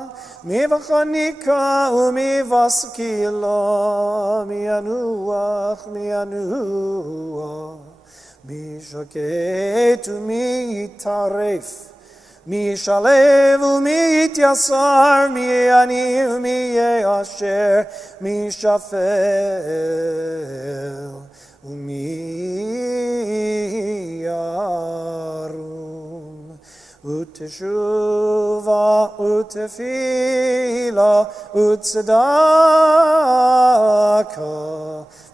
מי בחניקה ומי בסקילה, מי ינוח מי ינוח, מי שקט ומי יטרף, מי ישלב ומי יתייסר, מי עני ומי יאשר, מי שפל ומי ירום. ותשובה ותפילה וצדקה,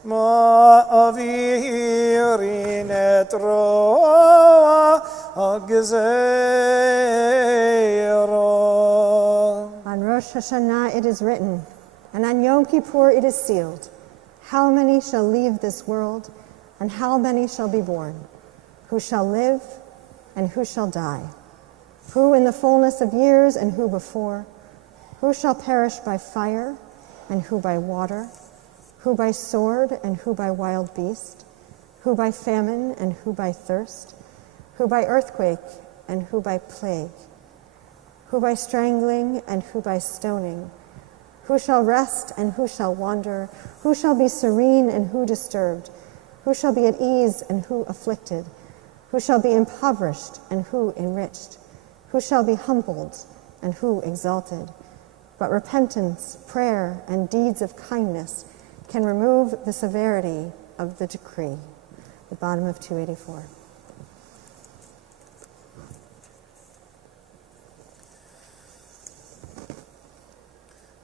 מעבירין את רוע הגזירה. On Rosh Hashanah it is written, and on Yom Kippur it is sealed. How many shall leave this world, and how many shall be born? Who shall live, and who shall die? Who in the fullness of years, and who before? Who shall perish by fire, and who by water? Who by sword, and who by wild beast? Who by famine, and who by thirst? Who by earthquake, and who by plague? Who by strangling, and who by stoning? Who shall rest, and who shall wander? Who shall be serene, and who disturbed? Who shall be at ease, and who afflicted? Who shall be impoverished, and who enriched? Who shall be humbled, and who exalted? But repentance, prayer, and deeds of kindness can remove the severity of the decree. The bottom of 284.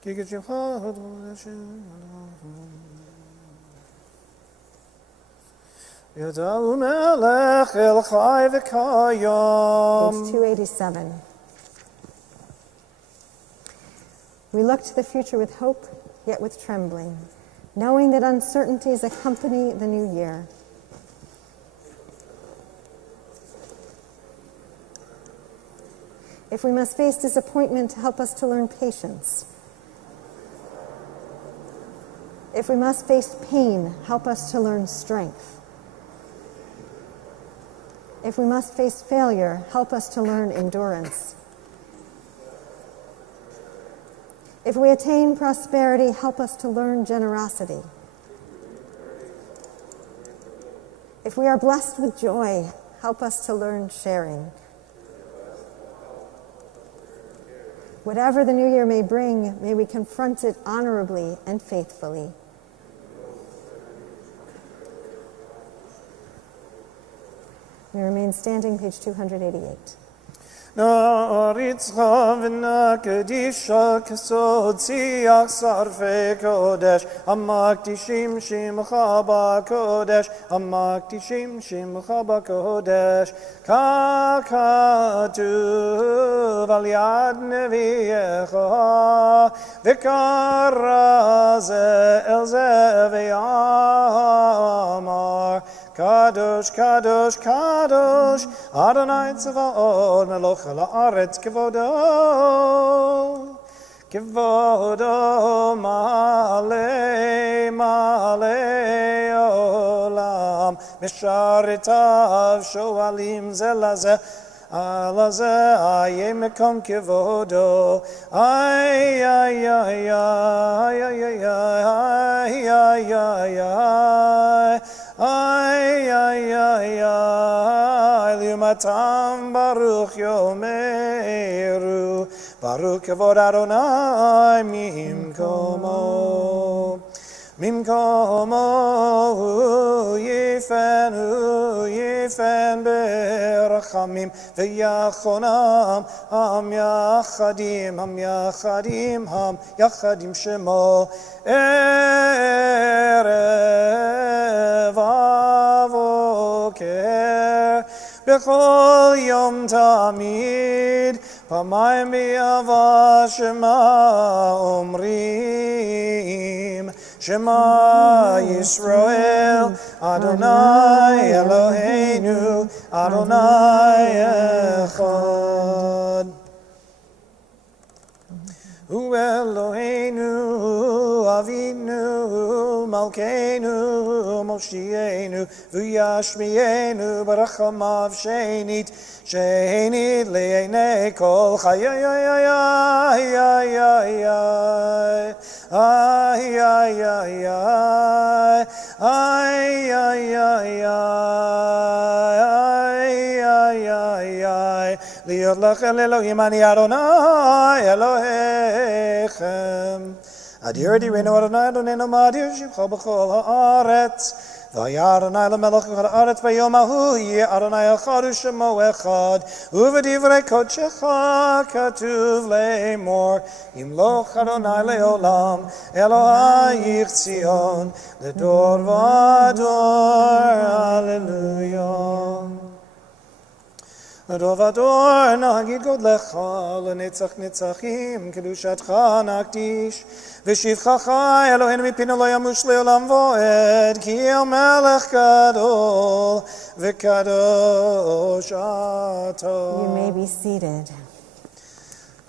Page 287. We look to the future with hope, yet with trembling, knowing that uncertainties accompany the new year. If we must face disappointment, help us to learn patience. If we must face pain, help us to learn strength. If we must face failure, help us to learn endurance. If we attain prosperity, help us to learn generosity. If we are blessed with joy, help us to learn sharing. Whatever the new year may bring, may we confront it honorably and faithfully. We remain standing, page 288. Naritzcha v'nakadisha kasod siach sarfe kodesh Amakdishim shimcha b'kodesh Amakdishim shimcha b'kodesh Kakatuv al yad neviyecha V'kara ze el ze v'yamar Kadosh, Kadosh, Kadosh, Adonai Tzavaot, Meloch ha'aretz kevodo, kevodo ma'alei, ma'alei olam, misharetav shoalim zelazeh, Alaze aye mekom kevodo, ay ay ay ay ay ay ay ay ay ay. Ay, ay, ay, ay, liumatam baruch yomeru, baruch kavod Adonai mimkomo, mimkomo, yifen berachamim, v'yachonam, ham yachadim, ham yachadim shemo, erev avoker, bechol yom tamid, pamayim b'yava shema omrim, Shema Yisrael, Adonai Eloheinu, Adonai Echad. Hu Eloheinu, Avinu, Malkeinu, Moshienu, V'yashmienu, Barachamav Shenit, Shenit Le'enei Kol Chayayayayayayayay. Ay, ay, ay, ay, ay, ay, ay, ay, ay, ay, ay, Liot lachem Elohim ani Adonai Elohechem. Adir direnu Adonai Adonenu madir shivcha b'chol haaretz. V'yah Adonai l'melech b'chol haaretz v'yom ahu yeh Adonai echad u'shemo echad. U'v'divrei kodshecha katuv le'emor. Yimloch Adonai le'olam Elohai Tzion l'dor v'ador. Hallelujah. L'dor v'ador nagid godlecha l'netzach netzachim kedushatcha nakdish. V'shivchacha Eloheinu mipinu lo yamush le'olam vo'ed ki el melech gadol v'kadosh ato. You may be seated.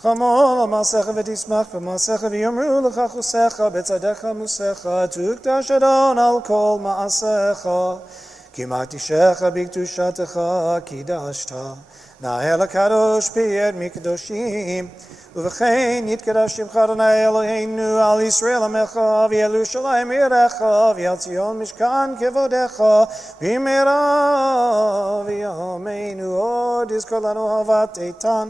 Chamol amasecha v'tismach v'masecha v'yomru l'cha chusecha b'tzadecha musecha tukdash Adon al kol ma'asecha ki makdishecha b'kedushatecha kidashta na'el hakadosh p'yed mikdoshim Uv'chein yitkadosh shimcha Adonai Eloheinu al Yisrael amecha v'Yerushalayim yirecha v'al Tzion mishkan kevodecha v'imera v'yameinu od yizkolanu havat eitan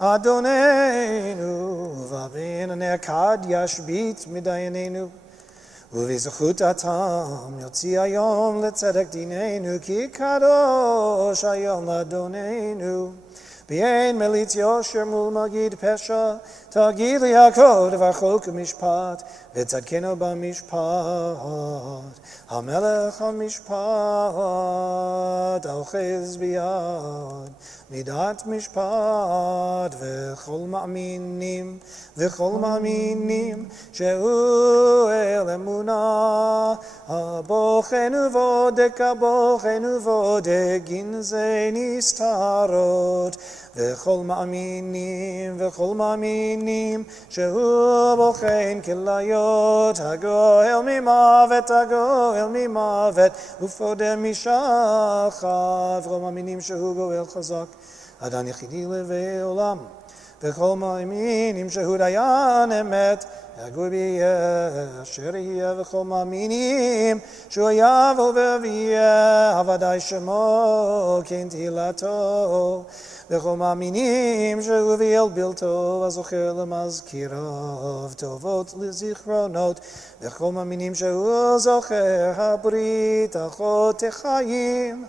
Adonenu v'avinanei akad yashbit midayanenu Uv'zechut atam yotzi hayom letzedek dinenu ki kadosh hayom l'Adonenu B'yein melitz yosher mul magid pesha Tagid li'akod v'achok u'mishpat v'tzadkenu b'mishpat Hamelech ha'mishpat Alchez biyad Midat mishpat v'chol ma'aminim she'u el emunah Abochenu vodek ginzei nistarot v'chol ma'aminim she'u bochen kilayot hagoel mimavet ufodem mishachav v'chol ma'aminim she'u goel chazak Adan yechidi levei olam v'chol ma'aminim she'u dayan emet יגור ביה אשר יהיה וכל מאמינים שהוא יבוא ויהיה ודאי שמו כן תהילתו וכל מאמינים שהוא ויאל בלתו הזוכר למזכיריו טובות לזיכרונות וכל מאמינים שהוא זוכר הברית החוטא חיים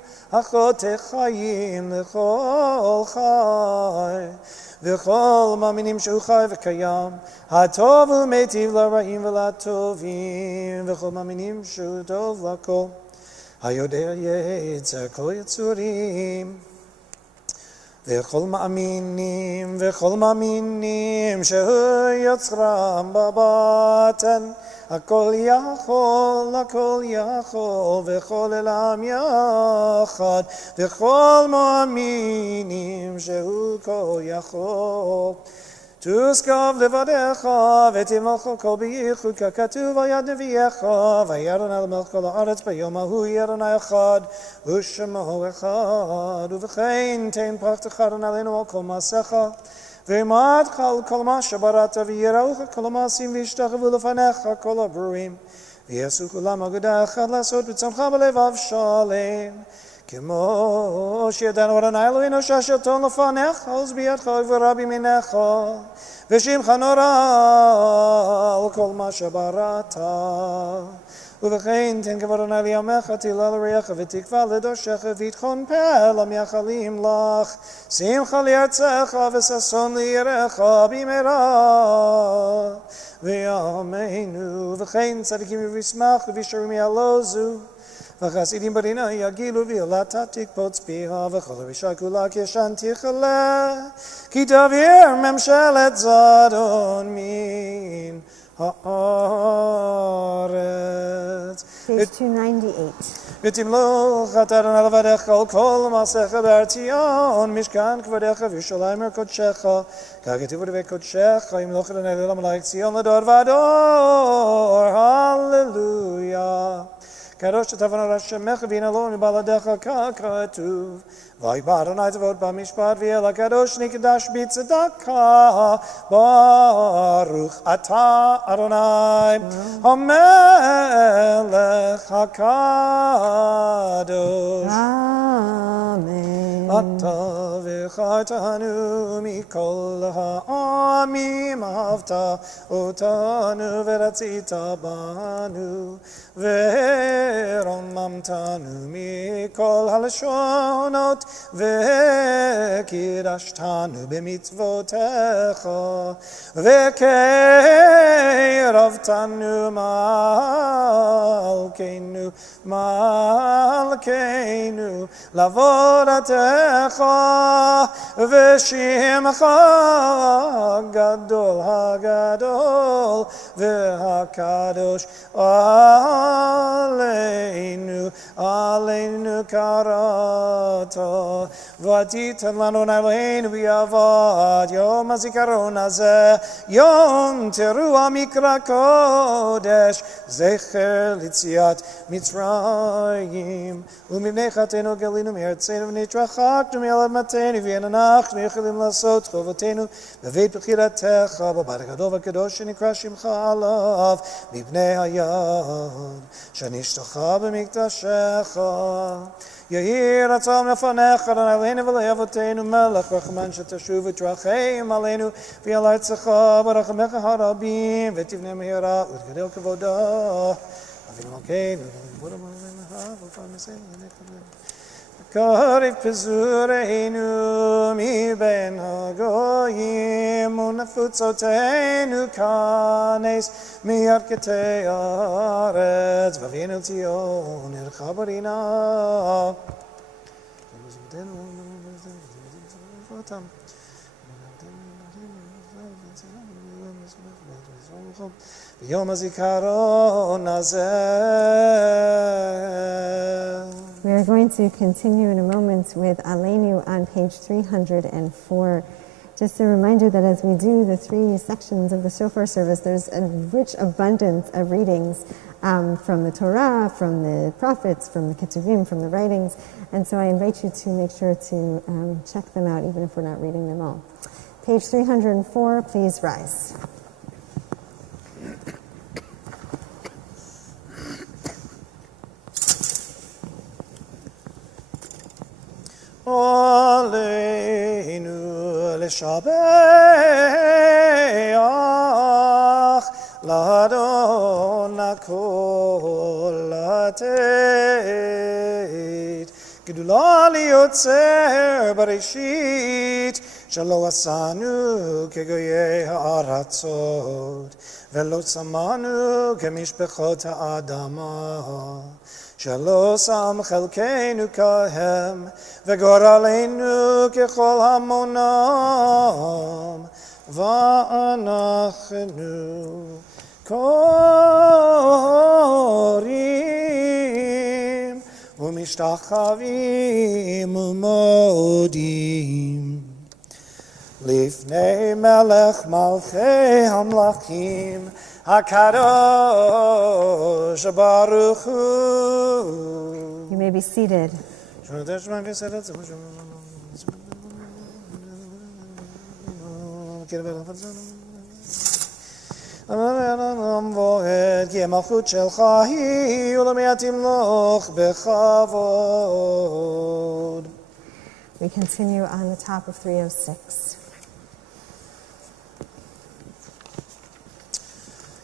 לכל חי וכל מאמינים שהוא חי וקיים הטוב ומיטיב לרעים ולטובים וכל מאמינים שהוא טוב לכל היודע יצר כל יצורים וכל מאמינים שהוא יוצרם בבטן הכל יכול וכל עולם יחד וכל מאמינים שהוא כל יכול תשכב לבדיך ותמלך כל בייחוד ככתוב על יד נביאך וירן על מלך כל הארץ ביום ההוא ירן אחד ושמו אחד ובכן תן פרח תחרן עלינו על כל מעשיך ואמרתך על כל מה שבראת ויראוך כל המעשים וישתחוו לפניך כל הברואים ויעשו כולם אגודה אחת לעשות רצונך בלבב שלם כמו שידענו אדוני אלוהינו שהשלטון לפניך עוז בידך ורבי ממך ושמך נורא על כל מה שבראת ובכן תן כבוד אדוני לימיך תהילה לרעך ותקווה לדורשך ויתכון פה למייחלים לך שמחה לארצך וששון ליראך במהרה ויאמנו וכן צדיקים וישמחו וישרים יעלוזו וחסידים ברינה יגילו וילתה תקפוץ פיה וכל הרשעה כולה כישן תכלה כי תעביר ממשלת זדון מן הארץ. Page 298. ותמלוך אתה אדוני לבדך על כל מעשיך בארציון משכן כבודך וירושלים עיר קודשך ככתוב בדברי קודשך ימלוך אדוני למלך ציון לדור ודור הללויה קדוש תבוא על שמך וינעלו מבלעדיך ככתוב ויבא אדוני צבאות במשפט ויהיה לקדוש נקדש בצדקה ברוך אתה אדוני המלך הקדוש אמן. אתה וחרתנו מכל העמים אהבת אותנו ורצית בנו ורוממתנו מכל הלשונות וקידשתנו במצוותיך וקרבתנו מלכנו לעבודתך ושמך הגדול והקדוש עלינו קראת ותיתן לנו אלוהינו ביעבד יום הזיכרון הזה יום תרועה מקרא קודש זכר ליציאת מצרים ומבני חטאינו גלינו מארצנו ונתרחקנו מעל אדמתנו ואין אנחנו יכולים לעשות חובתנו בבית בחירתך בבית הגדול והקדוש שנקרא שמך עליו מפני היד שנשתך במקדשך יהי רצון לפניך אדוני אלוהינו ולאבותינו מלך רחמן שתשוב ותרחם עלינו ועל ארצך ברחמך הרבים ותבנה מהרה ותגדל כבודה אבינו מלכנו וכבוד המלך ופרנסנו קריב פזורנו מבין הגויים ונפוצותינו כנס מירכתי הארץ ואבינו אל ציון עירך ברינה ביום הזיכרון הזה. We are going to continue in a moment with Aleinu on page 304. Just a reminder that as we do the three sections of the Shofar service, there's a rich abundance of readings from the Torah, from the prophets, from the Ketuvim, from the writings. And so I invite you to make sure to check them out, even if we're not reading them all. Page 304, please rise. עלינו לשבח לאדון הכל לתת גדולה ליוצר בראשית שלא עשנו כגויי הארצות ולא שמנו כמשפחות האדמה שלא שם חלקנו כהם וגורלנו ככל המונם ואנחנו קוראים ומשתחווים ומודים לפני מלך מלכי המלכים הקדוש ברוך הוא. You may be seated. כי המלכות שלך היא ולמי תמלוך בכבוד. We continue on the top of 306.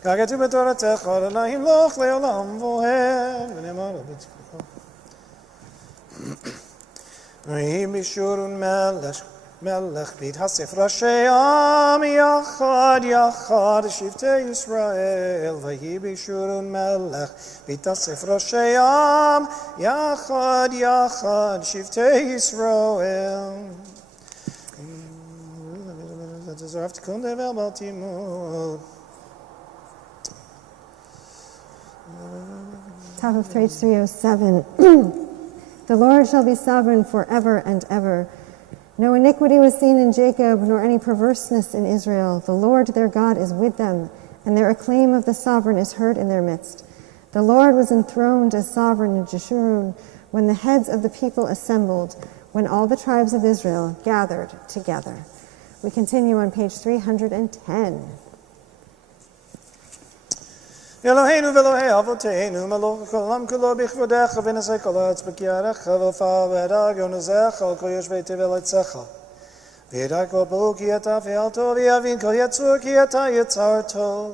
ככתוב בתורתך לא ימלוך לעולם ועד ונאמר בתפילתך. ויהי בישורון מלך בהתאסף ראשי עם יחד יחד שבטי ישראל ויהי בישורון מלך בהתאסף ראשי עם יחד יחד שבטי ישראל. תזרף תיקון דבר בל תימות. Top of page 307. The Lord shall be sovereign forever and ever. No iniquity was seen in Jacob, nor any perverseness in Israel. The Lord their God is with them, and their acclaim of the sovereign is heard in their midst. The Lord was enthroned as sovereign in Jeshurun, when the heads of the people assembled, when all the tribes of Israel gathered together. We continue on page 310. אלוהינו ואלוהי אבותינו מלוך העולם כולו בכבודך ונשא כל הארץ בקיירך ופעל וידע גאונותיך על כל יושבי תבל ארצך וידע כל ברוך כי אתה פעלתו ויבין כל יצור כי אתה יצרתו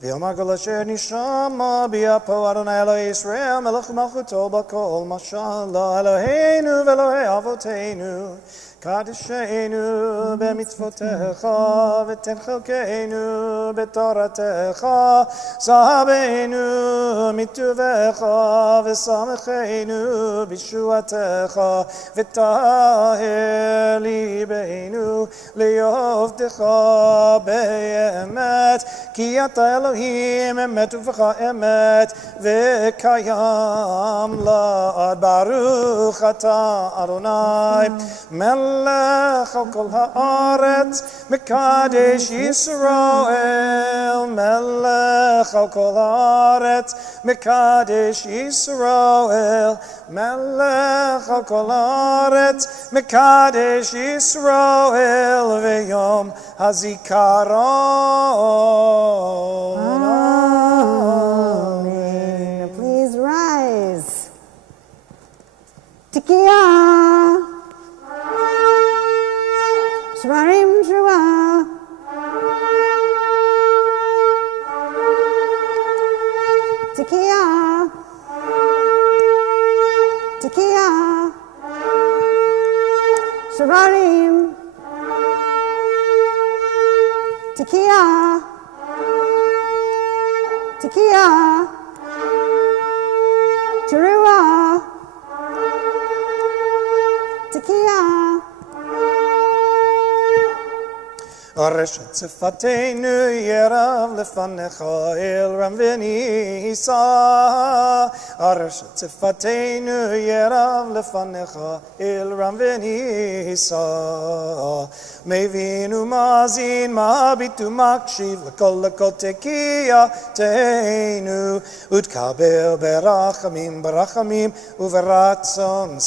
ויאמר כל אשר נשמה באפו אדוני אלוהי ישראל מלך מלכותו בכל משל אלוהינו ואלוהי אבותינו קדשנו במצוותיך ותן חלקנו בתורתך זהבנו מטובך ושמחנו בישועתך וטהר ליבנו לעבדך באמת כי אתה אלוהים אמת ובך אמת וקיים לעד ברוך אתה אדוני מלך על כל הארץ מקדש ישראל מלך על כל הארץ מקדש ישראל מלך על כל הארץ מקדש ישראל ויום הזיכרון. Amen. Please rise. Tikiyah. Shvarim Shua. Tikiyah. Tikiyah. Shvarim. Tikiyah. Tikiyah. Teruah. Tikiyah. הרשת שפתנו ירב לפניך אל רם ונישא הרשת שפתנו ירב לפניך אל רם ונישא מבין ומאזין מביט ומקשיב לכל תקייתנו ותקבל ברחמים וברצון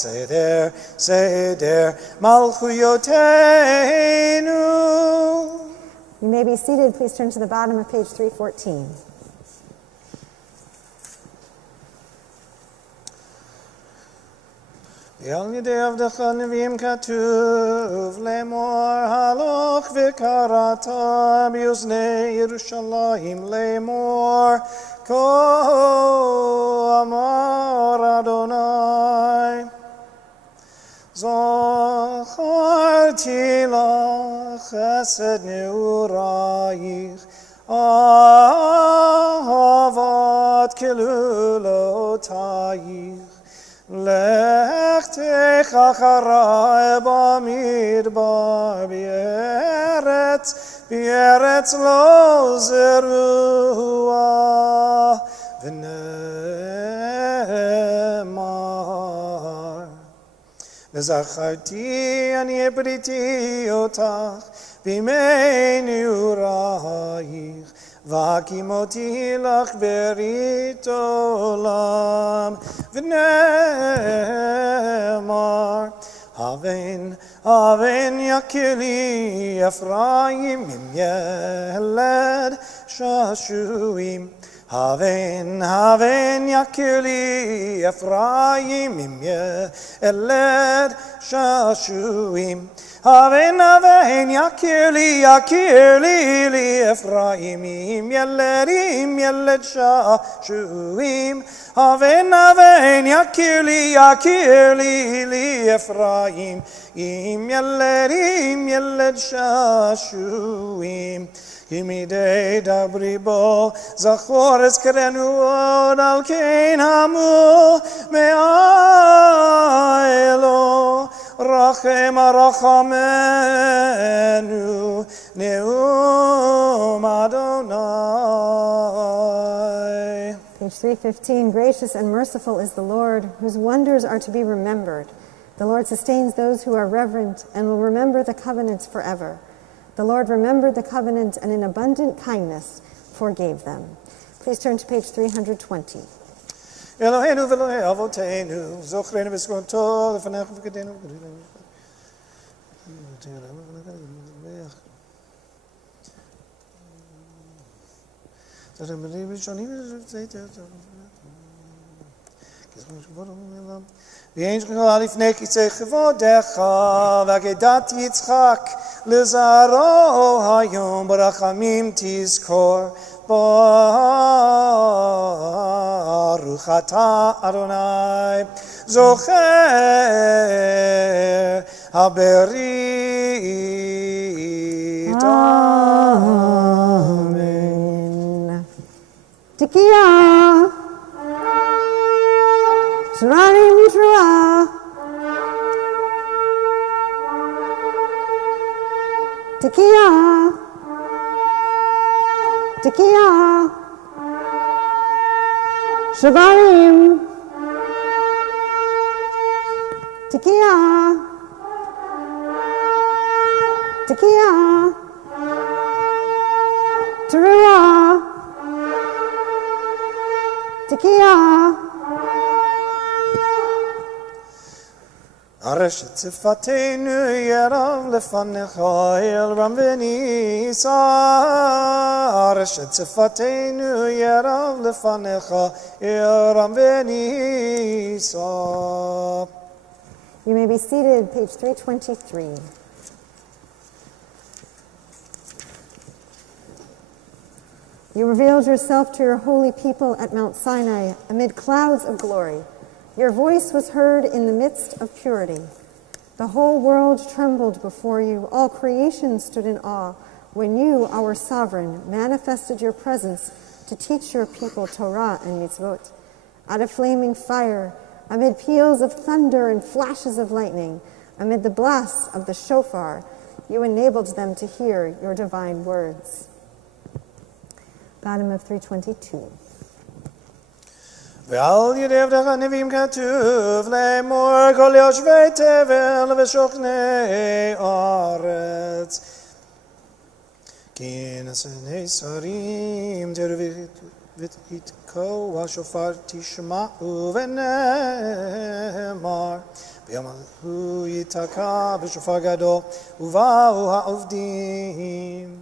סדר מלכויותינו. You may be seated. Please turn to the bottom of page 314. ועל ידי עבדך הנביאים כתוב לאמור הלוך וקראת באוזני ירושלים לאמור כה אמר אדוני זכרתי לך חסד נעורייך אהבת כלולותייך לכתך אחרי במדבר בארץ לא זרוע ונאמר וזכרתי אני בריתי אותך בימי נעורייך והקימותי לך ברית עולם ונאמר הבן יקלי אפרים עם ילד שעשועים הבן יקלי אפרים עם ילד שעשועים הבן יקיר לי אפרים עם ילד שעשועים הבן יקיר לי אפרים עם ילד שעשועים כי מדי דברי בו זכור אזכרנו עוד על כן אמור מאלו רחם הרחמנו נאום אדוני. Page 315, gracious and merciful is the Lord, whose wonders are to be remembered. The Lord sustains those who are reverent and will remember the covenants forever. The Lord remembered the covenant and in abundant kindness forgave them. Please turn to page 320. אלוהינו ואלוהי אבותינו, זוכרנו בזכותו לפניך ופקדנו. ויהי שכינה לפני כיסא כבודך, ועקדת יצחק לזרעו היום ברחמים תזכור. ברוך אתה אדוני זוכר הברית. אמן. תקיעה שרנים תרועה תקיעה תקיעה שברים תקיעה תקיעה תרועה תקיעה הרשת שפתנו ירב לפניך אל רם ונישא הרשת שפתנו ירב לפניך אל רם ונישא. You may be seated, page 323. You revealed yourself to your holy people at Mount Sinai amid clouds of glory. Your voice was heard in the midst of purity. The whole world trembled before you. All creation stood in awe when you, our sovereign, manifested your presence to teach your people Torah and mitzvot. Out of flaming fire, amid peals of thunder and flashes of lightning, amid the blasts of the shofar, you enabled them to hear your divine words. Bottom of 322. ועל ידי עבדך הנביאים כתוב לאמור כל יושבי תבל ושוכני ארץ כי נשאני שרים תראו ותתקעו השופר תשמעו ונאמר ביום ההוא ייתקע בשופר גדול ובאו העובדים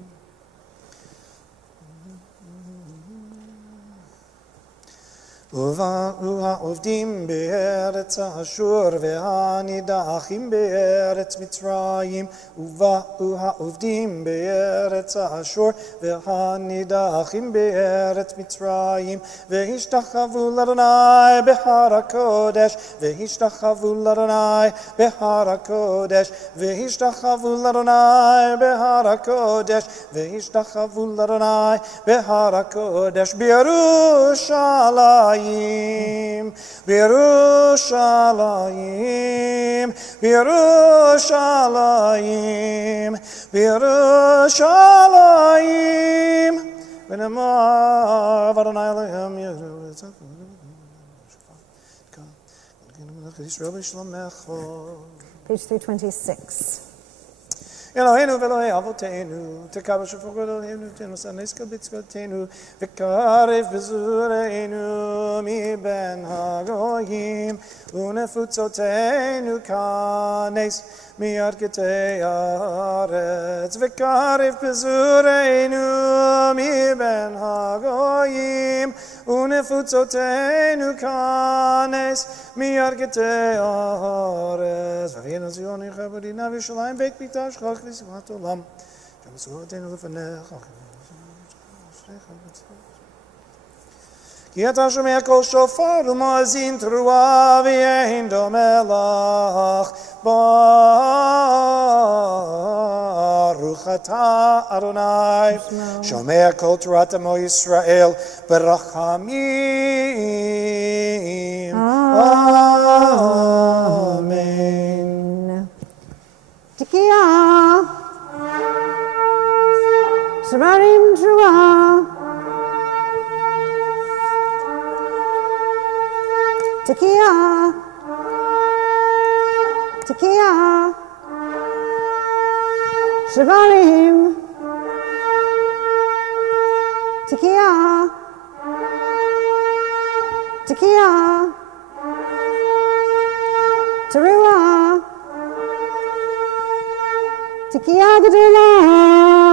ובאו העובדים בארץ אשור והנידחים בארץ מצרים ובאו העובדים בארץ אשור והנידחים בארץ מצרים והשתחוו לאדוני בהר הקודש והשתחוו לאדוני בהר הקודש והשתחוו לאדוני בהר הקודש והשתחוו לאדוני בהר הקודש בירושלים בירושלים, בירושלים, בירושלים, ונאמר ואדוני אלוהים ישראל בשלומך. Page 326. אלוהינו ואלוהי אבותינו, תקבל שפוך אלוהינו, תנוסה נזקה בצקותינו, וקרב בזורנו מבין הגויים, ונפוצותינו כנס מיד קטעי הארץ, וקרב בזורנו מבין הגויים, ונפוצותינו כנס מיד קטעי הארץ, ואבינו ציון עירך בדינה וירושלים בית מקדשך לשמחת עולם, שמסורתנו לפניך. כי אתה שומע קול שופר ומאזין תרועה ואין דומה לך. ברוך אתה אדוני שומע קול תורת עמו ישראל ברחמים. אמן. תקיעה, שברים תרועה, תקיעה, תקיעה, שברים, תקיעה, תקיעה, תרועה, תקיעה גדולה.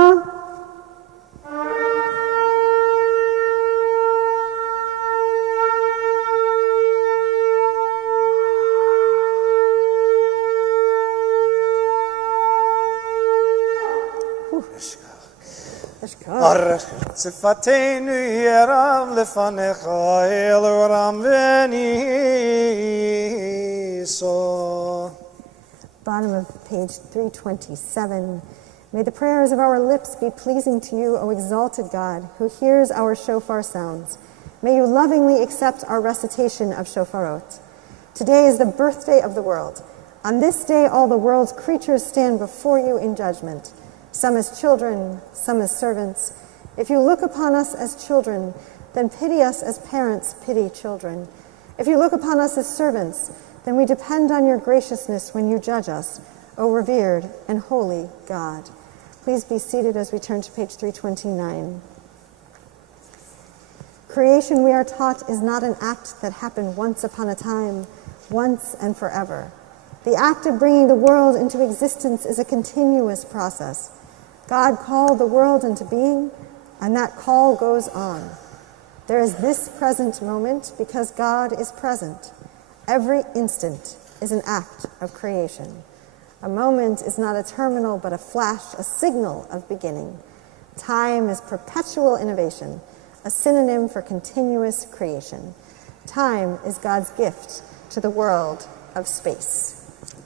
צפתנו ירב לפניך אל רם וניסו. Bottom of page 327. May the prayers of our lips be pleasing to you, O exalted God, who hears our shofar sounds. May you lovingly accept our recitation of shofarot. Today is the birthday of the world. On this day, all the world's creatures stand before you in judgment, some as children, some as servants. If you look upon us as children, then pity us as parents pity children. If you look upon us as servants, then we depend on your graciousness when you judge us, O revered and holy God. Please be seated as we turn to page 329. Creation, we are taught, is not an act that happened once upon a time, once and forever. The act of bringing the world into existence is a continuous process. God called the world into being, and that call goes on. There is this present moment because God is present. Every instant is an act of creation. A moment is not a terminal, but a flash, a signal of beginning. Time is perpetual innovation, a synonym for continuous creation. Time is God's gift to the world of space.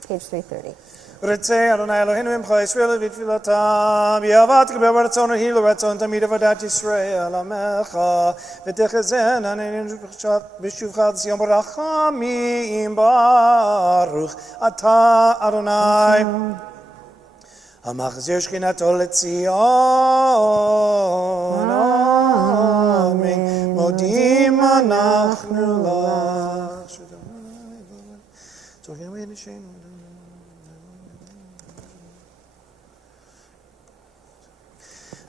Page 330. רצה אדוני אלוהינו ממך ישראל ותפילתם יעבדך ברצון ובהיל רצון תמיד עבודת ישראל עמך ותחזן עננו בשובך לציון ברחמים ברוך אתה אדוני המחזיר שכינתו לציון אמן מודים אנחנו לך צורכים ונשנו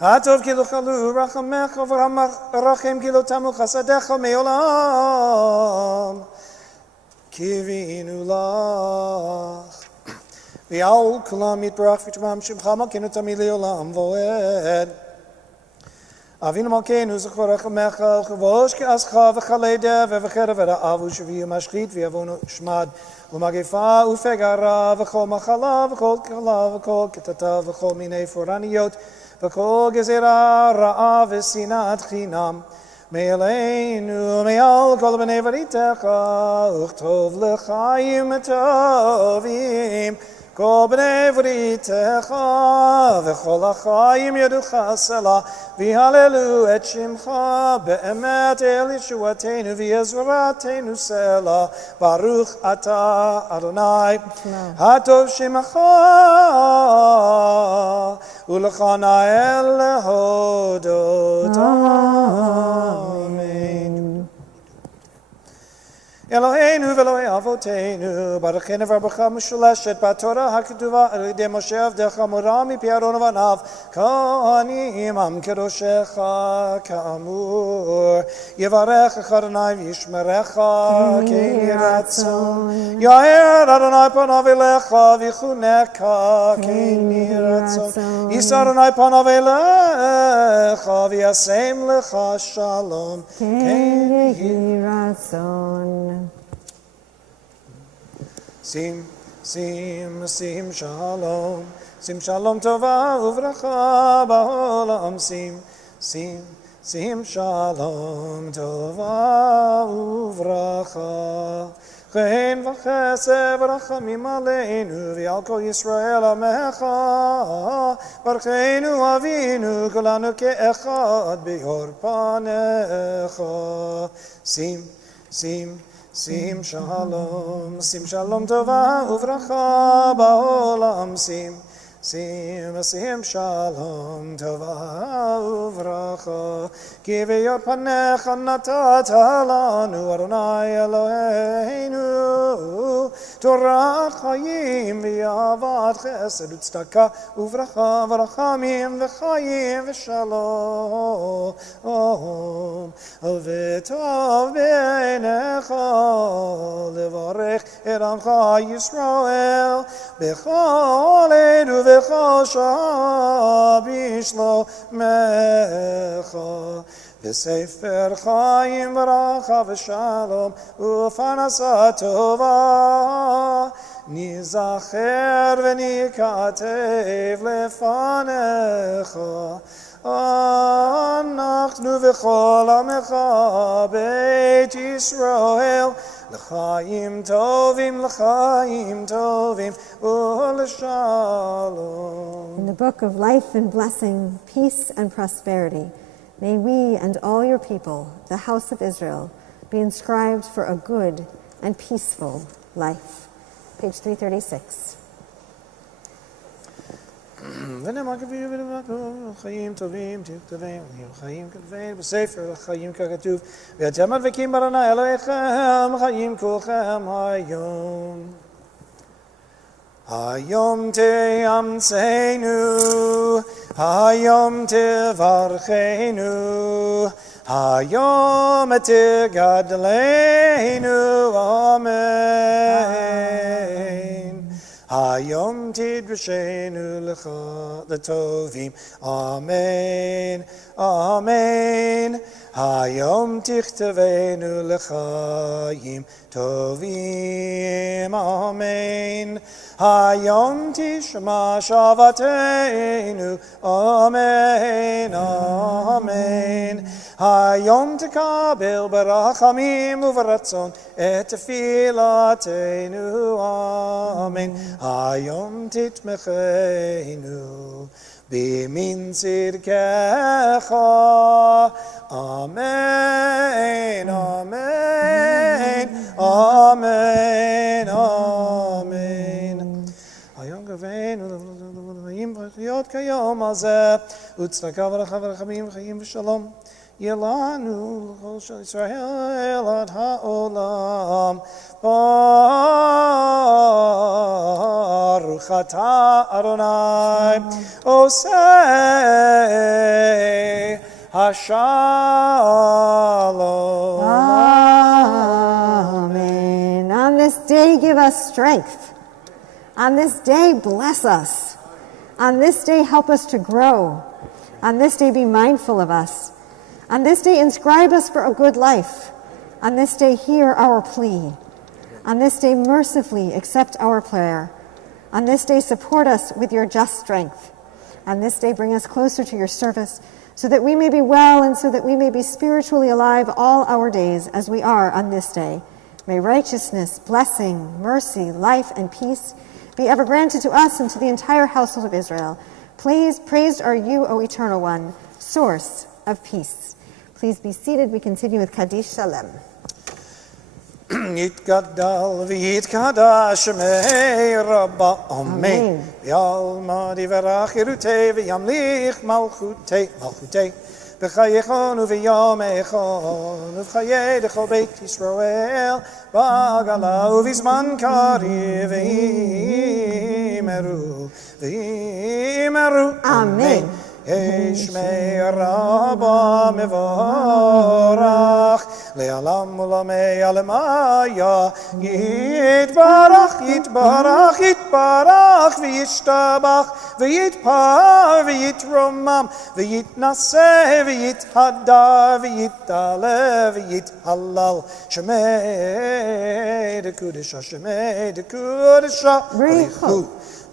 הטוב כי לא חלו רחמך ורחם כי לא תמו חסדיך מעולם קיווינו לך ועל כולם יתברך ותרומם שמך מלכנו תמיד לעולם ועד אבינו מלכנו זכורך עמך וכבוש כעסך וכלי דבר וחרב ורעב ושבי ומשחית ויבונו שמד ומגפה ופגע רע וכל מחלה וכל כלה וכל קטטה וכל מיני פורעניות וכל גזירה רעה ושנאת חינם מעלינו מעל כל בני בריתך וכתוב לחיים טובים כל בני בריתך וכל החיים ידוך סלה ויהללו את שמך באמת אל ישועתנו ועזרתנו סלה ברוך אתה אדוני הטוב שמך ולך נאה להודות אמן אלוהינו ואלוהי אבותינו, ברכנו וברכה משולשת בתורה הכתובה על ידי משה עבדך אמורה מפי אהרון ובניו, כהנים עם קדושך כאמור. יברכך אדוני וישמרך, כן יהי רצון. יאר אדוני פניו אליך ויחונקה, כן יהי רצון. יישא אדוני פניו אליך וישם לך שלום, כן יהי רצון. שים שלום טובה וברכה בעולם שים שלום טובה וברכה חן וחסד ורחמים עלינו ועל כל ישראל עמך ברכנו אבינו כולנו כאחד באור פניך שים שלום טובה וברכה בעולם שים שלום טובה וברכה כי באור פניך נתת לנו אדוני אלוהינו תורת חיים ואהבת חסד וצדקה וברכה ורחמים וחיים ושלום וטוב בעיניך לברך את עמך ישראל בכל עת ובכל שעה בשלומך בספר חיים ברכה ושלום ופרנסה טובה נזכר ונכתב לפניך אנחנו וכל עמך בית ישראל לחיים טובים ולשלום. In the book of life and blessing, peace and prosperity, may we and all your people, the house of Israel, be inscribed for a good and peaceful life. Page 336. ונאמר כפי חיים טובים תכתבם חיים כתבי בספר חיים ככתוב ואתם הדבקים באדוני אלוהיכם חיים כולכם היום תאמצנו היום תברכנו היום תגדלנו אמן היום תדרשנו לך לטובים, אמן, אמן. היום תכתבנו לחיים טובים, אמן. היום תשמע שוועתנו, אמן, אמן. היום תקבל ברחמים וברצון את תפילתנו, אמן. היום תתמכנו בימין צדקך, אמן, אמן, אמן, אמן. היום גבינו לבאים לחיות כיום הזה, וצדקה ברכה ורחמים וחיים ושלום. יהיה לנו לכל של ישראל עד העולם. ברוך אתה אדוני עושה השלום. Amen. On this day give us strength. On this day bless us. On this day help us to grow. On this day, be mindful of us. On this day, inscribe us for a good life. On this day, hear our plea. On this day, mercifully accept our prayer. On this day, support us with your just strength. On this day, bring us closer to your service, so that we may be well and so that we may be spiritually alive all our days as we are on this day. May righteousness, blessing, mercy, life, and peace be ever granted to us and to the entire household of Israel. Praised are you, O Eternal One, source of peace. Please be seated. We continue with Kaddish Shalem. יתגדל ויתקדש שמי רבה אמן ויעלמד יברך חירותי וימליך מלכותי בחייכון וביומכון ובחיי דכל בית ישראל בעגלה ובזמן קריב ויאמרו אמן שמי רבה מבורך לעולם ולעמי עלמיה יתברך יתברך יתברך וישתבח ויתפאר ויתרומם ויתנשא ויתהדר ויתעלה ויתהלל שמי דקודשה שמי דקודשה בריחו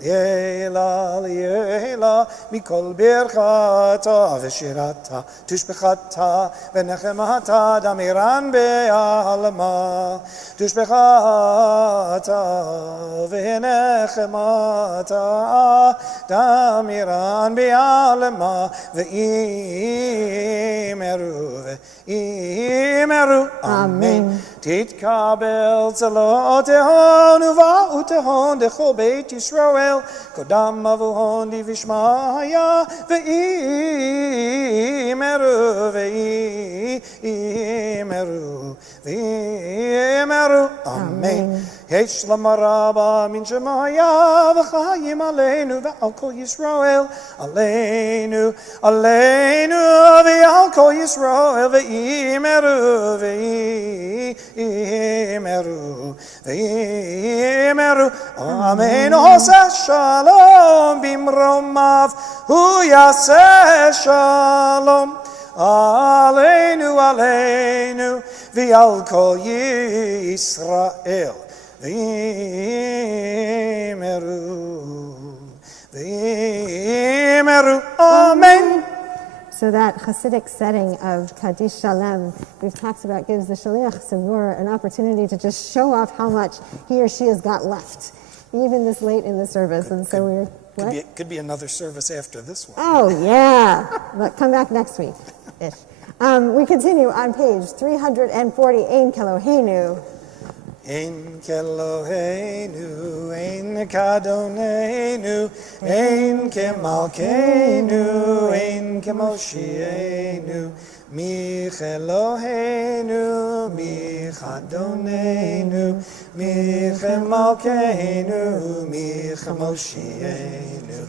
לילה לילה מכל ברכתה ושירתה תשבחתה ונחמתה דמירן בעלמה תשבחתה ונחמתה דמירן בעלמה ואימרו אמן תתקבל צלותיהון ובאותיהון דכל בית ישראל קודם אבוהון דבשמיא ואימרו אמן יש למרבה מן שמיה וחיים עלינו ועל כל ישראל עלינו ועל כל ישראל ואימרו אמן עושה שלום במרומיו הוא יעשה שלום עלינו ועל כל ישראל ואימרו אמן. So that Hasidic setting of Kaddish Shalem we've talked about gives the Shaliach Tzibur an opportunity to just show off how much he or she has got left, even this late in the service. And so we're... Could be another service after this one. Oh, yeah. But come back next week. We continue on page 340, Ein Keloheinu. Ein Keloheinu, Ein Kadonenu, Ein Kemalkeinu, Ein Kemoshienu, Mich Eloheinu, Mich Adonenu, Mich Malkeinu, Mich Moshienu.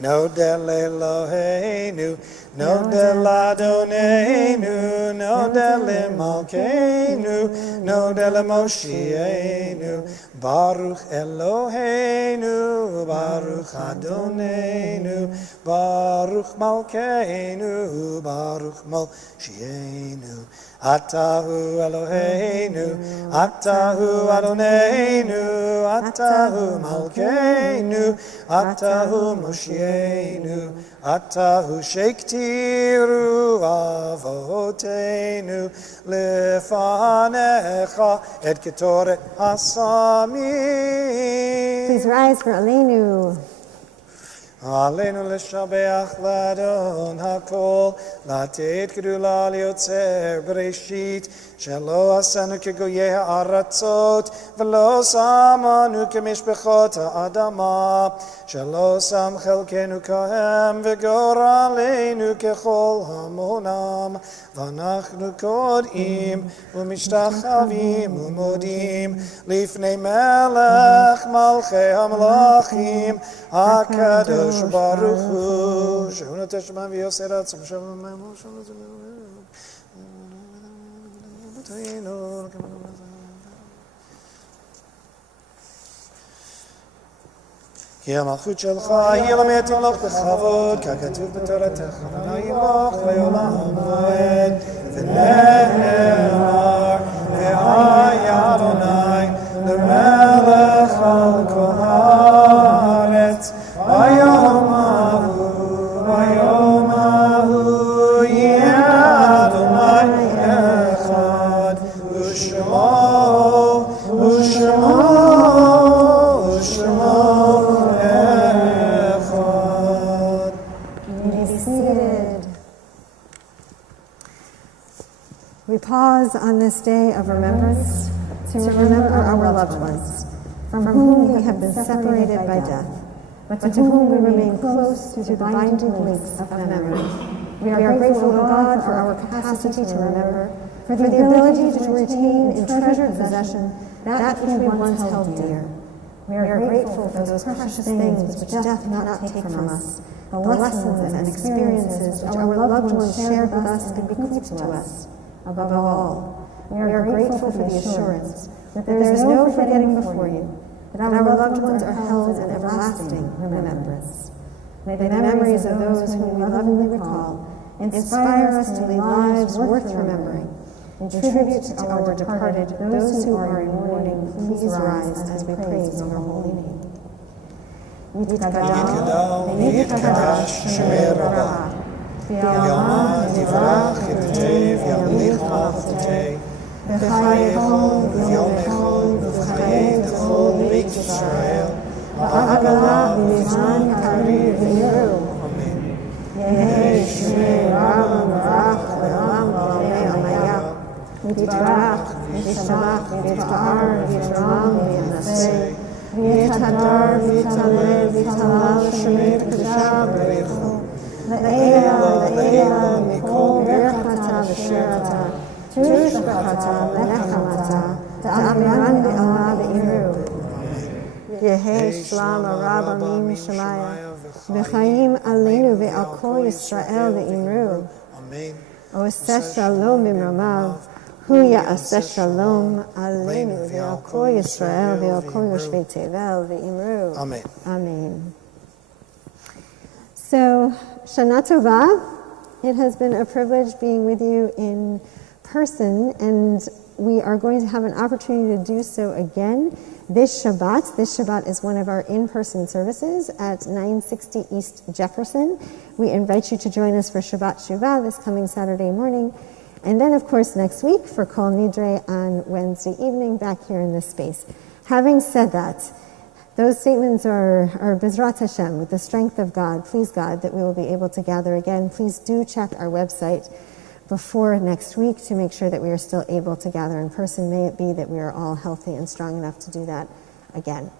Nodel Eloheinu, Nodel Adonenu, Nodel Malkeinu, Nodel Moshienu. Baruch Eloheinu, Baruch Adonenu, Baruch Malkeinu, Baruch Moshienu. Atahu Eloheinu, Atahu Adonenu, Atahu Malkeinu, Atahu Moshienu, Atahu Shektiru Avotenu, Lefanecha Et Ketoret Hasamim. Please rise for Aleinu. עלינו לשבח לאדון הכל, לתת גדולה ליוצר בראשית, שלא עשנו כגויי הארצות, ולא שמנו כמשפחות האדמה, שלא שם חלקנו כהם, וגורלנו ככל המונם, ואנחנו קודעים ומשתחווים ומודים לפני מלך מלכי המלכים, הקדוש ברוך הוא, שהוא נותן שמיים ויעשה רצון שלום עמו שלום כי המלכות שלך היא למד תמלוך בכבוד, ככתוב בתורתך, אדוני ימלוך לעולם ועד, ונאמר, והיה אדוני למלך על כל הארץ, ביום ההוא יהיה אדוני אחד, ושמו We pause on this day of remembrance to remember our loved ones, from whom we have been separated by death, but to whom we remain close through the binding links of memory. We are grateful to God for our capacity to remember, for the ability to retain in treasured possession that which we once held dear. We are grateful for those precious things which death cannot take from us, the lessons and experiences which our loved ones shared with us and bequeathed to us. Above all, we are grateful for the assurance that there is no forgetting before you, that our loved ones are held in everlasting remembrance. May the memories of those whom we lovingly recall inspire us to lead lives worth remembering. In tribute to our departed, those who are in mourning, please rise as we praise your holy name. Yitgadal, Yitkadash, Shemir Rabbah. V'yalmad yivrach yitei v'yamlich malchutei v'chayechol v'yomechol v'chayei d'chol beit Yisrael v'agala v'yizman karir v'yiru. Amen. Yehi shmei Rabba Barach le'olam v'alamei amayah v'yitrach v'yishamach v'yitpa'ar v'yitram v'yinaseh v'yitadar v'yitalel v'yitalal shemei kedusha b'reichu Le'ela, mikol berchata v'shirata, tushbachata lechamata, ta'amiran be'ala be'iru. Yehi shlam araba mim shemaya, v'chayim aleinu ve'al kol Yisrael ve'imru. Oseh shalom imramav, hu ya'aseh shalom aleinu ve'al kol Yisrael ve'al kol yoshvei tevel ve'imru. Amen. Amen. So, Shana Tova, it has been a privilege being with you in person, and we are going to have an opportunity to do so again this Shabbat. This Shabbat is one of our in-person services at 960 East Jefferson. We invite you to join us for Shabbat Shuvah this coming Saturday morning, and then, of course, next week for Kol Nidre on Wednesday evening back here in this space. Having said that, those statements are Bezrat Hashem, with the strength of God, please God, that we will be able to gather again. Please do check our website before next week to make sure that we are still able to gather in person. May it be that we are all healthy and strong enough to do that again.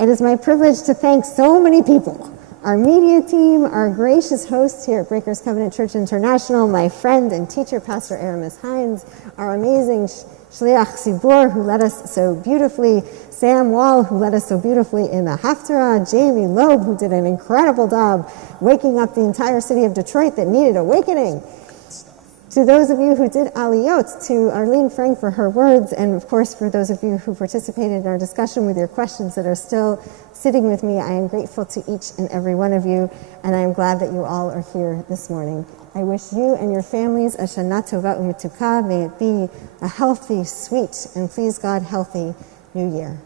It is my privilege to thank so many people. Our media team, our gracious hosts here at Breakers Covenant Church International, my friend and teacher, Pastor Aramis Hines, our amazing Shliach Sibor, who led us so beautifully, Sam Wall, who led us so beautifully in the Haftarah, Jamie Loeb, who did an incredible job waking up the entire city of Detroit that needed awakening. To those of you who did Aliyot, to Arlene Frank for her words, and of course for those of you who participated in our discussion with your questions that are still sitting with me, I am grateful to each and every one of you, and I am glad that you all are here this morning. I wish you and your families a Shana Tova U'Mituka. May it be a healthy, sweet, and please God, healthy New Year.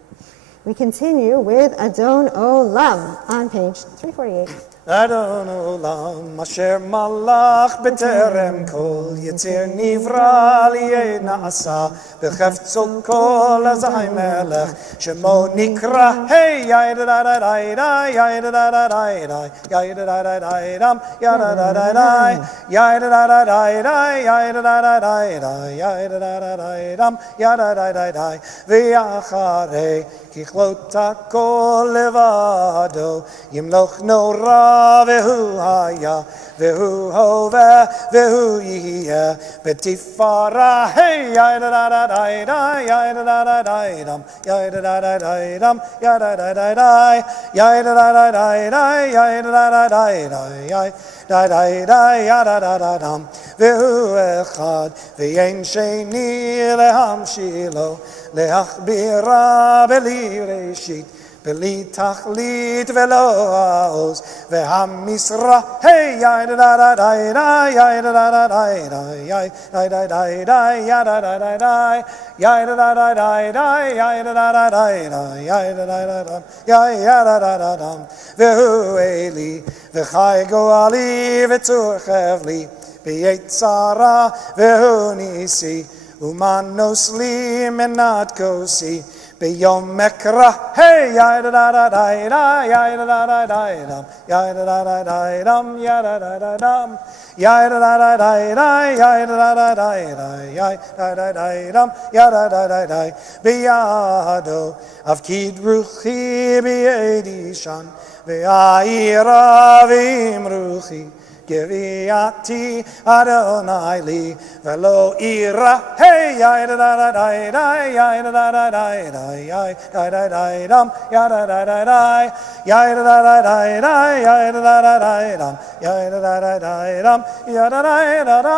We continue with Adon Olam on page 348. Adon Olam, Asher Malach B'terem Kol Yitzir Nivra Li'eh Na'asa B'cheftzol Kol Azai Melech Shemo Nikra Hey Yai-da-da-da-da-da Yai-da-da-da-da-da Yai-da-da-da-da-dam Yai-da-da-da-da Yai-da-da-da-da-da Yai-da-da-da-da-da Yai-da-da-da-da-dam Yai-da-da-da-da V'yacharei Kichlot HaKol Levado Yimloch Nora Vehu haya, vehu hove, vehu yeh, betifara, hey, ya da da da da da, ya da da da da dam, ya da da da da dam, ya da da da da, ya da da da da da, ya da da da da da, ya da da da, ya da da da dam, vehu echad, ve'en sheni lehamshilo, leachbira beli reshit. בלי תכלית ולא העוז, והמשרה, היי, יאי דה דה דה די די, יאי דה דה דה די די, יאי די די די די, יאי דה דה די די, יאי דה דה די די די, יאי דה דה די די, יאי דה דה דה די, יאי דה דה דה דם, והוא אלי, וחי גואלי, וצורכב לי, ביצרה, והוא ניסי, ומנוס לי מנת כוסי, ביום מקרא, היי, יאי דה דה דה די די, יאי דה דה דה די דם, יאי דה דה דה די דם, יאי דה דה דה דם, יאי דה דה דה די די, יאי דה דה דה די די, יאי דה דה די דם, יאי דה דה דה די, בידו, אבקיד רוחי בידי שן, והעירה ואמרוכי, גביעתי אדוני לי, ולא אירא, היי, יאי דה דה די די, יאי דה דה די די, יאי דה דה די דם, יאי דה דה די, יאי דה דה די די, יאי דה דה די דם, יאי דה דה די דם, יאי דה דה די.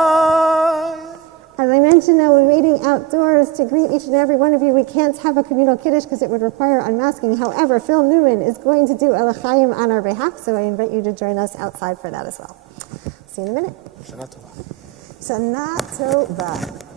As I mentioned, now we're waiting outdoors to greet each and every one of you. We can't have a communal kiddush because it would require unmasking. However, Phil Newman is going to do Elachayim on our behalf, so I invite you to join us outside for that as well. See you in a minute. Shana Tova. Shana Tova.